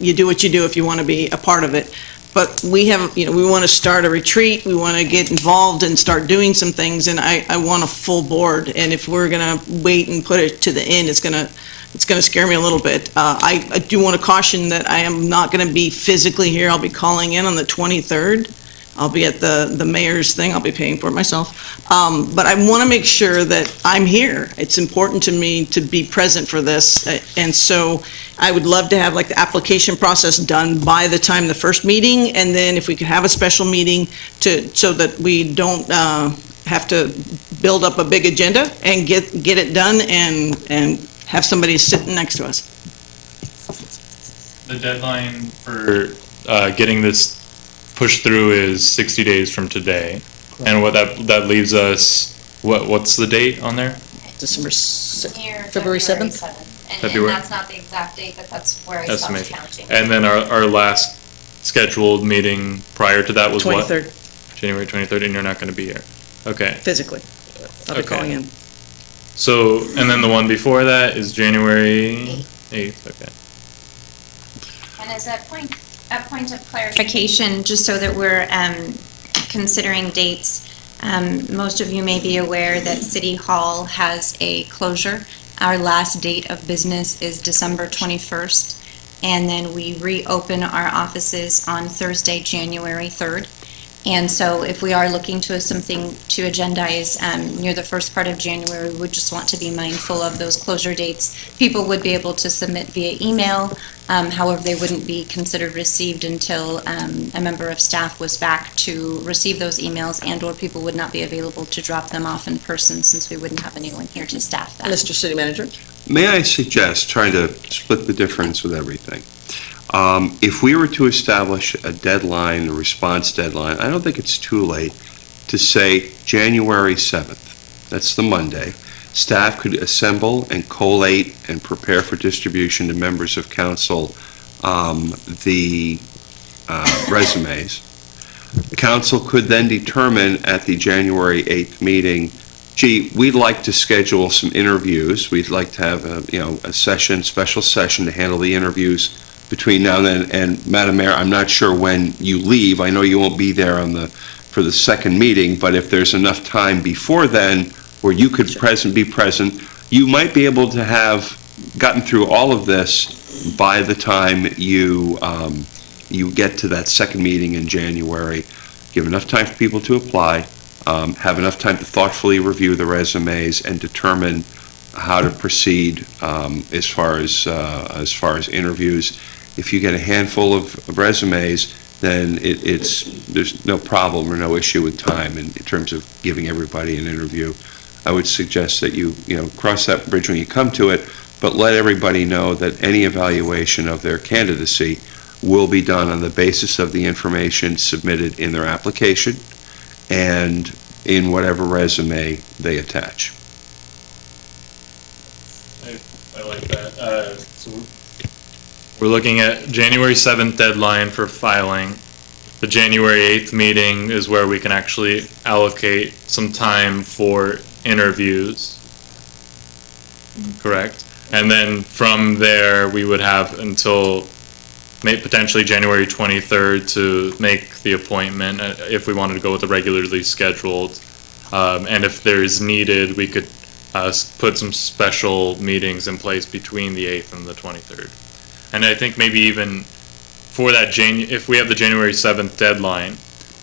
you do what you do if you want to be a part of it. But we want to start a retreat, we want to get involved and start doing some things, and I want a full board. And if we're going to wait and put it to the end, it's going to scare me a little bit. I do want to caution that I am not going to be physically here. I'll be calling in on the 23rd. I'll be at the mayor's thing. I'll be paying for it myself. But I want to make sure that I'm here. It's important to me to be present for this. And so I would love to have like the application process done by the time the first meeting. And then if we could have a special meeting so that we don't have to build up a big agenda and get it done and have somebody sitting next to us. The deadline for getting this pushed through is 60 days from today. And what that leaves us, what's the date on there? February 7th? And February. that's not the exact date, but that's where I stopped counting. And then our last scheduled meeting prior to that was 23rd. what? January 23rd, and you're not going to be here. Okay. Physically. I'll be calling in. So, and then the one before that is January 8th, okay. And as a point of clarification, Just so that we're considering dates, most of you may be aware that City Hall has a closure. Our last date of business is December 21st, and then we reopen our offices on Thursday, January 3rd. And so if we are looking to something to agendize near the first part of January, we would just want to be mindful of those closure dates. People would be able to submit via email, however, they wouldn't be considered received until a member of staff was back to receive those emails, and/or people would not be available to drop them off in person since we wouldn't have anyone here to staff that. Mr. City Manager? May I suggest trying to split the difference with everything? If we were to establish a deadline, a response deadline, I don't think it's too late to say January 7th. That's the Monday. Staff could assemble and collate and prepare for distribution to members of council the resumes. The council could then determine at the January 8th meeting, we'd like to schedule some interviews. We'd like to have a special session to handle the interviews between now and then. And Madam Mayor, I'm not sure when you leave. I know you won't be there for the second meeting, but if there's enough time before then where you could be present, you might be able to have gotten through all of this by the time you you get to that second meeting in January, give enough time for people to apply, have enough time to thoughtfully review the resumes and determine how to proceed as far as interviews. If you get a handful of resumes, then there's no problem or no issue with time in terms of giving everybody an interview. I would suggest that you cross that bridge when you come to it, but let everybody know that any evaluation of their candidacy will be done on the basis of the information submitted in their application and in whatever resume they attach. I like that. So we're looking at January 7th deadline for filing. The January 8th meeting is where we can actually allocate some time for interviews. Correct? And then from there, we would have until potentially January 23rd to make the appointment if we wanted to go with the regularly scheduled. And if there is needed, we could put some special meetings in place between the 8th and the 23rd. And I think maybe even for that, if we have the January 7th deadline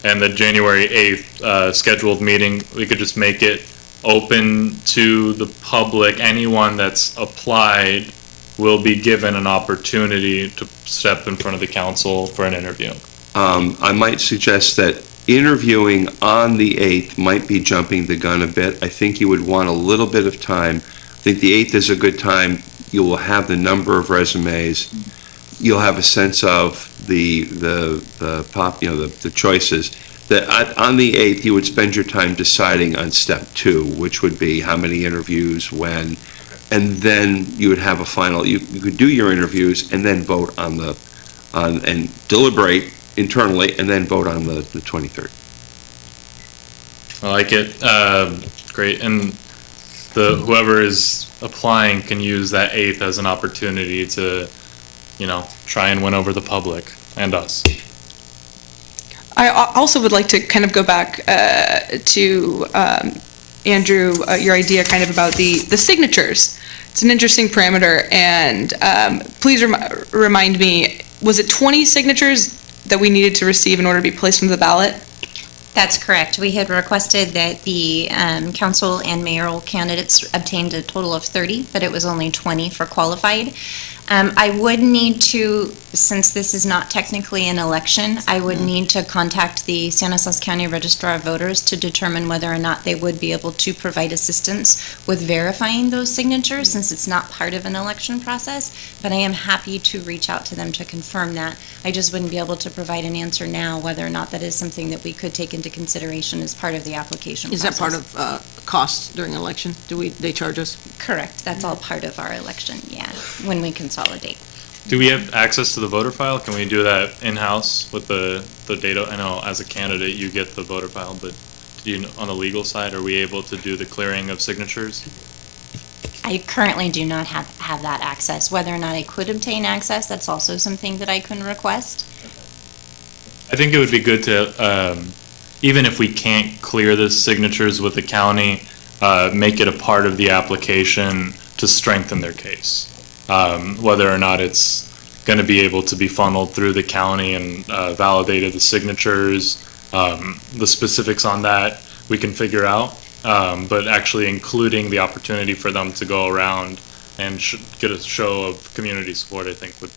and the January 8th scheduled meeting, we could just make it open to the public. Anyone that's applied will be given an opportunity to step in front of the council for an interview. I might suggest that interviewing on the 8th might be jumping the gun a bit. I think you would want a little bit of time. I think the 8th is a good time. You will have the number of resumes. You'll have a sense of the choices. That on the 8th, you would spend your time deciding on step 2, which would be how many interviews, when, and then you would have a final. You could do your interviews and then vote and deliberate internally and then vote on the 23rd. I like it. Great. And whoever is applying can use that 8th as an opportunity to, try and win over the public and us. I also would like to kind of go back to Andrew, your idea kind of about the signatures. It's an interesting parameter, and please remind me, was it 20 signatures that we needed to receive in order to be placed on the ballot? That's correct. We had requested that the council and mayoral candidates obtained a total of 30, but it was only 20 for qualified. I would need to, since this is not technically an election, I would need to contact the San Jose County Registrar of Voters to determine whether or not they would be able to provide assistance with verifying those signatures, since it's not part of an election process. But I am happy to reach out to them to confirm that. I just wouldn't be able to provide an answer now whether or not that is something that we could take into consideration as part of the application Is process. that part of costs during election? They charge us? Correct. That's all part of our election, yeah, when we consolidate. Do we have access to the voter file? Can we do that in-house with the data? I know as a candidate, you get the voter file, but on the legal side, are we able to do the clearing of signatures? I currently do not have that access. Whether or not I could obtain access, that's also something that I can request. I think it would be good to, even if we can't clear the signatures with the county, make it a part of the application to strengthen their case. Whether or not it's going to be able to be funneled through the county and validated the signatures, the specifics on that we can figure out. But actually including the opportunity for them to go around and get a show of community support, I think would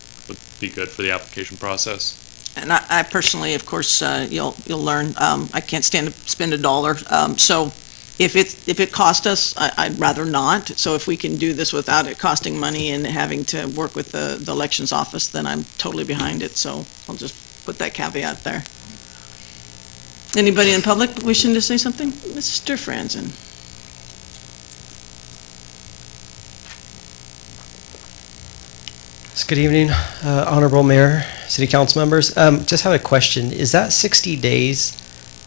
be good for the application process. And I personally, of course, you'll learn, I can't stand to spend $1. So if it cost us, I'd rather not. So if we can do this without it costing money and having to work with the elections office, then I'm totally behind it. So I'll just put that caveat there. Anybody in public wishing to say something? Mr. Franzen. Good evening, Honorable Mayor, City Council members. Just have a question. Is that 60 days,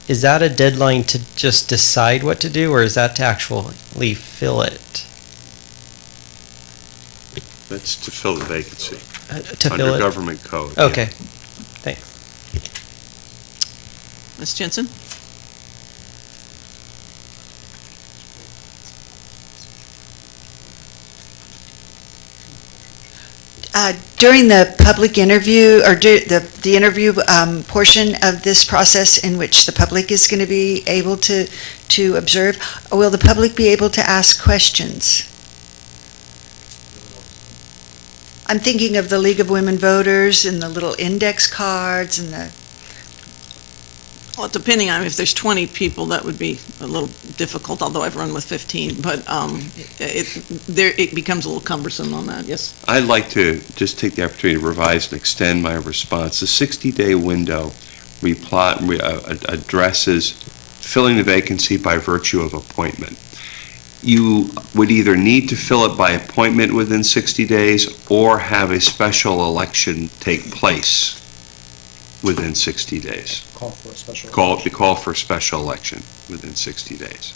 is that a deadline to just decide what to do, or is that to actually fill it? That's to fill the vacancy. To fill it? Under government code. Okay, thanks. Ms. Jensen? During the public interview, or the interview portion of this process in which the public is going to be able to observe, will the public be able to ask questions? I'm thinking of the League of Women Voters and the little index cards and the... Well, depending on if there's 20 people, that would be a little difficult, although I've run with 15, but it becomes a little cumbersome on that, yes? I'd like to just take the opportunity to revise and extend my response. The 60-day window addresses filling the vacancy by virtue of appointment. You would either need to fill it by appointment within 60 days or have a special election take place within 60 days. Call for a special Call for a special election within 60 days.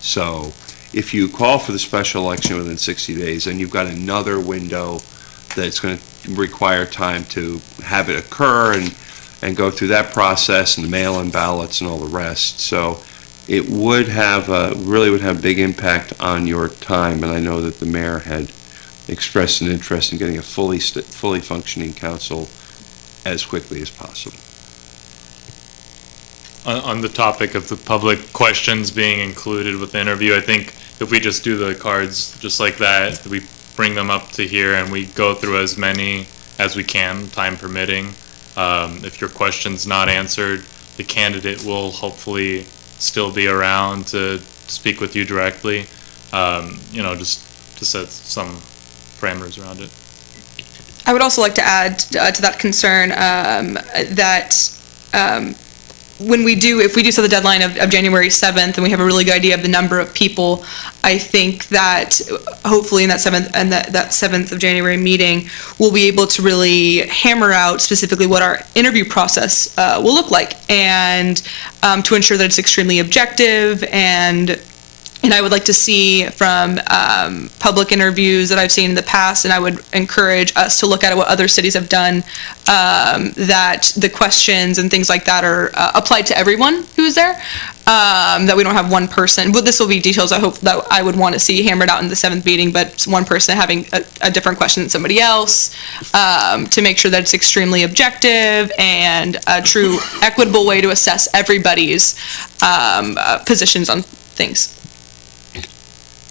So if you call for the special election within 60 days, then you've got another window that's going to require time to have it occur and go through that process and the mail-in ballots and all the rest. So it would have really would have big impact on your time, and I know that the mayor had expressed an interest in getting a fully functioning council as quickly as possible. On the topic of the public questions being included with the interview, I think if we just do the cards just like that, we bring them up to here and we go through as many as we can, time permitting. If your question's not answered, the candidate will hopefully still be around to speak with you directly. Just to set some parameters around it. I would also like to add to that concern that if we do set the deadline of January 7th and we have a really good idea of the number of people, I think that hopefully in that 7th of January meeting, we'll be able to really hammer out specifically what our interview process will look like, and to ensure that it's extremely objective. And I would like to see from public interviews that I've seen in the past, and I would encourage us to look at what other cities have done, that the questions and things like that are applied to everyone who is there, that we don't have one person. But this will be details I hope that I would want to see hammered out in the 7th meeting, but one person having a different question than somebody else, to make sure that it's extremely objective and a true equitable way to assess everybody's positions on things.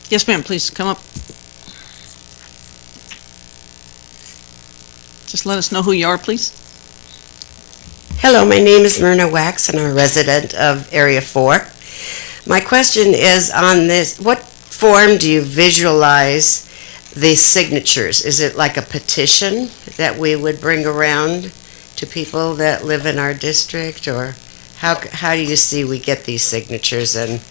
Yes, ma'am, please come up. Just let us know who you are, please. Hello, my name is Myrna Wax, and I'm a resident of Area 4. My question is on this, what form do you visualize the signatures? Is it like a petition that we would bring around to people that live in our district, or how do you see we get these signatures, and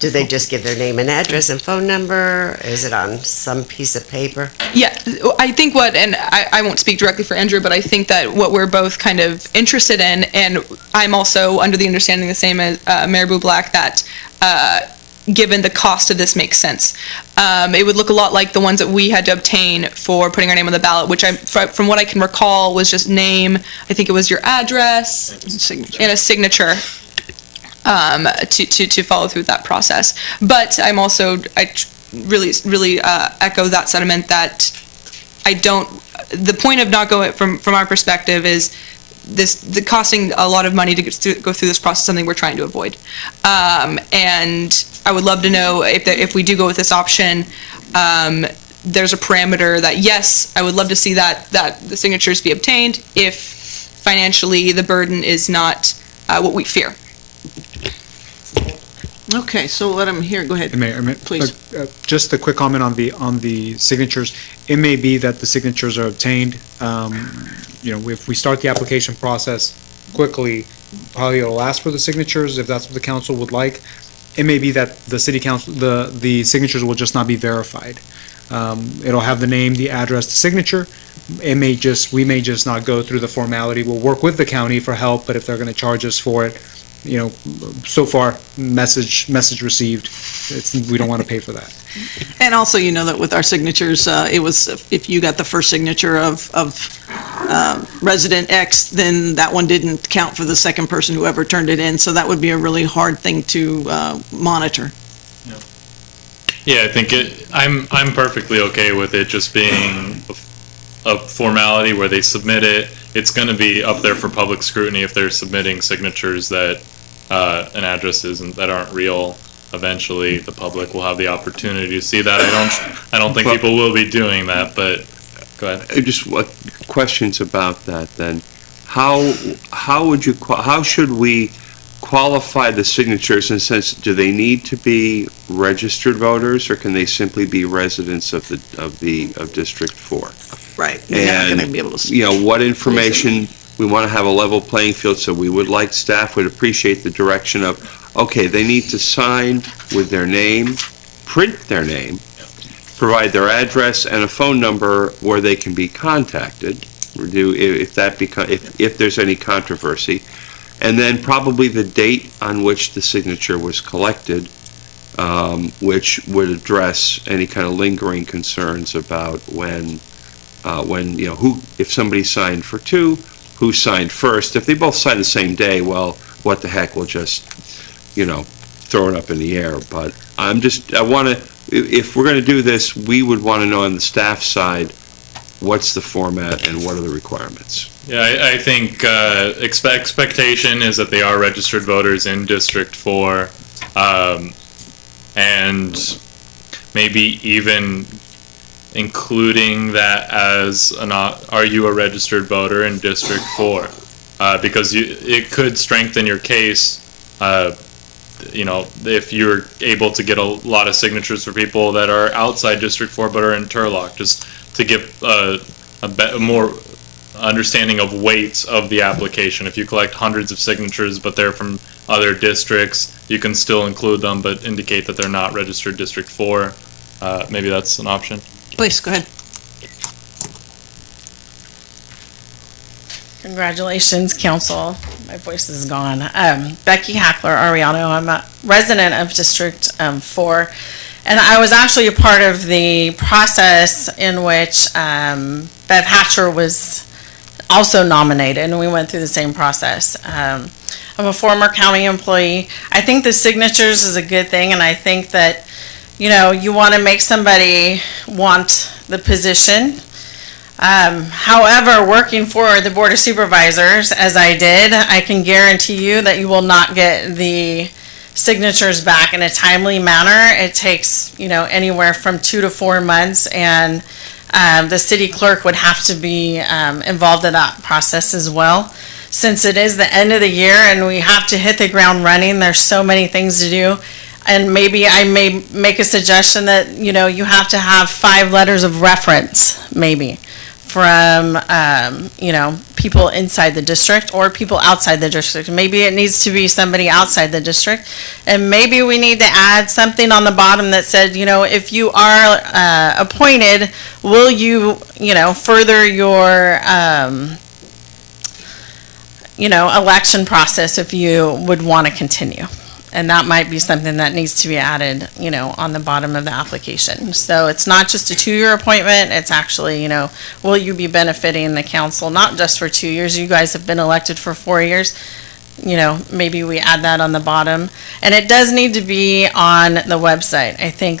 do they just give their name and address and phone number? Is it on some piece of paper? Yeah, I think and I won't speak directly for Andrew, but I think that what we're both kind of interested in, and I'm also under the understanding the same as Mayor Bublak, that given the cost of this makes sense. It would look a lot like the ones that we had to obtain for putting our name on the ballot, which from what I can recall was just name, I think it was your address, and a signature. To follow through that process. But I really echo that sentiment that the point of not going from our perspective is the costing a lot of money to go through this process, something we're trying to avoid. And I would love to know if we do go with this option, there's a parameter that, yes, I would love to see that the signatures be obtained if financially the burden is not what we fear. Okay, so let him hear. Go ahead, Mayor, please. Just a quick comment on the signatures. It may be that the signatures are obtained. If we start the application process quickly, probably it'll ask for the signatures if that's what the council would like. It may be that the city council, the signatures will just not be verified. It'll have the name, the address, the signature. We may just not go through the formality. We'll work with the county for help, but if they're going to charge us for it, so far, message received. We don't want to pay for that. And also, that with our signatures, it was if you got the first signature of resident X, then that one didn't count for the second person who ever turned it in. So that would be a really hard thing to monitor. Yeah, I think I'm perfectly okay with it just being a formality where they submit it. It's going to be up there for public scrutiny if they're submitting signatures that an address isn't, that aren't real. Eventually, the public will have the opportunity to see that. I don't think people will be doing that, but go ahead. Just questions about that then. How should we qualify the signatures in the sense, do they need to be registered voters or can they simply be residents of District 4? Right. You're not going to be able to. You know, what information, we want to have a level playing field, so we would like, staff would appreciate the direction of, okay, they need to sign with their name, print their name, provide their address and a phone number where they can be contacted, if there's any controversy, and then probably the date on which the signature was collected, which would address any kind of lingering concerns about when if somebody signed for 2, who signed first. If they both signed the same day, well, what the heck, we'll just, throw it up in the air. But if we're going to do this, we would want to know on the staff side, what's the format and what are the requirements? Yeah, I think expectation is that they are registered voters in District 4, and maybe even including that as are you a registered voter in District 4? Because it could strengthen your case, if you're able to get a lot of signatures for people that are outside District 4 but are in Turlock, just to give a more understanding of weights of the application. If you collect hundreds of signatures but they're from other districts, you can still include them but indicate that they're not registered District 4. Maybe that's an option. Please, go ahead. Congratulations, council. My voice is gone. Becky Hackler Ariano. I'm a resident of District 4, and I was actually a part of the process in which Bev Hatcher was also nominated, and we went through the same process. I'm a former county employee. I think the signatures is a good thing, and I think that, you want to make somebody want the position. However, working for the Board of Supervisors, as I did, I can guarantee you that you will not get the signatures back in a timely manner. It takes, anywhere from 2 to 4 months, and the city clerk would have to be involved in that process as well. Since it is the end of the year and we have to hit the ground running, there's so many things to do. And maybe I may make a suggestion that, you have to have 5 letters of reference, maybe, from, people inside the district or people outside the district. Maybe it needs to be somebody outside the district. And maybe we need to add something on the bottom that said, if you are appointed, will you, further your, election process if you would want to continue. And that might be something that needs to be added, on the bottom of the application. So it's not just a 2-year appointment, it's actually, will you be benefiting the council, not just for 2 years, you guys have been elected for 4 years, maybe we add that on the bottom. And it does need to be on the website. I think,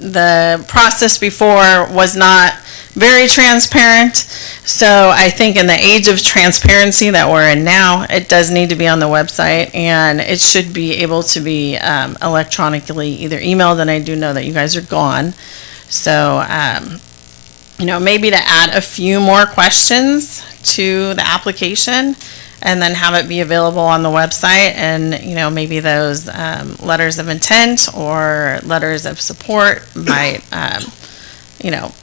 the process before was not very transparent. So I think in the age of transparency that we're in now, it does need to be on the website, and it should be able to be electronically either emailed, and I do know that you guys are gone. So, maybe to add a few more questions to the application and then have it be available on the website, and, maybe those letters of intent or letters of support might,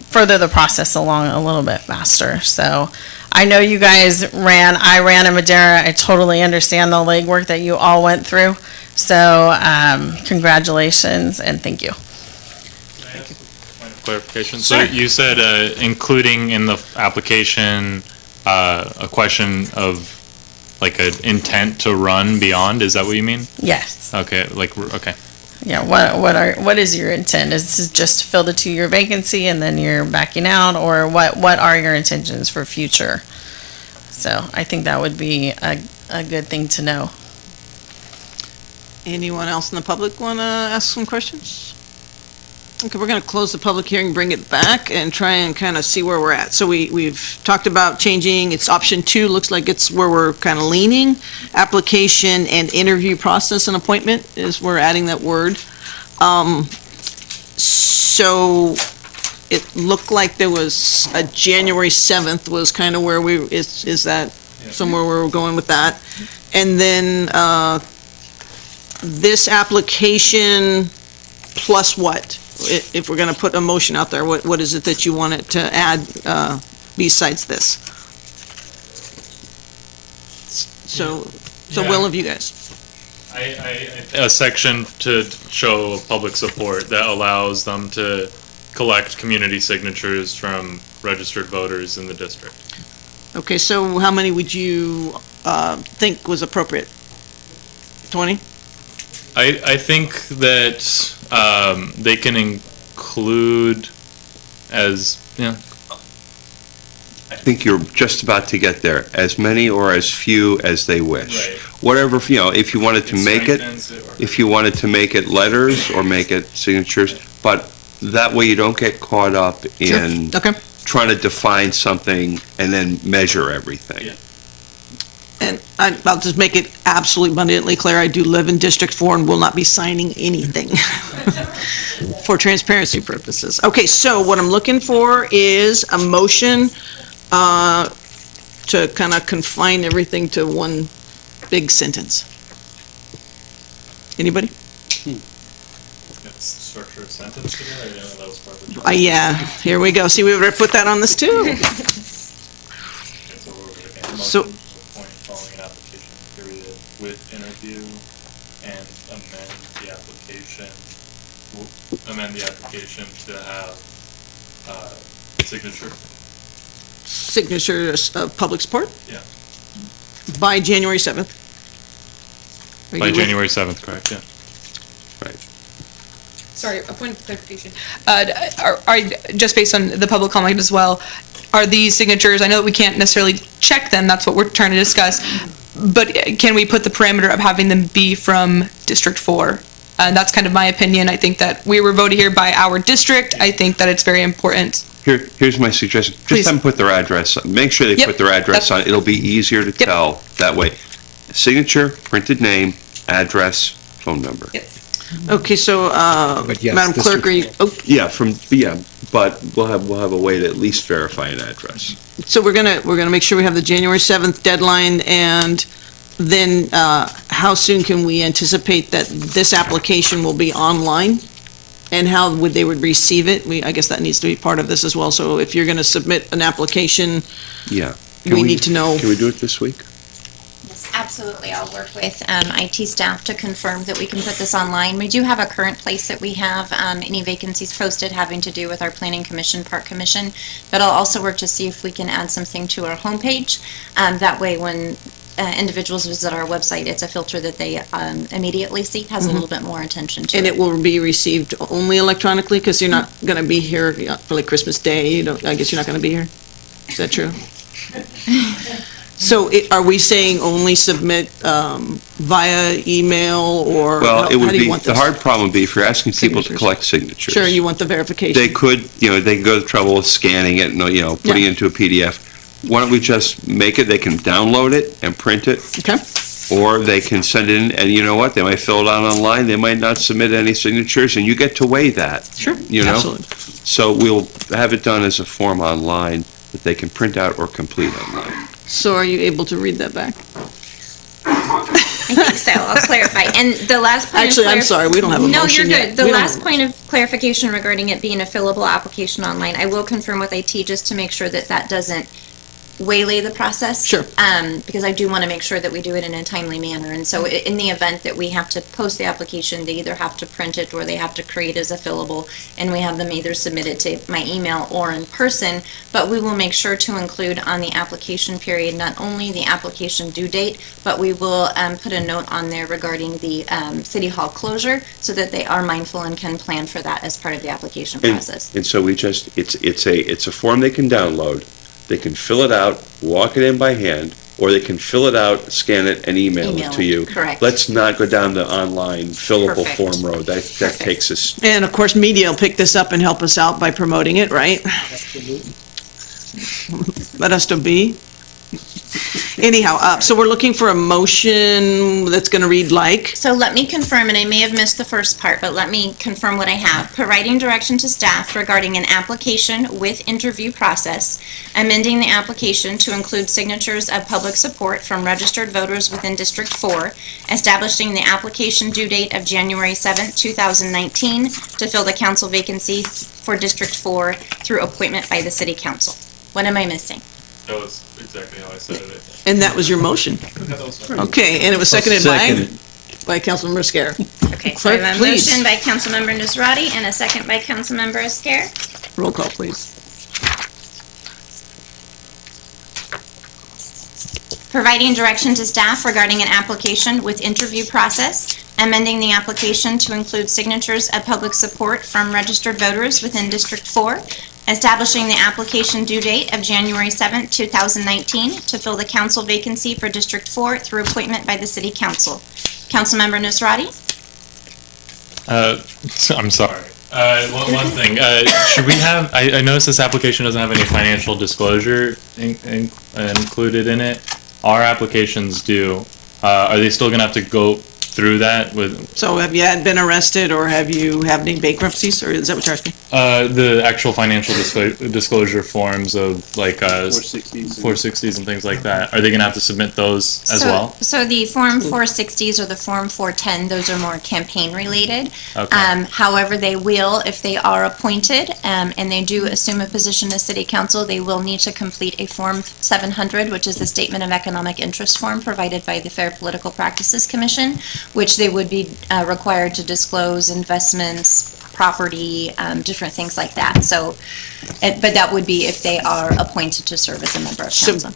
further the process along a little bit faster. So I know you guys I ran in Madera. I totally understand the legwork that you all went through. So congratulations and thank you. Clarification. Sure. So you said including in the application a question of like an intent to run beyond. Is that what you mean? Yes. Okay. Okay. Yeah, what is your intent? Is this just to fill the 2-year vacancy and then you're backing out, or what are your intentions for future? So I think that would be a good thing to know. Anyone else in the public want to ask some questions? Okay, we're going to close the public hearing, bring it back, and try and kind of see where we're at. So we've talked about changing, it's option 2, looks like it's where we're kind of leaning. Application and interview process and appointment is, we're adding that word. So it looked like there was a January 7th was kind of where is that somewhere where we're going with that? And then this application plus what? If we're going to put a motion out there, what is it that you want it to add besides this? So will of you guys. A section to show public support that allows them to collect community signatures from registered voters in the district. Okay, so how many would you think was appropriate? 20? I think that they can include as, I think you're just about to get there, as many or as few as they wish. Right. Whatever, if you wanted to make it, if you wanted to make it letters or make it signatures, but that way you don't get caught up in trying to define something and then measure everything. Yeah. And I'll just make it absolutely abundantly clear, I do live in District 4 and will not be signing anything for transparency purposes. Okay, so what I'm looking for is a motion to kind of confine everything to one big sentence. Anybody? Structure of sentence here, I know that was part of the. Yeah, here we go. See, we would put that on this too. So, Appoint following an application period with interview and amend the application to have signature of public support? Yeah. By January 7th. By January 7th, correct, yeah. Right. Sorry, a point of clarification. Are just based on the public comment as well, are these signatures, I know that we can't necessarily check them, that's what we're trying to discuss, but can we put the parameter of having them be from District 4? That's kind of my opinion. I think that we were voted here by our district. I think that it's very important. Here's my suggestion. Just have them put their address on. Make sure they put their address on. It'll be easier to tell that way. Signature, printed name, address, phone number. Okay, so, Madam Clerk, are you, Yeah, but we'll have a way to at least verify an address. so we're gonna make sure we have the January 7th deadline, and then, how soon can we anticipate that this application will be online? And how they would receive it? I guess that needs to be part of this as well. So if you're gonna submit an application, Yeah. we need to know. Can we do it this week? Yes, absolutely. I'll work with IT staff to confirm that we can put this online. We do have a current place that we have any vacancies posted having to do with our Planning Commission, Park Commission, but I'll also work to see if we can add something to our homepage. That way, when individuals visit our website, it's a filter that they immediately see, has a little bit more attention to And it. it will be received only electronically, because you're not gonna be here for like Christmas Day, I guess you're not gonna be here? Is that true? So are we saying only submit via email, or Well, how it would do you be, want the this? hard problem would be if you're asking people to Signatures. collect signatures. Sure, you want the verification. They could, they can go to the trouble of scanning it and, putting it into a PDF. Why don't we just make it, they can download it and print it. Okay. Or they can send it in, and you know what, they might fill it out online, they might not submit any signatures, and you get to weigh that. Sure, You know? absolutely. So we'll have it done as a form online that they can print out or complete online. So are you able to read that back? I think so. I'll clarify. And the last point Actually, I'm sorry, we don't have a No, motion you're yet. good. The We don't last have- point of clarification regarding it being a fillable application online, I will confirm with IT just to make sure that that doesn't waylay the process. Sure. Because I do want to make sure that we do it in a timely manner. And so in the event that we have to post the application, they either have to print it or they have to create as a fillable, and we have them either submitted to my email or in person. But we will make sure to include on the application period, not only the application due date, but we will put a note on there regarding the City Hall closure so that they are mindful and can plan for that as part of the application process. And so we just, it's a form they can download, they can fill it out, walk it in by hand, or they can fill it out, scan it, and email it to you. Correct. Let's not go down the online fillable Perfect. form road. That takes us. And of course, media will pick this up and help us out by promoting it, right? Let us to be. Anyhow, so we're looking for a motion that's going to read like. So let me confirm, and I may have missed the first part, but let me confirm what I have. Providing direction to staff regarding an application with interview process, amending the application to include signatures of public support from registered voters within District 4, establishing the application due date of January 7th, 2019, to fill the council vacancy for District 4 through appointment by the city council. What am I missing? That was exactly how I said it. And that was your motion. Okay, and it was seconded by Councilmember Scare. Okay, so I Clerk, have a please. motion by Councilmember Nisrati and a second by Councilmember Esquer. Roll call, please. Providing direction to staff regarding an application with interview process, amending the application to include signatures of public support from registered voters within District 4, establishing the application due date of January 7th, 2019, to fill the council vacancy for District 4 through appointment by the City Council. Councilmember Nisrati? I'm sorry. One thing, should we have, I noticed this application doesn't have any financial disclosure included in it. Our applications do. Are they still gonna have to go through that with? So have you been arrested, or have you have any bankruptcies, or is that what you're asking? The actual financial disclosure forms of like 460s and things like that. Are they gonna have to submit those as well? So the Form 460s or the Form 410, those are more campaign related. Okay. However, they will, if they are appointed, and they do assume a position as city council, they will need to complete a Form 700, which is the Statement of Economic Interest form provided by the Fair Political Practices Commission, which they would be required to disclose investments, property, different things like that. So, but that would be if they are appointed to serve as a member of council.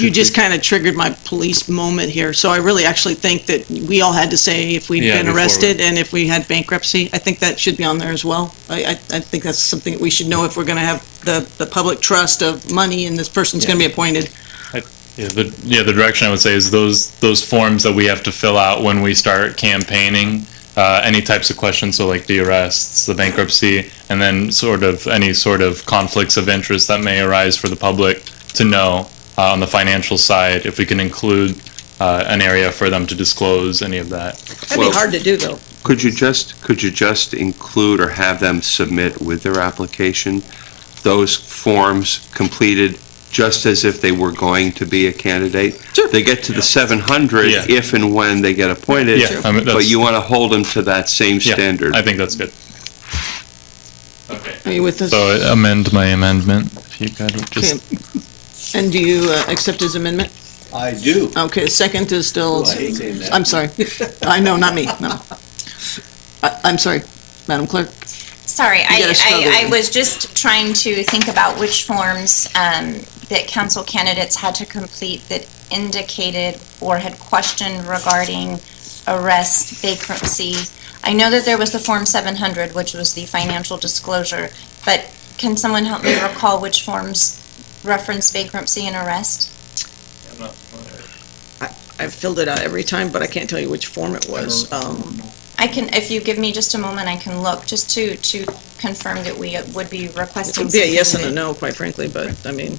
You just kind of triggered my police moment here. So I really actually think that we all had to say if we'd been arrested and if we had bankruptcy. I think that should be on there as well. I think that's something that we should know if we're going to have the public trust of money and this person's going to be appointed. The direction I would say is those forms that we have to fill out when we start campaigning, any types of questions, so like the arrests, the bankruptcy, and then sort of any sort of conflicts of interest that may arise for the public to know on the financial side, if we can include an area for them to disclose any of that. That'd be hard to do, though. Could you just include or have them submit with their application those forms completed just as if they were going to be a candidate? Sure. They get to the 700 if and when they get appointed, but you want to hold them to that same standard. I think that's good. Okay. Are you with us? So amend my amendment, if you could just. Okay. And do you accept his amendment? I do. Okay, second is still, Oh, I hate saying that. I'm sorry. I know, not me, no. I'm sorry, Madam Clerk. Sorry, You gotta struggle. I was just trying to think about which forms that council candidates had to complete that indicated or had questioned regarding arrest, bankruptcy. I know that there was the Form 700, which was the financial disclosure, but can someone help me recall which forms reference bankruptcy and arrest? I've filled it out every time, but I can't tell you which form it was. I can, if you give me just a moment, I can look, just to confirm that we would be requesting. It would be a yes and a something no, quite frankly, but, I mean,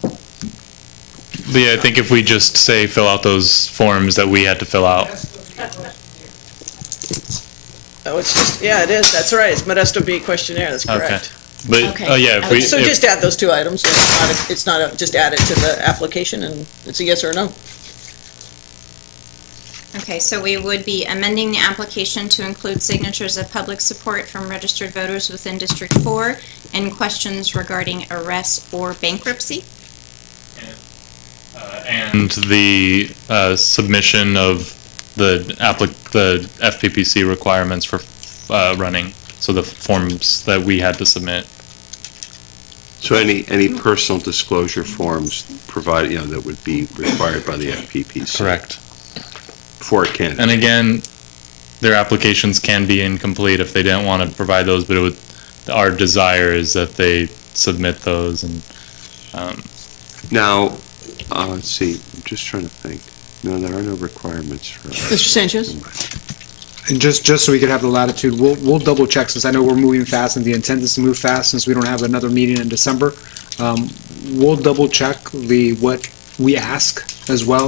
But yeah, I think if we just say fill out those forms that we had to fill out. oh, it's just, yeah, it is, that's right, it's Modesto B questionnaire, that's Okay. correct. But, yeah, if we. So if- just add those two items, it's not just add it to the application, and it's a yes or a no. Okay, so we would be amending the application to include signatures of public support from registered voters within District 4 and questions regarding arrest or bankruptcy. And the submission of the FPPC requirements for running, so the forms that we had to submit. So any personal disclosure forms provided, that would be required by the FPPC. Correct. For a candidate. And again, their applications can be incomplete if they didn't want to provide those, but our desire is that they submit those and. Now, Let's see, I'm just trying to think. No, there are no requirements for. Mr. Sanchez? And just so we could have the latitude, we'll double check, since I know we're moving fast and the intent is to move fast, since we don't have another meeting in December. We'll double check what we ask as well.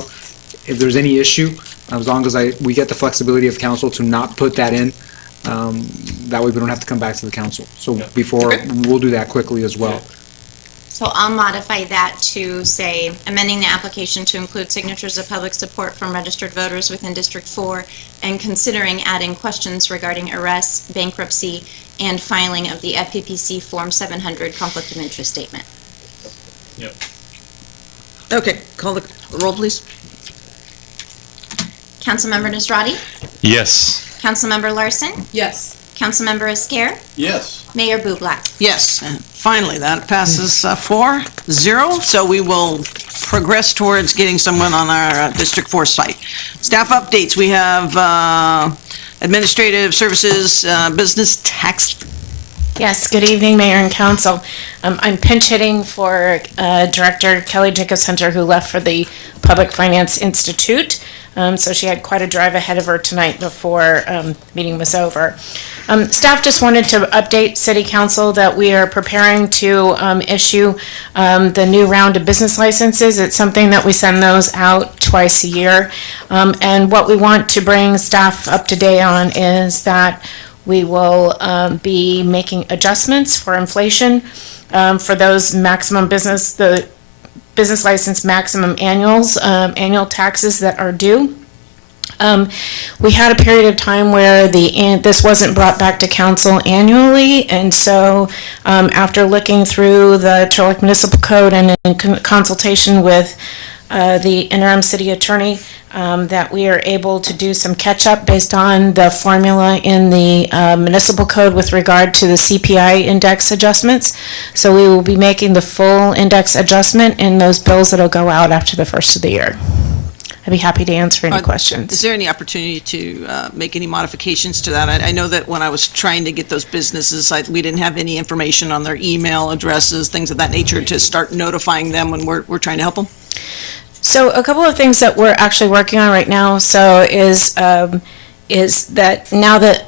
If there's any issue, as long as we get the flexibility of council to not put that in, that way we don't have to come back to the council. So we'll do that quickly as well. So I'll modify that to say amending the application to include signatures of public support from registered voters within District 4 and considering adding questions regarding arrest, bankruptcy, and filing of the FPPC Form 700 conflict of interest statement. Yep. Okay, call the roll, please. Councilmember Nasrati? Yes. Councilmember Larson? Yes. Councilmember Esquer? Yes. Mayor Bublak? Yes, and finally, that passes 4-0, so we will progress towards getting someone on our District 4 site. Staff updates, we have administrative services, business tax. Yes, good evening, Mayor and Council. I'm pinch hitting for Director Kelly Jacobs Hunter, who left for the Public Finance Institute. So she had quite a drive ahead of her tonight before the meeting was over. Staff just wanted to update City Council that we are preparing to issue the new round of business licenses. It's something that we send those out twice a year. And what we want to bring staff up to date on is that we will be making adjustments for inflation for those maximum the business license maximum annual taxes that are due. We had a period of time where this wasn't brought back to council annually, and so after looking through the Turlock Municipal Code and in consultation with the interim city attorney, that we are able to do some catch-up based on the formula in the municipal code with regard to the CPI index adjustments. So we will be making the full index adjustment in those bills that'll go out after the first of the year. I'd be happy to answer any questions. Is there any opportunity to make any modifications to that? I know that when I was trying to get those businesses, we didn't have any information on their email addresses, things of that nature, to start notifying them when we're trying to help them. So a couple of things that we're actually working on right now, is that now that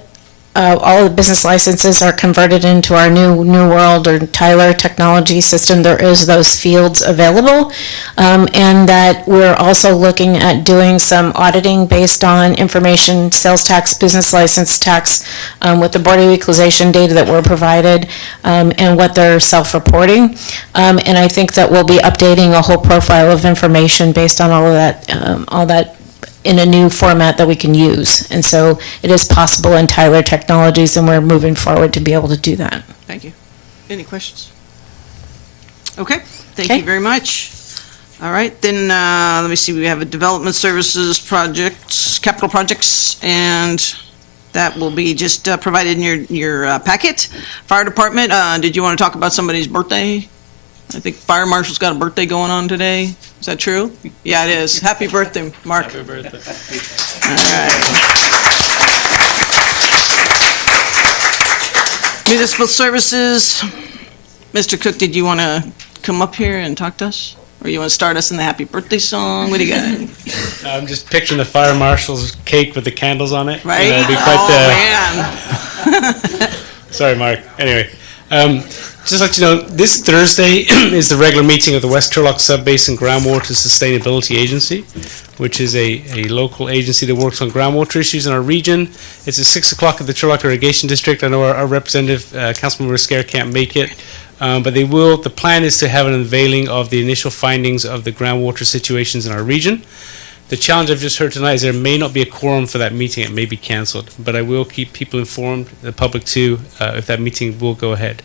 all the business licenses are converted into our new World or Tyler technology system, there is those fields available, and that we're also looking at doing some auditing based on information, sales tax, business license tax, with the Board of Equalization data that were provided, and what they're self-reporting. And I think that we'll be updating a whole profile of information based on all that in a new format that we can use. And so it is possible in Tyler Technologies, and we're moving forward to be able to do that. Thank you. Any questions? Okay, thank you very much. All right, then let me see, we have a development services projects, capital projects, and that will be just provided in your packet. Fire department, did you want to talk about somebody's birthday? I think Fire Marshal's got a birthday going on today. Is that true? Yeah, it is. Happy birthday, Mark. Happy birthday. All right. Municipal services. Mr. Cook, did you want to come up here and talk to us? Or you want to start us in the happy birthday song? What do you got? I'm just picturing the fire marshal's cake with the candles on it. Right? It'd be quite Man. Sorry, Mark. Anyway, just to let you know, this Thursday is the regular meeting of the West Turlock Sub-Basin Groundwater Sustainability Agency, which is a local agency that works on groundwater issues in our region. It's at 6 o'clock at the Turlock Irrigation District. I know our representative, Councilmember Scare, can't make it, but they will. The plan is to have an unveiling of the initial findings of the groundwater situations in our region. The challenge I've just heard tonight is there may not be a quorum for that meeting. It may be canceled, but I will keep people informed, the public too, if that meeting will go ahead.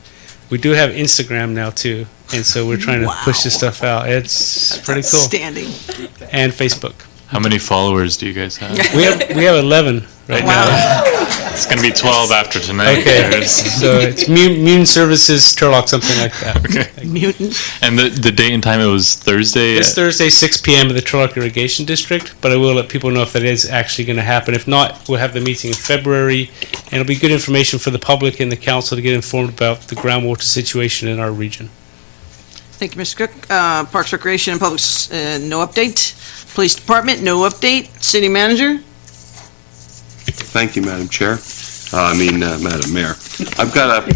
We do have Instagram now too, and so we're trying to push this stuff out. It's pretty cool. Outstanding. And Facebook. How many followers do you guys have? We have 11 right now. It's going to be 12 after tonight. Okay, so it's Mutant Services Turlock, something like that. Okay. Mutant. And the date and time, it was Thursday? It's Thursday, 6 p.m. at the Turlock Irrigation District, but I will let people know if that is actually going to happen. If not, we'll have the meeting in February, and it'll be good information for the public and the council to get informed about the groundwater situation in our region. Thank you, Mr. Cook. Parks, Recreation, and Public, no update. Police Department, no update. City Manager? Thank you, Madam Chair. Madam Mayor. I've got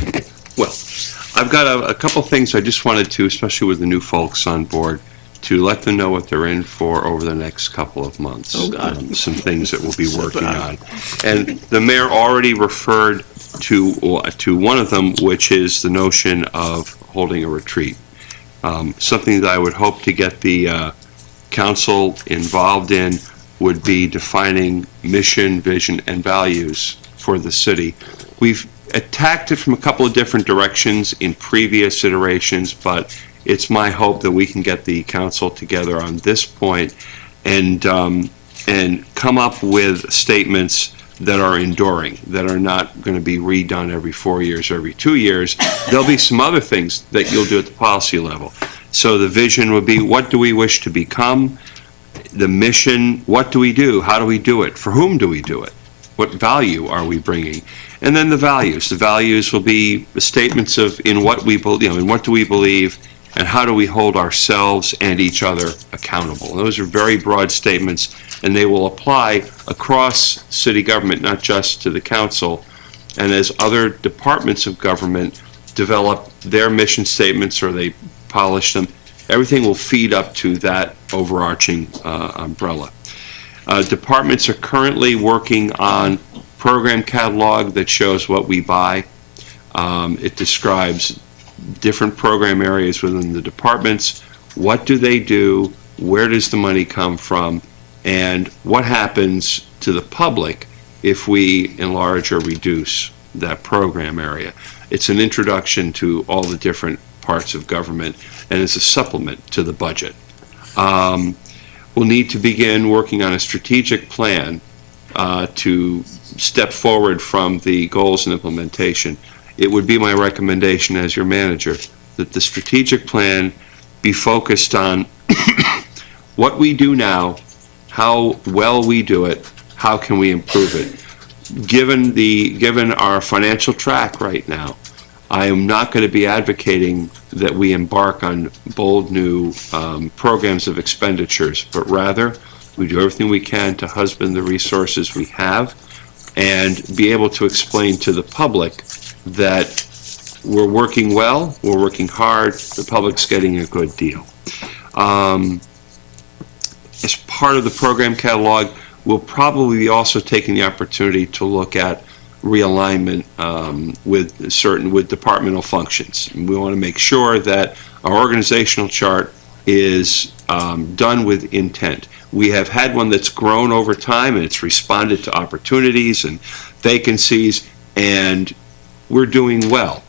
a couple things I just wanted to, especially with the new folks on board, to let them know what they're in for over the next couple of months. Oh, God. Some things that we'll be working on. And the mayor already referred to one of them, which is the notion of holding a retreat. Something that I would hope to get the council involved in would be defining mission, vision, and values for the city. We've attacked it from a couple of different directions in previous iterations, but it's my hope that we can get the council together on this point and come up with statements that are enduring, that are not going to be redone every 4 years or every 2 years. There'll be some other things that you'll do at the policy level. So the vision would be, what do we wish to become? The mission, what do we do? How do we do it? For whom do we do it? What value are we bringing? And then the values. The values will be the statements of in what we believe, in what do we believe, and how do we hold ourselves and each other accountable. And those are very broad statements, and they will apply across city government, not just to the council. And as other departments of government develop their mission statements or they polish them, everything will feed up to that overarching umbrella. Departments are currently working on program catalog that shows what we buy. It describes different program areas within the departments. What do they do? Where does the money come from? And what happens to the public if we enlarge or reduce that program area? It's an introduction to all the different parts of government, and it's a supplement to the budget. We'll need to begin working on a strategic plan to step forward from the goals and implementation. It would be my recommendation as your manager that the strategic plan be focused on what we do now, how well we do it, how can we improve it. Given our financial track right now, I am not going to be advocating that we embark on bold new programs of expenditures, but rather we do everything we can to husband the resources we have and be able to explain to the public that we're working well, we're working hard, the public's getting a good deal. As part of the program catalog, we'll probably be also taking the opportunity to look at realignment with departmental functions. We want to make sure that our organizational chart is done with intent. We have had one that's grown over time and it's responded to opportunities and vacancies, and we're doing well.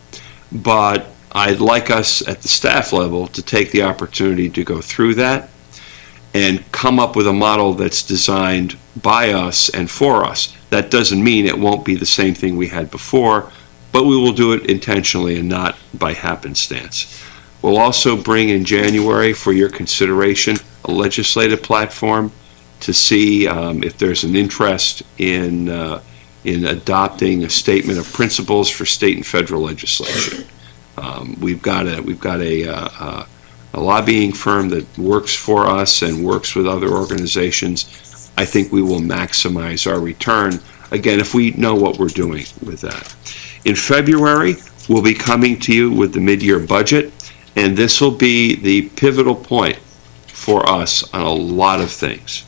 But I'd like us at the staff level to take the opportunity to go through that and come up with a model that's designed by us and for us. That doesn't mean it won't be the same thing we had before, but we will do it intentionally and not by happenstance. We'll also bring in January for your consideration a legislative platform to see if there's an interest in adopting a statement of principles for state and federal legislation. We've got a lobbying firm that works for us and works with other organizations. I think we will maximize our return, again, if we know what we're doing with that. In February, we'll be coming to you with the mid-year budget, and this will be the pivotal point for us on a lot of things.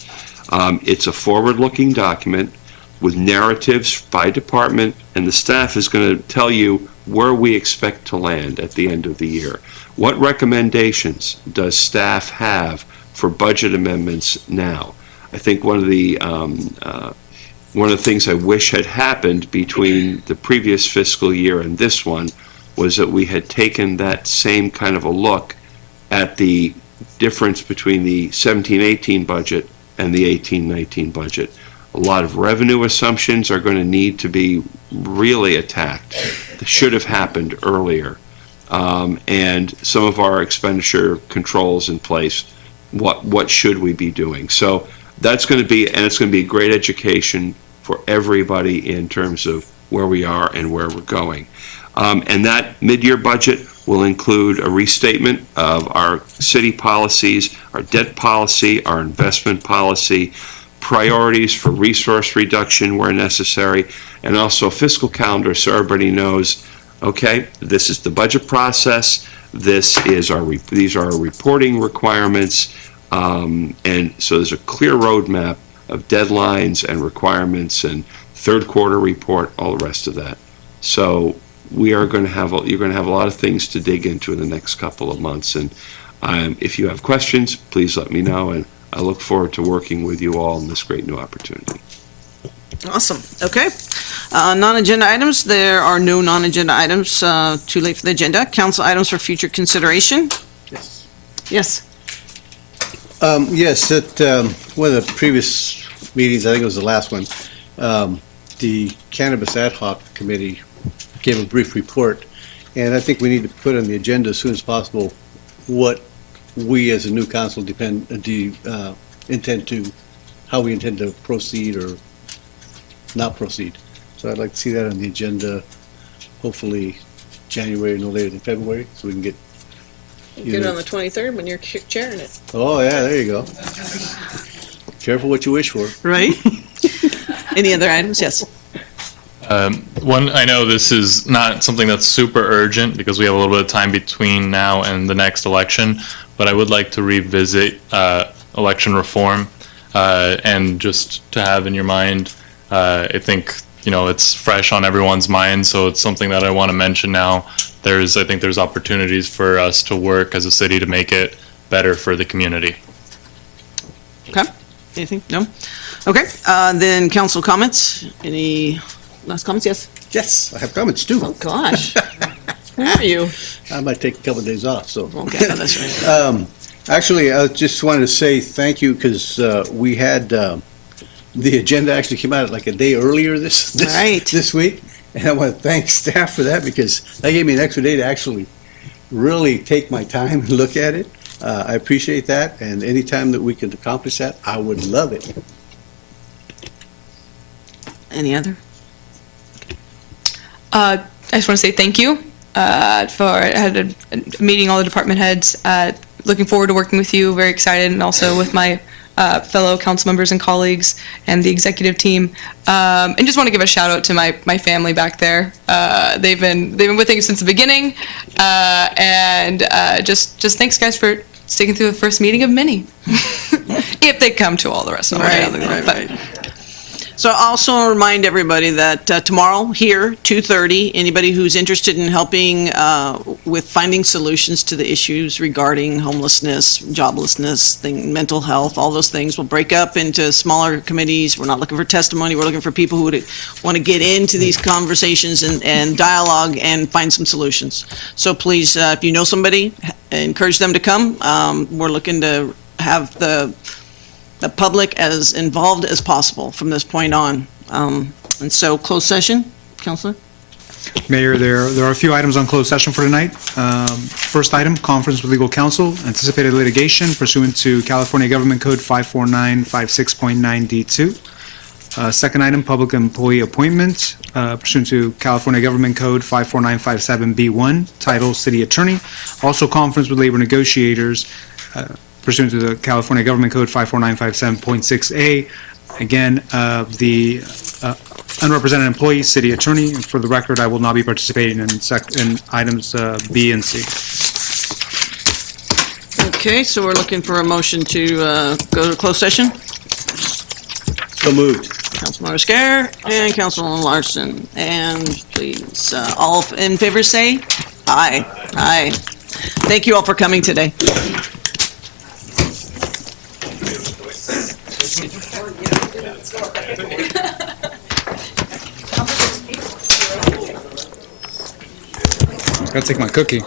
It's a forward-looking document with narratives by department, and the staff is going to tell you where we expect to land at the end of the year. What recommendations does staff have for budget amendments now? I think one of the things I wish had happened between the previous fiscal year and this one was that we had taken that same kind of a look at the difference between the 17-18 budget and the 18-19 budget. A lot of revenue assumptions are going to need to be really attacked. That should have happened earlier. And some of our expenditure controls in place. What should we be doing? So that's going to be, and it's going to be great education for everybody in terms of where we are and where we're going. And that mid-year budget will include a restatement of our city policies, our debt policy, our investment policy, priorities for resource reduction where necessary, and also a fiscal calendar so everybody knows, okay, this is the budget process, these are our reporting requirements, and so there's a clear roadmap of deadlines and requirements and third quarter report, all the rest of that. So you're going to have a lot of things to dig into in the next couple of months. And if you have questions, please let me know. And I look forward to working with you all in this great new opportunity. Awesome. Okay. Non-agenda items. There are no non-agenda items. Too late for the agenda. Council items for future consideration. Yes. Yes. Yes, at one of the previous meetings, I think it was the last one, the Cannabis Ad Hoc Committee gave a brief report, and I think we need to put on the agenda as soon as possible what we as a new council how we intend to proceed or not proceed. So I'd like to see that on the agenda, hopefully January, no later than February, so we can get. Get it on the 23rd when you're chairing it. Oh, yeah, there you go. Careful what you wish for. Right? Any other items? Yes. One, I know this is not something that's super urgent because we have a little bit of time between now and the next election, but I would like to revisit election reform and just to have in your mind, I think, it's fresh on everyone's mind, so it's something that I want to mention now. I think there's opportunities for us to work as a city to make it better for the community. Okay. Anything? No? Okay. Then council comments. Any last comments? Yes. Yes, I have comments too. Oh, gosh. Where are you? I might take a couple of days off, so. Okay, that's right. Actually, I just wanted to say thank you because we had, the agenda actually came out like a day earlier this week. And I want to thank staff for that because that gave me an extra day to actually really take my time and look at it. I appreciate that, and anytime that we can accomplish that, I would love it. Any other? I just want to say thank you I had a meeting all the department heads. Looking forward to working with you. Very excited, and also with my fellow council members and colleagues and the executive team. And just want to give a shout out to my family back there. They've been with me since the beginning, and just thanks guys for sticking through the first meeting of many. If they come to all the rest of them. Right. So also remind everybody that tomorrow here, 2:30, anybody who's interested in helping with finding solutions to the issues regarding homelessness, joblessness, mental health, all those things will break up into smaller committees. We're not looking for testimony. We're looking for people who would want to get into these conversations and dialogue and find some solutions. So please, if you know somebody, encourage them to come. We're looking to have the public as involved as possible from this point on. And so, closed session, Councilor? Mayor, there are a few items on closed session for tonight. First item, conference with legal counsel, anticipated litigation pursuant to California Government Code 54956.9D2. Second item, public employee appointment pursuant to California Government Code 54957B1, title City Attorney. Also, conference with labor negotiators pursuant to the California Government Code 54957.6A. Again, the unrepresented employee, city attorney. And for the record, I will not be participating in items B and C. Okay, so we're looking for a motion to go to closed session. So moved. Councilmember Scare and Councilman Larson. And please, all in favor say aye. Aye. Thank you all for coming today. Gotta take my cookie.